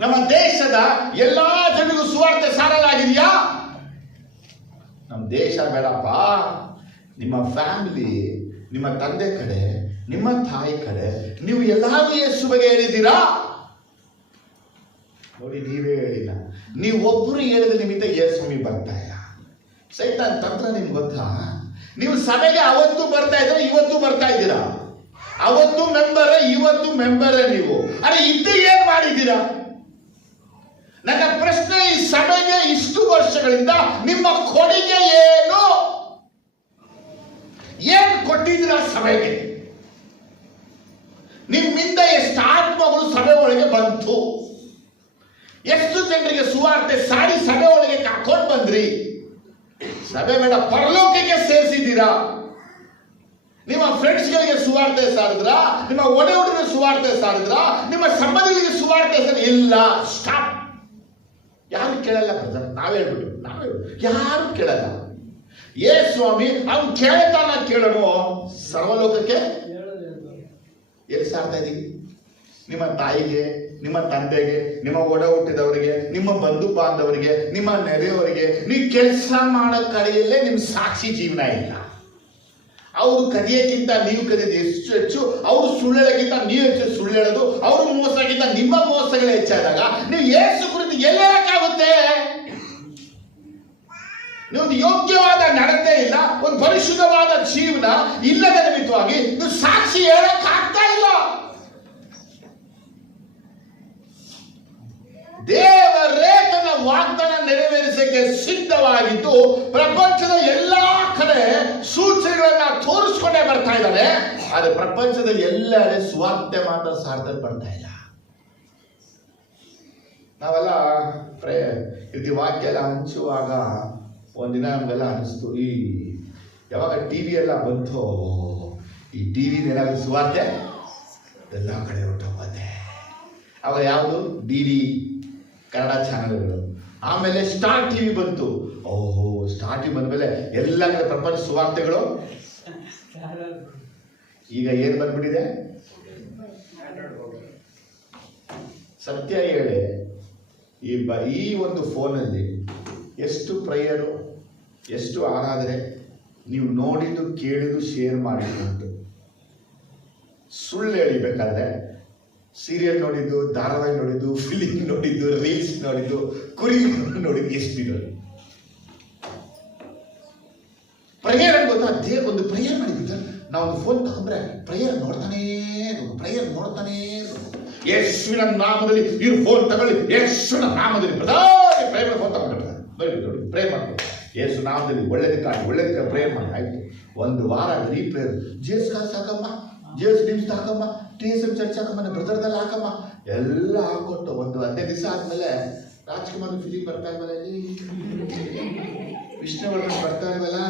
ನಮ್ಮ ದೇಶದ ಎಲ್ಲಾ ಜನರಿಗೂ ಸುವಾರ್ತೆ ಸಾರಲಾಗಿದೆಯಾ? ನಮ್ಮ ದೇಶ ಬೇಡಪ್ಪ, ನಿಮ್ಮ ಫ್ಯಾಮಿಲಿ, ನಿಮ್ಮ ತಂದೆ ಕಡೆ, ನಿಮ್ಮ ತಾಯಿ ಕಡೆ ನೀವು ಎಲ್ಲಾರು ಯೇಸು ಬಗ್ಗೆ ಹೇಳಿದ್ದೀರಾ? ನೋಡಿ, ನೀವೇ ಹೇಳಿಲ್ಲ. ನೀವು ಒಬ್ಬರು ಹೇಳಿದ ನಿಮಿತ್ತ ಯೇಸುವಿ ಬರ್ತಾ ಇಲ್ಲ. ಸೈತಾನ್ ತಂತ್ರ ನಿಮ್ಗೆ ಗೊತ್ತಾ? ನೀವು ಸಭೆಗೆ ಅವತ್ತು ಬರ್ತಾ ಇದ್ರೆ ಇವತ್ತು ಬರ್ತಾ ಇದ್ದೀರಾ. ಅವತ್ತು ಮೆಂಬರ್, ಇವತ್ತು ಮೆಂಬರ್. ನೀವು ಅರೆ ಇದ್ದು ಏನ್ ಮಾಡಿದ್ದೀರಾ? ನನ್ನ ಪ್ರಶ್ನೆ, ಈ ಸಭೆಗೆ ಇಷ್ಟು ವರ್ಷಗಳಿಂದ ನಿಮ್ಮ ಕೊಡುಗೆ ಏನು? ಏನ್ ಕೊಟ್ಟಿದ್ದೀರಾ ಸಭೆಗೆ? ನಿಮ್ಮಿಂದ ಎಷ್ಟು ಆತ್ಮಗಳು ಸಭೆ ಒಳಗೆ ಬಂತು? ಎಷ್ಟು ಜನರಿಗೆ ಸುವಾರ್ತೆ ಸಾರಿ ಸಭೆ ಒಳಗೆ ಕರ್ಕೊಂಡು ಬಂದ್ರಿ? ಸಭೆ ಬೇಡ, ಪರಲೋಕಕ್ಕೆ ಸೇರಿಸಿದ್ದೀರಾ? ನಿಮ್ಮ ಫ್ರೆಂಡ್ಸ್ಗಳಿಗೆ ಸುವಾರ್ತೆ ಸಾರಿದ್ರ? ನಿಮ್ಮ ಒಡೆಯುಡಿನ ಸುವಾರ್ತೆ ಸಾರಿದ್ರ? ನಿಮ್ಮ ಸಂಬಂಧಿಗಳಿಗೆ ಸುವಾರ್ತೆ ಇಲ್ಲ. ಸ್ಟಾಪ್. ಯಾರು ಕೇಳಲ್ಲ ಬ್ರದರ್, ನಾವೇ ಹೇಳ್ಬಿಟ್ಟು ಯಾರು ಕೇಳಲ್ಲ. ಏ ಸ್ವಾಮಿ, ಅವ್ನು ಕೇಳ್ತಾನ ಕೇಳೋಣ. ಸರ್ವಲೋಕಕ್ಕೆ ಎಲ್ಲಿ ಸಾರ್ತಾ ಇದೀವಿ? ನಿಮ್ಮ ತಾಯಿಗೆ, ನಿಮ್ಮ ತಂದೆಗೆ, ನಿಮ್ಮ ಒಡ ಹುಟ್ಟಿದವರಿಗೆ, ನಿಮ್ಮ ಬಂಧು ಬಾಂಧವರಿಗೆ, ನಿಮ್ಮ ನೆರೆಯವರಿಗೆ ನೀವು ಕೆಲಸ ಮಾಡೋ ಕಡೆಯಲ್ಲೇ ನಿಮ್ ಸಾಕ್ಷಿ ಜೀವನ ಇಲ್ಲ. ಅವರು ಕದಿಯಕ್ಕಿಂತ ನೀವು ಕದಿಯೋದು ಎಷ್ಟು ಹೆಚ್ಚು, ಅವರು ಸುಳ್ಳೆಳಕ್ಕಿಂತ ನೀವು ಹೆಚ್ಚು ಸುಳ್ಳು ಹೇಳೋದು, ಅವರು ಮೋಸಕ್ಕಿಂತ ನಿಮ್ಮ ಮೋಸಗಳೇ ಹೆಚ್ಚಾದಾಗ ನೀವು ಯೇಸು ಕುರಿತು ಎಲ್ಲಿ ಹೇಳಕ್ಕಾಗುತ್ತೆ? ನೀವು ಯೋಗ್ಯವಾದ ನಡತೆ ಇಲ್ಲ, ಒಂದು ಪರಿಶುದ್ಧವಾದ ಜೀವನ ಇಲ್ಲದ ನಿಮಿತ್ತವಾಗಿ ನೀವು ಸಾಕ್ಷಿ ಹೇಳಕ್ ಆಗ್ತಾ ಇಲ್ಲ. ದೇವರೇ ತನ್ನ ವಾಗ್ದಾನ ನೆರವೇರಿಸಕ್ಕೆ ಸಿದ್ಧವಾಗಿದ್ದು ಪ್ರಪಂಚದ ಎಲ್ಲಾ ಕಡೆ ಸೂಚನೆಗಳನ್ನ ತೋರಿಸ್ಕೊಂಡೇ ಬರ್ತಾ ಇದ್ದಾರೆ. ಆದ್ರೆ ಪ್ರಪಂಚದ ಎಲ್ಲೆಡೆ ಸುವಾರ್ತೆ ಮಾತ್ರ ಸಾರ್ಥಕ ಬರ್ತಾ ಇಲ್ಲ. ನಾವೆಲ್ಲ ಇದು ವಾಕ್ಯ ಎಲ್ಲ ಹಂಚುವಾಗ ಒಂದಿನ ನಮ್ಗೆಲ್ಲ ಅನಿಸ್ತು, ಈ ಯಾವಾಗ ಟಿವಿ ಎಲ್ಲ ಬಂತು, ಈ ಟಿವಿ ಏನಾದ್ರು ಸುವಾರ್ತೆ ಎಲ್ಲ ಕಡೆ ಹೊರಟೋಗುತ್ತೆ. ಅವಾಗ ಯಾವುದು DD ಕನ್ನಡ ಚಾನೆಲ್ಗಳು, ಆಮೇಲೆ ಸ್ಟಾರ್ ಟಿವಿ ಬಂತು. ಓಹೋ, ಸ್ಟಾರ್ ಟಿವಿ ಬಂದ್ಮೇಲೆ ಎಲ್ಲ ಕಡೆ ಪ್ರಪಂಚ ಸುವಾರ್ತೆಗಳು. ಈಗ ಏನ್ ಬಂದ್ಬಿಟ್ಟಿದೆ? ಸತ್ಯ ಹೇಳಿ, ಈ ಒಂದು ಫೋನಲ್ಲಿ ಎಷ್ಟು ಪ್ರೇಯರು, ಎಷ್ಟು ಆರಾಧನೆ ನೀವು ನೋಡಿದ್ದು, ಕೇಳಿದ್ದು, ಶೇರ್ ಮಾಡಿದ್ದು ಉಂಟು. ಸುಳ್ಳು ಹೇಳಿಬೇಕಾದ್ರೆ ಸೀರಿಯಲ್ ನೋಡಿದ್ದು, ಧಾರಾವಾಹಿ ನೋಡಿದ್ದು, ಫಿಲಿಮ್ ನೋಡಿದ್ದು, ರೀಲ್ಸ್ ನೋಡಿದ್ದು, ಕುರಿ ನೋಡಿದ್ದು ಎಷ್ಟಿರೋದು. ಪ್ರೇಯರ್ ಗೊತ್ತಾ? ಒಂದು ಪ್ರೇಯರ್ ಮಾಡಿಬಿಟ್ಟ. ನಾವು ಒಂದು ಫೋನ್ ತಗೊಂಡ್ರೆ ಪ್ರೇಯರ್ ನೋಡ್ತಾನೇ ಯೇಸುವಿನ ನಾಮದಲ್ಲಿ ಇವ್ರು ಫೋನ್ ತಗೊಳ್ಳಿ, ಯೇಸುವಿನ ನಾಮದಲ್ಲಿ ಪ್ರೇಯರ್ ಫೋನ್ ತಗೊಂಡ್ರೆ ನೋಡಿ ಪ್ರೇಯರ್ ಮಾಡ್ಕೊಂಡು ಯೇಸು ನಾಮದಲ್ಲಿ ಒಳ್ಳೇದಕ್ಕೆ ಪ್ರೇಯರ್ ಮಾಡಿ. ಆಯ್ತು, ಒಂದು ವಾರ ಬರೀ ಪ್ರೇಯರ್. ಜೇಸ್ ಕಾಸು ಹಾಕಮ್ಮ, ಜೇಸ್ ನಿಮ್ಸ್ ಹಾಕಮ್ಮ, TSM ಚರ್ಚ್ ಹಾಕಮ್ಮ, ಬ್ರದರ್ದಲ್ಲಿ ಹಾಕಮ್ಮ, ಎಲ್ಲ ಹಾಕೊಟ್ಟು ಒಂದು 15 ದಿವಸ ಆದ್ಮೇಲೆ ರಾಜ್ಕುಮಾರ್ ಫಿಲಿಂ ಬರ್ತಾ ಇಲ್ವಲ್ಲ, ಇಲ್ಲಿ ವಿಷ್ಣುವರ್ಧನ್ ಬರ್ತಾ ಇಲ್ವಲ್ಲ,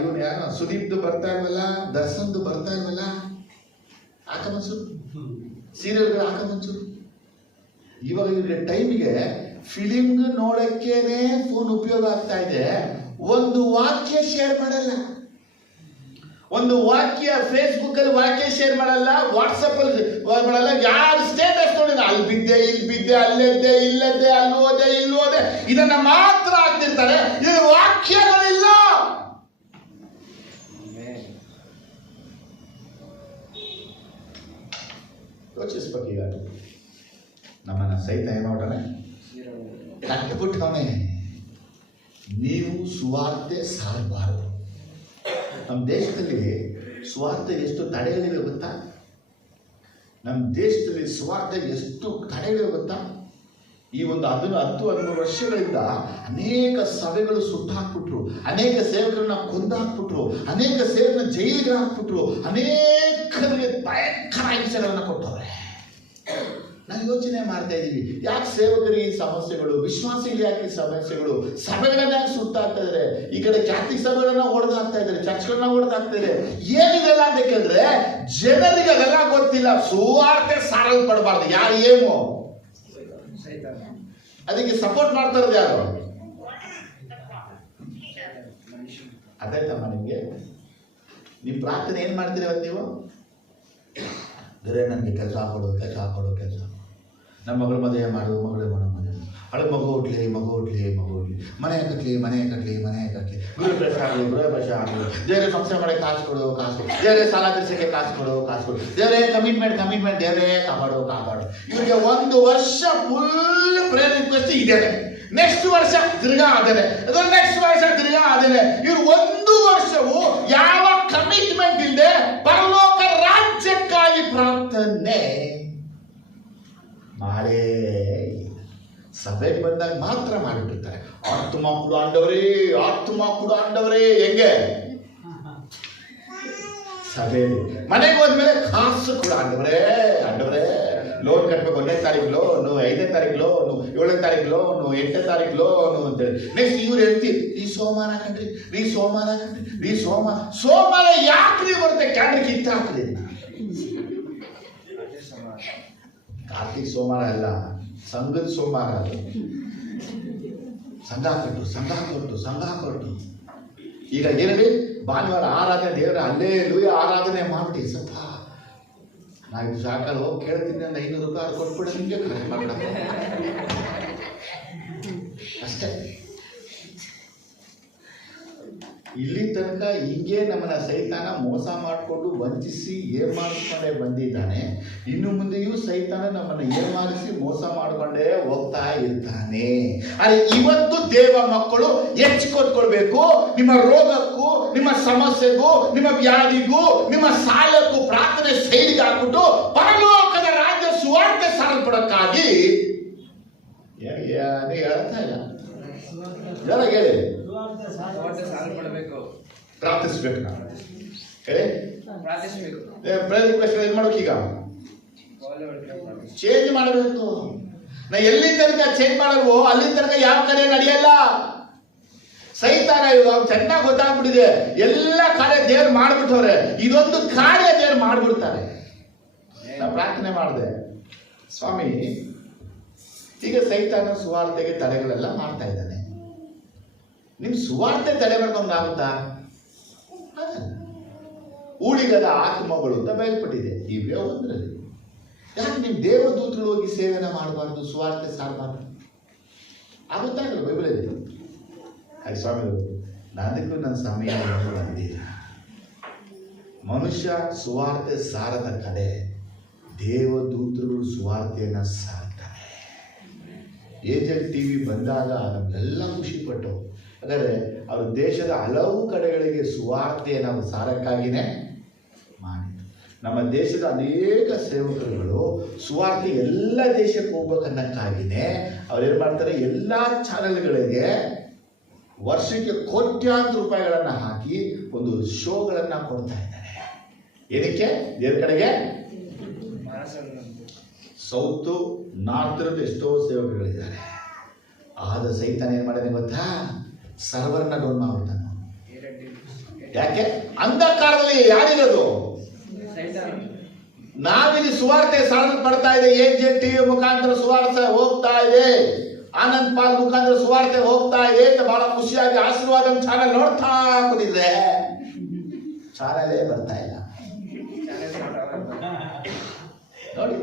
ಇವನು ಯಾರು ಸುದೀಪ್ದು ಬರ್ತಾ ಇಲ್ವಲ್ಲ, ದರ್ಶನ್ದು ಬರ್ತಾ ಇಲ್ವಲ್ಲ, ಹಾಕಮನ್ಸು ಸೀರಿಯಲ್ಗಳು ಹಾಕಮನ್ಸು. ಇವಾಗ ಇವ್ರಿಗೆ ಟೈಮಿಗೆ ಫಿಲಿಮ್ಗೆ ನೋಡಕ್ಕೇನೆ ಫೋನ್ ಉಪಯೋಗ ಆಗ್ತಾ ಇದೆ. ಒಂದು ವಾಕ್ಯ ಶೇರ್ ಮಾಡಲ್ಲ, ಒಂದು ವಾಕ್ಯ ಫೇಸ್ಬುಕ್ ಅಲ್ಲಿ ವಾಕ್ಯ ಶೇರ್ ಮಾಡಲ್ಲ, ವಾಟ್ಸಪ್ ಅಲ್ಲಿ ಮಾಡಲ್ಲ. ಯಾರು ಸ್ಟೇಟಸ್ ನೋಡಿದ ಅಲ್ಲಿ ಬಿದ್ದೆ, ಇಲ್ಲಿ ಬಿದ್ದೆ, ಅಲ್ಲಿದ್ದೆ, ಇಲ್ಲದ್ದೆ, ಅಲ್ಲಿ ಹೋದೆ, ಇಲ್ಲಿ ಹೋದೆ, ಇದನ್ನ ಮಾತ್ರ ಆಗ್ತಿರ್ತಾರೆ. ಇದು ವಾಕ್ಯಗಳಿಲ್ಲ. ಯೋಚಿಸ್ಬೇಕು. ಈಗ ನಮ್ಮನ್ನ ಸಹಿತ ಏನ್ ಮಾಡ್ತಾನೆ, ಕಟ್ಟಿಬಿಟ್ಟವನೇ. ನೀವು ಸುವಾರ್ತೆ ಸಾರಬಾರದು. ನಮ್ಮ ದೇಶದಲ್ಲಿ ಸ್ವಾರ್ಥ ಎಷ್ಟು ತಡೆಗಳಿವೆ ಗೊತ್ತಾ? ನಮ್ಮ ದೇಶದಲ್ಲಿ ಸ್ವಾರ್ಥ ಎಷ್ಟು ತಡೆಗಳಿವೆ ಗೊತ್ತಾ? ಈ ಒಂದು 10-13 ವರ್ಷಗಳಿಂದ ಅನೇಕ ಸಭೆಗಳು ಸುಟ್ಟಾಕ್ಬಿಟ್ರು, ಅನೇಕ ಸೇವಕರನ್ನ ಕೊಂದಾಕ್ಬಿಟ್ರು, ಅನೇಕ ಸೇವಕರನ್ನ ಜೈಲಿಗೆ ಹಾಕ್ಬಿಟ್ರು, ಅನೇಕರಿಗೆ ಭಯಂಕರ ಹಿಂಸೆಗಳನ್ನು ಕೊಟ್ಟವ್ರೆ. ನಾವು ಯೋಚನೆ ಮಾಡ್ತಾ ಇದ್ದೀವಿ, ಯಾಕೆ ಸೇವಕರಿಗೆ ಈ ಸಮಸ್ಯೆಗಳು, ವಿಶ್ವಾಸಿಗಳಿಗೆ ಯಾಕೆ ಈ ಸಮಸ್ಯೆಗಳು, ಸಭೆಗಳನ್ನ ಯಾಕೆ ಸುಟ್ಟಾಗ್ತಾ ಇದ್ದಾರೆ, ಈ ಕಡೆ ಕ್ಯಾಥಲಿಕ್ ಸಭೆಗಳನ್ನ ಹೊಡೆದಾಗ್ತಾ ಇದ್ದಾರೆ, ಚರ್ಚ್ಗಳನ್ನ ಹೊಡೆದಾಗ್ತಾ ಇದೆ. ಏನಿದೆಲ್ಲ ಅಂತ ಕೇಳಿದ್ರೆ ಜನರಿಗೆ ಅದೆಲ್ಲ ಗೊತ್ತಿಲ್ಲ. ಸುವಾರ್ತೆ ಸಾರಲ್ಪಡಬಾರ್ದು. ಯಾರು ಏನು ಅದಕ್ಕೆ ಸಪೋರ್ಟ್ ಮಾಡ್ತಾ ಇರೋದು ಯಾರು? ಅದಾಯ್ತಮ್ಮ ನಿಮ್ಗೆ? ನಿಮ್ ಪ್ರಾರ್ಥನೆ ಏನ್ ಮಾಡ್ತೀರಿ ಅವತ್ತು ನೀವು? ಬೇರೆ ನನಗೆ ಕೆಲಸ ಹಾಕೊಡು, ಕೆಲಸ ಹಾಕೊಡು, ಕೆಲಸ. ನಮ್ಮ ಮಗಳ ಮದುವೆ ಮಾಡು, ಮದುವೆ ಅವಳು ಮಗು ಹುಟ್ಲಿ, ಮನೆ ಕಟ್ಲಿ, ಗೃಹಪ್ರವೇಶ ಆಗಲಿ, ದೇವರೇ ಫಂಕ್ಷನ್ ಮಾಡಕ್ಕೆ ಕಾಸು ಕೊಡು, ದೇವರೇ ಸಾಲ ತೀರ್ಸಕ್ಕೆ ಕಾಸು ಕೊಡು, ದೇವರೇ ಕಮಿಟ್ಮೆಂಟ್, ದೇವರೇ ಕಾಪಾಡು. ಇವರಿಗೆ 1 ವರ್ಷ ಫುಲ್ ಪ್ರೇಯರ್ ರಿಕ್ವೆಸ್ಟ್ ಇದ್ದೇನೆ, ನೆಕ್ಸ್ಟ್ ವರ್ಷ ತಿರ್ಗಾ ಅದೇನೆ, ನೆಕ್ಸ್ಟ್ ವರ್ಷ ತಿರ್ಗಾ ಅದೇನೆ. ಇವ್ರು 1 ವರ್ಷವು ಯಾವ ಕಮಿಟ್ಮೆಂಟ್ ಇಲ್ಲದೆ ಪರಲೋಕ ರಾಜ್ಯಕ್ಕಾಗಿ ಪ್ರಾರ್ಥನೆ ಮಾಡೇ ಸಭೆಗೆ ಬಂದಾಗ ಮಾತ್ರ ಮಾಡಿಬಿಟ್ಟಿರ್ತಾರೆ. ಆತ್ಮ ಕೊಡು ಆಂಡವರೇ. ಹೆಂಗೆ? ಸಭೆಯಲ್ಲಿ. ಮನೆಗೆ ಹೋದ್ಮೇಲೆ ಕಾಸು ಕೊಡು ಆಂಡವರೇ. ಲೋನ್ ಕಟ್ಟಬೇಕು, 1ನೇ ತಾರೀಕು ಲೋನು, 5ನೇ ತಾರೀಕು ಲೋನು, 7ನೇ ತಾರೀಕು ಲೋನು, 8ನೇ ತಾರೀಕು ಲೋನು ಅಂತೇಳಿ. ನೆಕ್ಸ್ಟ್ ಇವ್ರು ಹೇಳ್ತೀವಿ, ಈ ಸೋಮವಾರ ಸೋಮವಾರ ಯಾಕ್ರಿ ಬರುತ್ತೆ? ಕ್ಯಾಂಡ್ರಿ ಕಿತ್ತ ಹಾಕ್ರಿ. ಕಾರ್ತಿಕ್ ಸೋಮವಾರ ಅಲ್ಲ, ಸಂಘದ ಸೋಮವಾರ. ಅದು ಸಂಘ ಕೊಟ್ಟು ಈಗ ಏನಿದೆ, ಭಾನುವಾರ ಆರಾಧನೆ, ದೇವರ ಅಲ್ಲೇಲೂಯಾ ಆರಾಧನೆ ಮಾಡ್ಬಿಟ್ಟು ಸ್ವಲ್ಪ ನಾನು ಸಾಕಲ್ಲ ಹೋಗಿ ಕೇಳ್ತೀನಿ, ಒಂದು 500 ರೂಪಾಯಿ ಅದು ಕೊಟ್ಬಿಡ, ನಿಮಗೆ ಖರ್ಚು ಮಾಡ್ಬಿಡ ಅಷ್ಟೇ. ಇಲ್ಲಿ ತನಕ ಹಿಂಗೆ ನಮ್ಮನ್ನ ಸೈತಾನ ಮೋಸ ಮಾಡಿಕೊಂಡು ವಂಚಿಸಿ ಏಮಾರಿಸ್ಕೊಂಡೇ ಬಂದಿದ್ದಾನೆ. ಇನ್ನು ಮುಂದೆಯೂ ಸೈತಾನ ನಮ್ಮನ್ನ ಏಮಾರಿಸಿ ಮೋಸ ಮಾಡಿಕೊಂಡೇ ಹೋಗ್ತಾ ಇರ್ತಾನೆ. ಆದರೆ ಇವತ್ತು ದೇವ ಮಕ್ಕಳು ಎಚ್ಚೆತ್ತುಕೊಳ್ಬೇಕು. ನಿಮ್ಮ ರೋಗಕ್ಕೂ, ನಿಮ್ಮ ಸಮಸ್ಯೆಗೂ, ನಿಮ್ಮ ವ್ಯಾಧಿಗೂ, ನಿಮ್ಮ ಸಾಲಕ್ಕೂ ಪ್ರಾರ್ಥನೆ ಸೈಡಿಗೆ ಹಾಕ್ಬಿಟ್ಟು ಪರಲೋಕದ ರಾಜ್ಯ ಸುವಾರ್ತೆ ಸಾರಲ್ಪಡಕ್ಕಾಗಿ ಹೇಳ್ತಾ ಇಲ್ಲ. ಹೇಳಿ ಪ್ರಾರ್ಥಿಸ್ಬೇಕು. ಏನ್ ಮಾಡ್ಬೇಕು? ಈಗ ಚೇಂಜ್ ಮಾಡಬೇಕು. ನಾ ಎಲ್ಲಿ ತನಕ ಚೇಂಜ್ ಮಾಡಲ್ವೋ ಅಲ್ಲಿ ತನಕ ಯಾವ ಕಾರ್ಯ ನಡೆಯಲ್ಲ. ಸೈತಾನ ಇವಾಗ ಚೆನ್ನಾಗಿ ಗೊತ್ತಾಗ್ಬಿಟ್ಟಿದೆ, ಎಲ್ಲ ಕಾರ್ಯ ದೇವ್ರು ಮಾಡ್ಬಿಟ್ಟವ್ರೆ, ಇದೊಂದು ಕಾರ್ಯ ದೇವ್ರು ಮಾಡ್ಬಿಡ್ತಾರೆ. ನಾ ಪ್ರಾರ್ಥನೆ ಮಾಡಿದೆ, ಸ್ವಾಮಿ ಈಗ ಸೈತಾನ ಸುವಾರ್ತೆಗೆ ತಡೆಗಳೆಲ್ಲ ಮಾಡ್ತಾ ಇದ್ದಾನೆ, ನಿಮ್ ಸುವಾರ್ತೆ ತಡೆ ಬರ್ಕೊಂಡಾಗುತ್ತಾ? ಊಳಿಗದ ಆತ್ಮಗಳು ಅಂತ ಬಯಲ್ಪಟ್ಟಿದೆ ಇವ್ರೆ 1ರಲ್ಲಿ. ಯಾಕೆ ನಿಮ್ ದೇವದೂತರು ಹೋಗಿ ಸೇವೆನ ಮಾಡಬಾರ್ದು, ಸುವಾರ್ತೆ ಸಾರಬಾರ್ದು? ಆಗುತ್ತಾ ಇಲ್ಲ ಬೈಬಲಲ್ಲಿ? ಹಾಗೆ ಸ್ವಾಮಿಗಳು, ನನಗೂ ನನ್ನ ಸಮಯ ಬಂದಿಲ್ಲ. ಮನುಷ್ಯ ಸುವಾರ್ತೆ ಸಾರದ ಕಡೆ ದೇವದೂತರು ಸುವಾರ್ತೆಯನ್ನ ಸಾರ್ತಾರೆ. ಏಜೆಂಟ್ ಟಿವಿ ಬಂದಾಗ ನಮ್ಗೆಲ್ಲ ಖುಷಿ ಪಟ್ಟು, ಹಾಗಾದ್ರೆ ಅವರು ದೇಶದ ಹಲವು ಕಡೆಗಳಿಗೆ ಸುವಾರ್ತೆಯನ್ನು ನಾವು ಸಾರಕ್ಕಾಗಿನೇ ಮಾಡಿದ್ರು. ನಮ್ಮ ದೇಶದ ಅನೇಕ ಸೇವಕರುಗಳು ಸುವಾರ್ತೆ ಎಲ್ಲ ದೇಶಕ್ಕೆ ಹೋಗ್ಬೇಕನ್ನಕ್ಕಾಗಿನೇ ಅವ್ರೇನು ಮಾಡ್ತಾರೆ, ಎಲ್ಲ ಚಾನೆಲ್ಗಳಿಗೆ ವರ್ಷಕ್ಕೆ ಕೋಟ್ಯಾಂತರ ರೂಪಾಯಿಗಳನ್ನು ಹಾಕಿ ಒಂದು ಶೋಗಳನ್ನು ಕೊಡ್ತಾ ಇದ್ದಾರೆ. ಏನಕ್ಕೆ? ದೇವ್ರ ಕಡೆಗೆ. ಸೌತ್ ನಾರ್ತ್ ಎಷ್ಟೋ ಸೇವಕರುಗಳಿದ್ದಾರೆ. ಆದ ಸೈತಾನ ಏನ್ ಮಾಡಿದೆ ಗೊತ್ತಾ? ಸರ್ವರ್ನ ಡೌನ್ ಮಾಡ್ಬಿಡ್ತಾನೆ. ಯಾಕೆ? ಅಂಧಕಾರದಲ್ಲಿ ಯಾರಿರೋದು? ನಾವಿಲ್ಲಿ ಸುವಾರ್ತೆ ಸಾರಲ್ಪಡ್ತಾ ಇದೆ, ಏಜೆಂಟ್ ಟಿವಿ ಮುಖಾಂತರ ಸುವಾರ್ತೆ ಹೋಗ್ತಾ ಇದೆ, ಆನಂದ್ ಪಾಲ್ ಮುಖಾಂತರ ಸುವಾರ್ತೆ ಹೋಗ್ತಾ ಇದೆ ಅಂತ ಬಹಳ ಖುಷಿಯಾಗಿ ಆಶೀರ್ವಾದ ಚಾನೆಲ್ ನೋಡ್ತಾ ಕೂತಿದ್ರೆ ಚಾನೆಲೇ ಬರ್ತಾ ಇಲ್ಲ. ನೋಡಿ,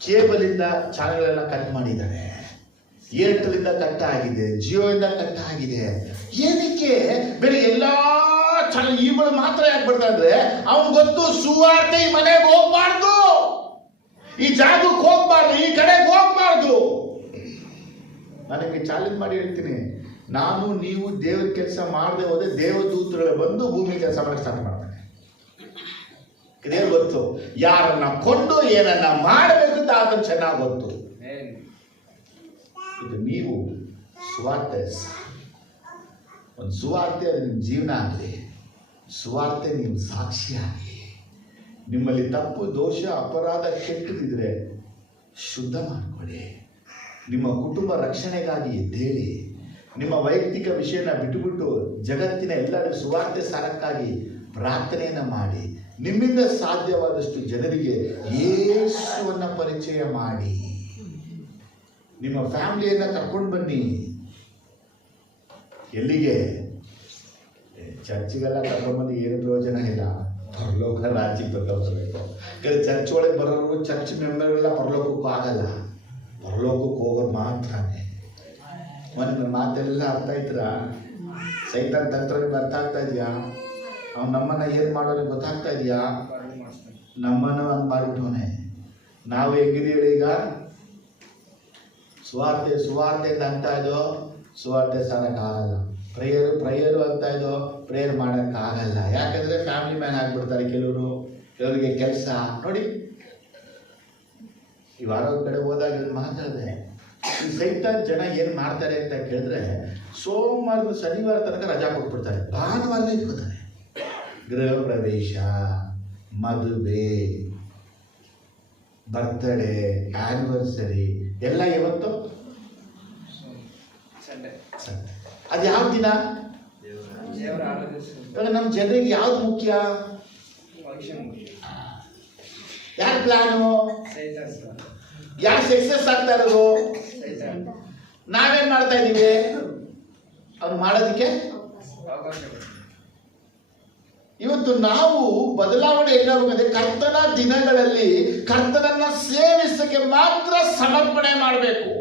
ಕೇಬಲ್ ಇಂದ ಚಾನೆಲ್ ಎಲ್ಲ ಕಟ್ ಮಾಡಿದ್ದಾರೆ, ಏರ್ಟೆಲ್ ಇಂದ ಕಟ್ ಆಗಿದೆ, ಜಿಯೋ ಇಂದ ಕಟ್ ಆಗಿದೆ. ಏನಕ್ಕೆ? ಬೇರೆ ಎಲ್ಲಾ ಚಾನೆಲ್ ಇವುಗಳು ಮಾತ್ರ ಯಾಕೆ ಬರ್ತಾ ಇದ್ರೆ ಅವ್ನು ಗೊತ್ತು, ಸುವಾರ್ತೆ ಈ ಮನೆಗೆ ಹೋಗ್ಬಾರ್ದು, ಈ ಜಾಗಕ್ಕೆ ಹೋಗ್ಬಾರ್ದು, ಈ ಕಡೆಗೆ ಹೋಗ್ಬಾರ್ದು. ನನಗೆ ಚಾಲೆಂಜ್ ಮಾಡಿ ಹೇಳ್ತೀನಿ, ನಾನು ನೀವು ದೇವ್ರ ಕೆಲಸ ಮಾಡದೆ ಹೋದ್ರೆ ದೇವದೂತರುಗಳು ಬಂದು ಭೂಮಿ ಕೆಲಸ ಮಾಡಕ್ಕೆ ಸ್ಟಾರ್ಟ್ ಮಾಡ್ತಾರೆ. ಇದೇ ಗೊತ್ತು. ಯಾರನ್ನ ಕೊಂಡು ಏನನ್ನ ಮಾಡಬೇಕು ಅಂತ ಆತನ ಚೆನ್ನಾಗಿ ಗೊತ್ತು. ಇದು ನೀವು ಸುವಾರ್ತೆ, ಒಂದು ಸುವಾರ್ತೆ ಅದು ನಿಮ್ಮ ಜೀವನ ಆಗಲಿ, ಸುವಾರ್ತೆ ನಿಮ್ಮ ಸಾಕ್ಷಿ ಆಗಲಿ. ನಿಮ್ಮಲ್ಲಿ ತಪ್ಪು, ದೋಷ, ಅಪರಾಧ ಕೆಟ್ಟದಿದ್ರೆ ಶುದ್ಧ ಮಾಡಿಕೊಳ್ಳಿ. ನಿಮ್ಮ ಕುಟುಂಬ ರಕ್ಷಣೆಗಾಗಿ ಎದ್ದೇಳಿ. ನಿಮ್ಮ ವೈಯಕ್ತಿಕ ವಿಷಯನ ಬಿಟ್ಟುಬಿಟ್ಟು ಜಗತ್ತಿನ ಎಲ್ಲರ ಸುವಾರ್ತೆ ಸಾರಕ್ಕಾಗಿ ಪ್ರಾರ್ಥನೆಯನ್ನು ಮಾಡಿ. ನಿಮ್ಮಿಂದ ಸಾಧ್ಯವಾದಷ್ಟು ಜನರಿಗೆ ಯೇಸುವನ್ನ ಪರಿಚಯ ಮಾಡಿ. ನಿಮ್ಮ ಫ್ಯಾಮಿಲಿಯನ್ನು ಕರ್ಕೊಂಡು ಬನ್ನಿ. ಎಲ್ಲಿಗೆ? ಚರ್ಚ್ಗೆಲ್ಲ ಕರ್ಕೊಂಡ್ಬಂದು ಏನು ಪ್ರಯೋಜನ ಇಲ್ಲ. ಪರಲೋಕ ರಾಜ್ಯಕ್ಕೆ ಬರಬೇಕು. ಚರ್ಚ್ ಒಳಗೆ ಬರೋರು, ಚರ್ಚ್ ಮೆಂಬರ್ಗಳೆಲ್ಲ ಪರಲೋಕಕ್ಕೂ ಆಗಲ್ಲ. ಪರಲೋಕಕ್ಕೆ ಹೋಗೋದು ಮಾತ್ರನೇ. ನನ್ನ ಮಾತೆಲ್ಲ ಅರ್ಥ ಆಯ್ತಾ? ಸೈತಾನ್ ತಂತ್ರ ನಿಮ್ಗೆ ಅರ್ಥ ಆಗ್ತಾ ಇದೆಯಾ? ಅವ್ನು ನಮ್ಮನ್ನ ಏನು ಮಾಡೋರಿಗೆ ಗೊತ್ತಾಗ್ತಾ ಇದೆಯಾ? ನಮ್ಮನ್ನು ಹಂಗೆ ಮಾಡಿಬಿಟ್ಟವನೆ. ನಾವು ಹೆಂಗಿದೀವಿ ಈಗ? ಸುವಾರ್ತೆ ಸುವಾರ್ತೆ ಅಂತ ಇದ್ದೋ ಸುವಾರ್ತೆ ಸಾರಕ್ಕಾಗಲ್ಲ. ಪ್ರೇಯರು ಅಂತ ಇದ್ದೋ ಪ್ರೇಯರ್ ಮಾಡೋಕ್ಕಾಗಲ್ಲ. ಯಾಕಂದರೆ ಫ್ಯಾಮಿಲಿ ಮ್ಯಾನ್ ಆಗಿಬಿಡ್ತಾರೆ ಕೆಲವರಿಗೆ ಕೆಲಸ. ನೋಡಿ, ಈ ವಾರ ಕಡೆ ಹೋದಾಗ ಮಾತಾಡಿದೆ, ಈ ಸೈತಾನ್ ಜನ ಏನು ಮಾಡ್ತಾರೆ ಅಂತ ಕೇಳಿದ್ರೆ, ಸೋಮವಾರದ ಶನಿವಾರ ತನಕ ರಜಾ ಕೊಟ್ಬಿಡ್ತಾರೆ, ಭಾನುವಾರನೇ ಇಟ್ಕೋತಾರೆ. ಗೃಹ ಪ್ರವೇಶ, ಮದುವೆ, ಬರ್ತ್ಡೇ, ಆ್ಯನಿವರ್ಸರಿ ಎಲ್ಲ ಇವತ್ತು ಅದು ಯಾವ ದಿನ? ಇವಾಗ ನಮ್ಮ ಜನರಿಗೆ ಯಾವ್ದು ಮುಖ್ಯ? ಯಾರ ಪ್ಲಾನು? ಯಾರು ಸಕ್ಸಸ್ ಆಗ್ತಾ ಇರೋದು? ನಾವೇನ್ ಮಾಡ್ತಾ ಇದ್ದೀವಿ ಅವ್ರು ಮಾಡೋದಕ್ಕೆ? ಇವತ್ತು ನಾವು ಬದಲಾವಣೆ ಏನಾಗಬೇಕಂದ್ರೆ, ಕರ್ತನ ದಿನಗಳಲ್ಲಿ ಕರ್ತನನ್ನ ಸೇವಿಸಕ್ಕೆ ಮಾತ್ರ ಸಮರ್ಪಣೆ ಮಾಡಬೇಕು.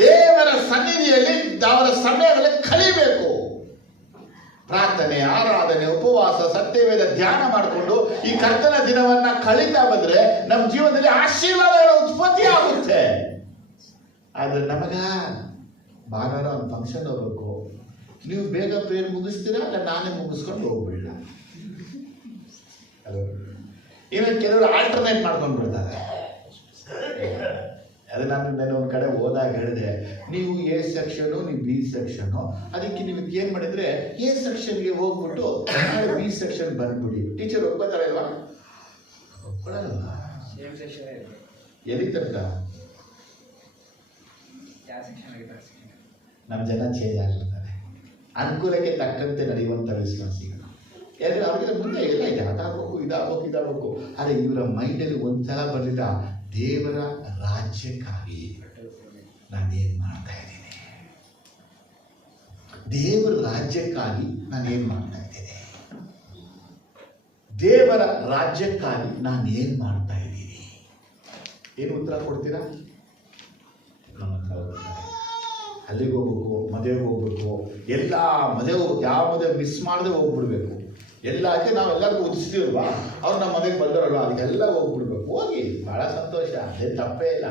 ದೇವರ ಸನ್ನಿಧಿಯಲ್ಲಿ ಅವರ ಸಮಯದಲ್ಲಿ ಕಲಿಬೇಕು. ಪ್ರಾರ್ಥನೆ, ಆರಾಧನೆ, ಉಪವಾಸ, ಸತ್ಯವೇದ ಧ್ಯಾನ ಮಾಡಿಕೊಂಡು ಈ ಕರ್ತನ ದಿನವನ್ನ ಕಳೀತಾ ಬಂದ್ರೆ ನಮ್ಮ ಜೀವನದಲ್ಲಿ ಆಶೀರ್ವಾದಗಳ ಉತ್ಪತ್ತಿ ಆಗುತ್ತೆ. ಆದ್ರೆ ನಮಗ ಭಾನುವಾರ ಒಂದು ಫಂಕ್ಷನ್ ಹೋಗ್ಬೇಕು, ನೀವು ಬೇಗ ಪ್ರೇಯರ್ ಮುಗಿಸ್ತೀರಾ ಅಲ್ಲ ನಾನೇ ಮುಗಿಸ್ಕೊಂಡು ಹೋಗ್ಬಿಡ. ಇನ್ನು ಕೆಲವರು ಆಲ್ಟರ್ನೇಟ್ ಮಾಡ್ಕೊಂಡು ಬಿಡ್ತಾರೆ. ಅದು ನಾನು ಒಂದು ಕಡೆ ಹೋದಾಗ ಹೇಳಿದೆ, ನೀವು ಎ ಸೆಕ್ಷನು, ನೀವು ಬಿ ಸೆಕ್ಷನು, ಅದಕ್ಕೆ ನೀವು ಏನು ಮಾಡಿದ್ರೆ ಎ ಸೆಕ್ಷನ್ಗೆ ಹೋಗ್ಬಿಟ್ಟು ನಾಳೆ ಬಿ ಸೆಕ್ಷನ್ ಬಂದ್ಬಿಡಿ. ಟೀಚರ್ ಒಪ್ಕೋತಾರೆ ಇಲ್ವಾ? ಒಪ್ಕೊಳ್ಳಲ್ವಾ? ಎಲ್ಲಿ ತನಕ ನಮ್ಮ ಜನ ಚೇಂಜ್ ಆಗಿರ್ತಾರೆ. ಅನುಕೂಲಕ್ಕೆ ತಕ್ಕಂತೆ ನಡೆಯುವಂಥ ವಿಶ್ವಾಸಿಗಳು. ಯಾಕಂದ್ರೆ ಅವ್ರಿಗೆ ಮುಂದೆ ಎಲ್ಲ ಇದೆ, ಅದಾಗಬೇಕು, ಇದಾಗಬೇಕು. ಆದರೆ ಇವರ ಮೈಂಡಲ್ಲಿ ಒಂದ್ಸಲ ಬರಲಿಲ್ಲ, ದೇವರ ರಾಜ್ಯಕ್ಕಾಗಿ ನಾನೇನು ಮಾಡ್ತಾ ಇದ್ದೀನಿ, ದೇವರ ರಾಜ್ಯಕ್ಕಾಗಿ ನಾನೇನು ಮಾಡ್ತಾ ಇದ್ದೀನಿ, ದೇವರ ರಾಜ್ಯಕ್ಕಾಗಿ ನಾನೇನು ಮಾಡ್ತಾ ಇದ್ದೀನಿ. ಏನು ಉತ್ತರ ಕೊಡ್ತೀರಾ? ನಮ್ಮ ಹತ್ರ ಹೋಗ್ತಾರೆ, ಅಲ್ಲಿಗೆ ಹೋಗ್ಬೇಕು, ಮದುವೆಗೆ ಹೋಗ್ಬೇಕು, ಎಲ್ಲ ಮದುವೆ ಹೋಗ್ಬೇಕು, ಯಾವ ಮದುವೆ ಮಿಸ್ ಮಾಡದೆ ಹೋಗ್ಬಿಡ್ಬೇಕು. ಎಲ್ಲಕ್ಕೆ ನಾವೆಲ್ಲರಿಗೂ ಉದಿಸ್ತೀವಲ್ವಾ, ಅವ್ರು ನಮ್ಮ ಮನೆಗೆ ಬಂದವರಲ್ವ, ಅದಕ್ಕೆಲ್ಲ ಹೋಗ್ಬಿಡ್ಬೇಕು. ಹೋಗಿ, ಬಹಳ ಸಂತೋಷ, ಅದೇ ತಪ್ಪೇ ಇಲ್ಲ.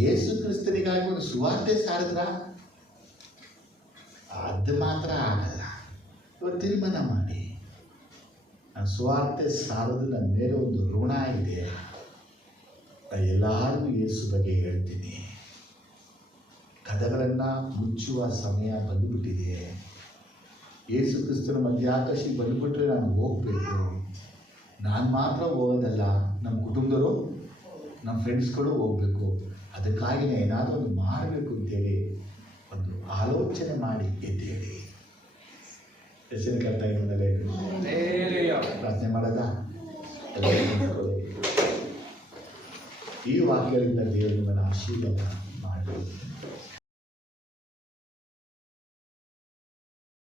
ಯೇಸು ಕ್ರಿಸ್ತನಿಗಾಗಿ ಒಂದು ಸುವಾರ್ತೆ ಸಾರಿದ್ರ ಅದು ಮಾತ್ರ ಆಗಲ್ಲ. ಇವತ್ತು ತೀರ್ಮಾನ ಮಾಡಿ, ನಾನು ಸುವಾರ್ತೆ ಸಾರೋದು ನನ್ನ ಮೇಲೆ ಒಂದು ಋಣ ಇದೆ. ಎಲ್ಲರಿಗೂ ಯೇಸು ಬಗ್ಗೆ ಹೇಳ್ತೀನಿ. ಕದಗಳನ್ನು ಮುಚ್ಚುವ ಸಮಯ ಬಂದುಬಿಟ್ಟಿದೆ. ಯೇಸು ಕ್ರಿಸ್ತನ ಮಧ್ಯಾಕಾಶಕ್ಕೆ ಬಂದುಬಿಟ್ರೆ ನಾನು ಹೋಗಬೇಕು. ನಾನು ಮಾತ್ರ ಹೋಗೋದಲ್ಲ, ನಮ್ಮ ಕುಟುಂಬದವರು, ನಮ್ಮ ಫ್ರೆಂಡ್ಸ್ಗಳು ಹೋಗಬೇಕು. ಅದಕ್ಕಾಗಿಯೇ ಏನಾದರೂ ಒಂದು ಮಾಡಬೇಕು ಅಂತೇಳಿ ಒಂದು ಆಲೋಚನೆ ಮಾಡಿ ಎದ್ದೇಳಿ. ಹೆಸರು ಕರ್ತ ಪ್ರಾರ್ಥನೆ ಮಾಡೋದಾ? ಈ ವಾಕ್ಯಗಳಿಂದ ದೇವರು ನಿಮ್ಮನ್ನು ಆಶೀರ್ವಾದ ಮಾಡಿ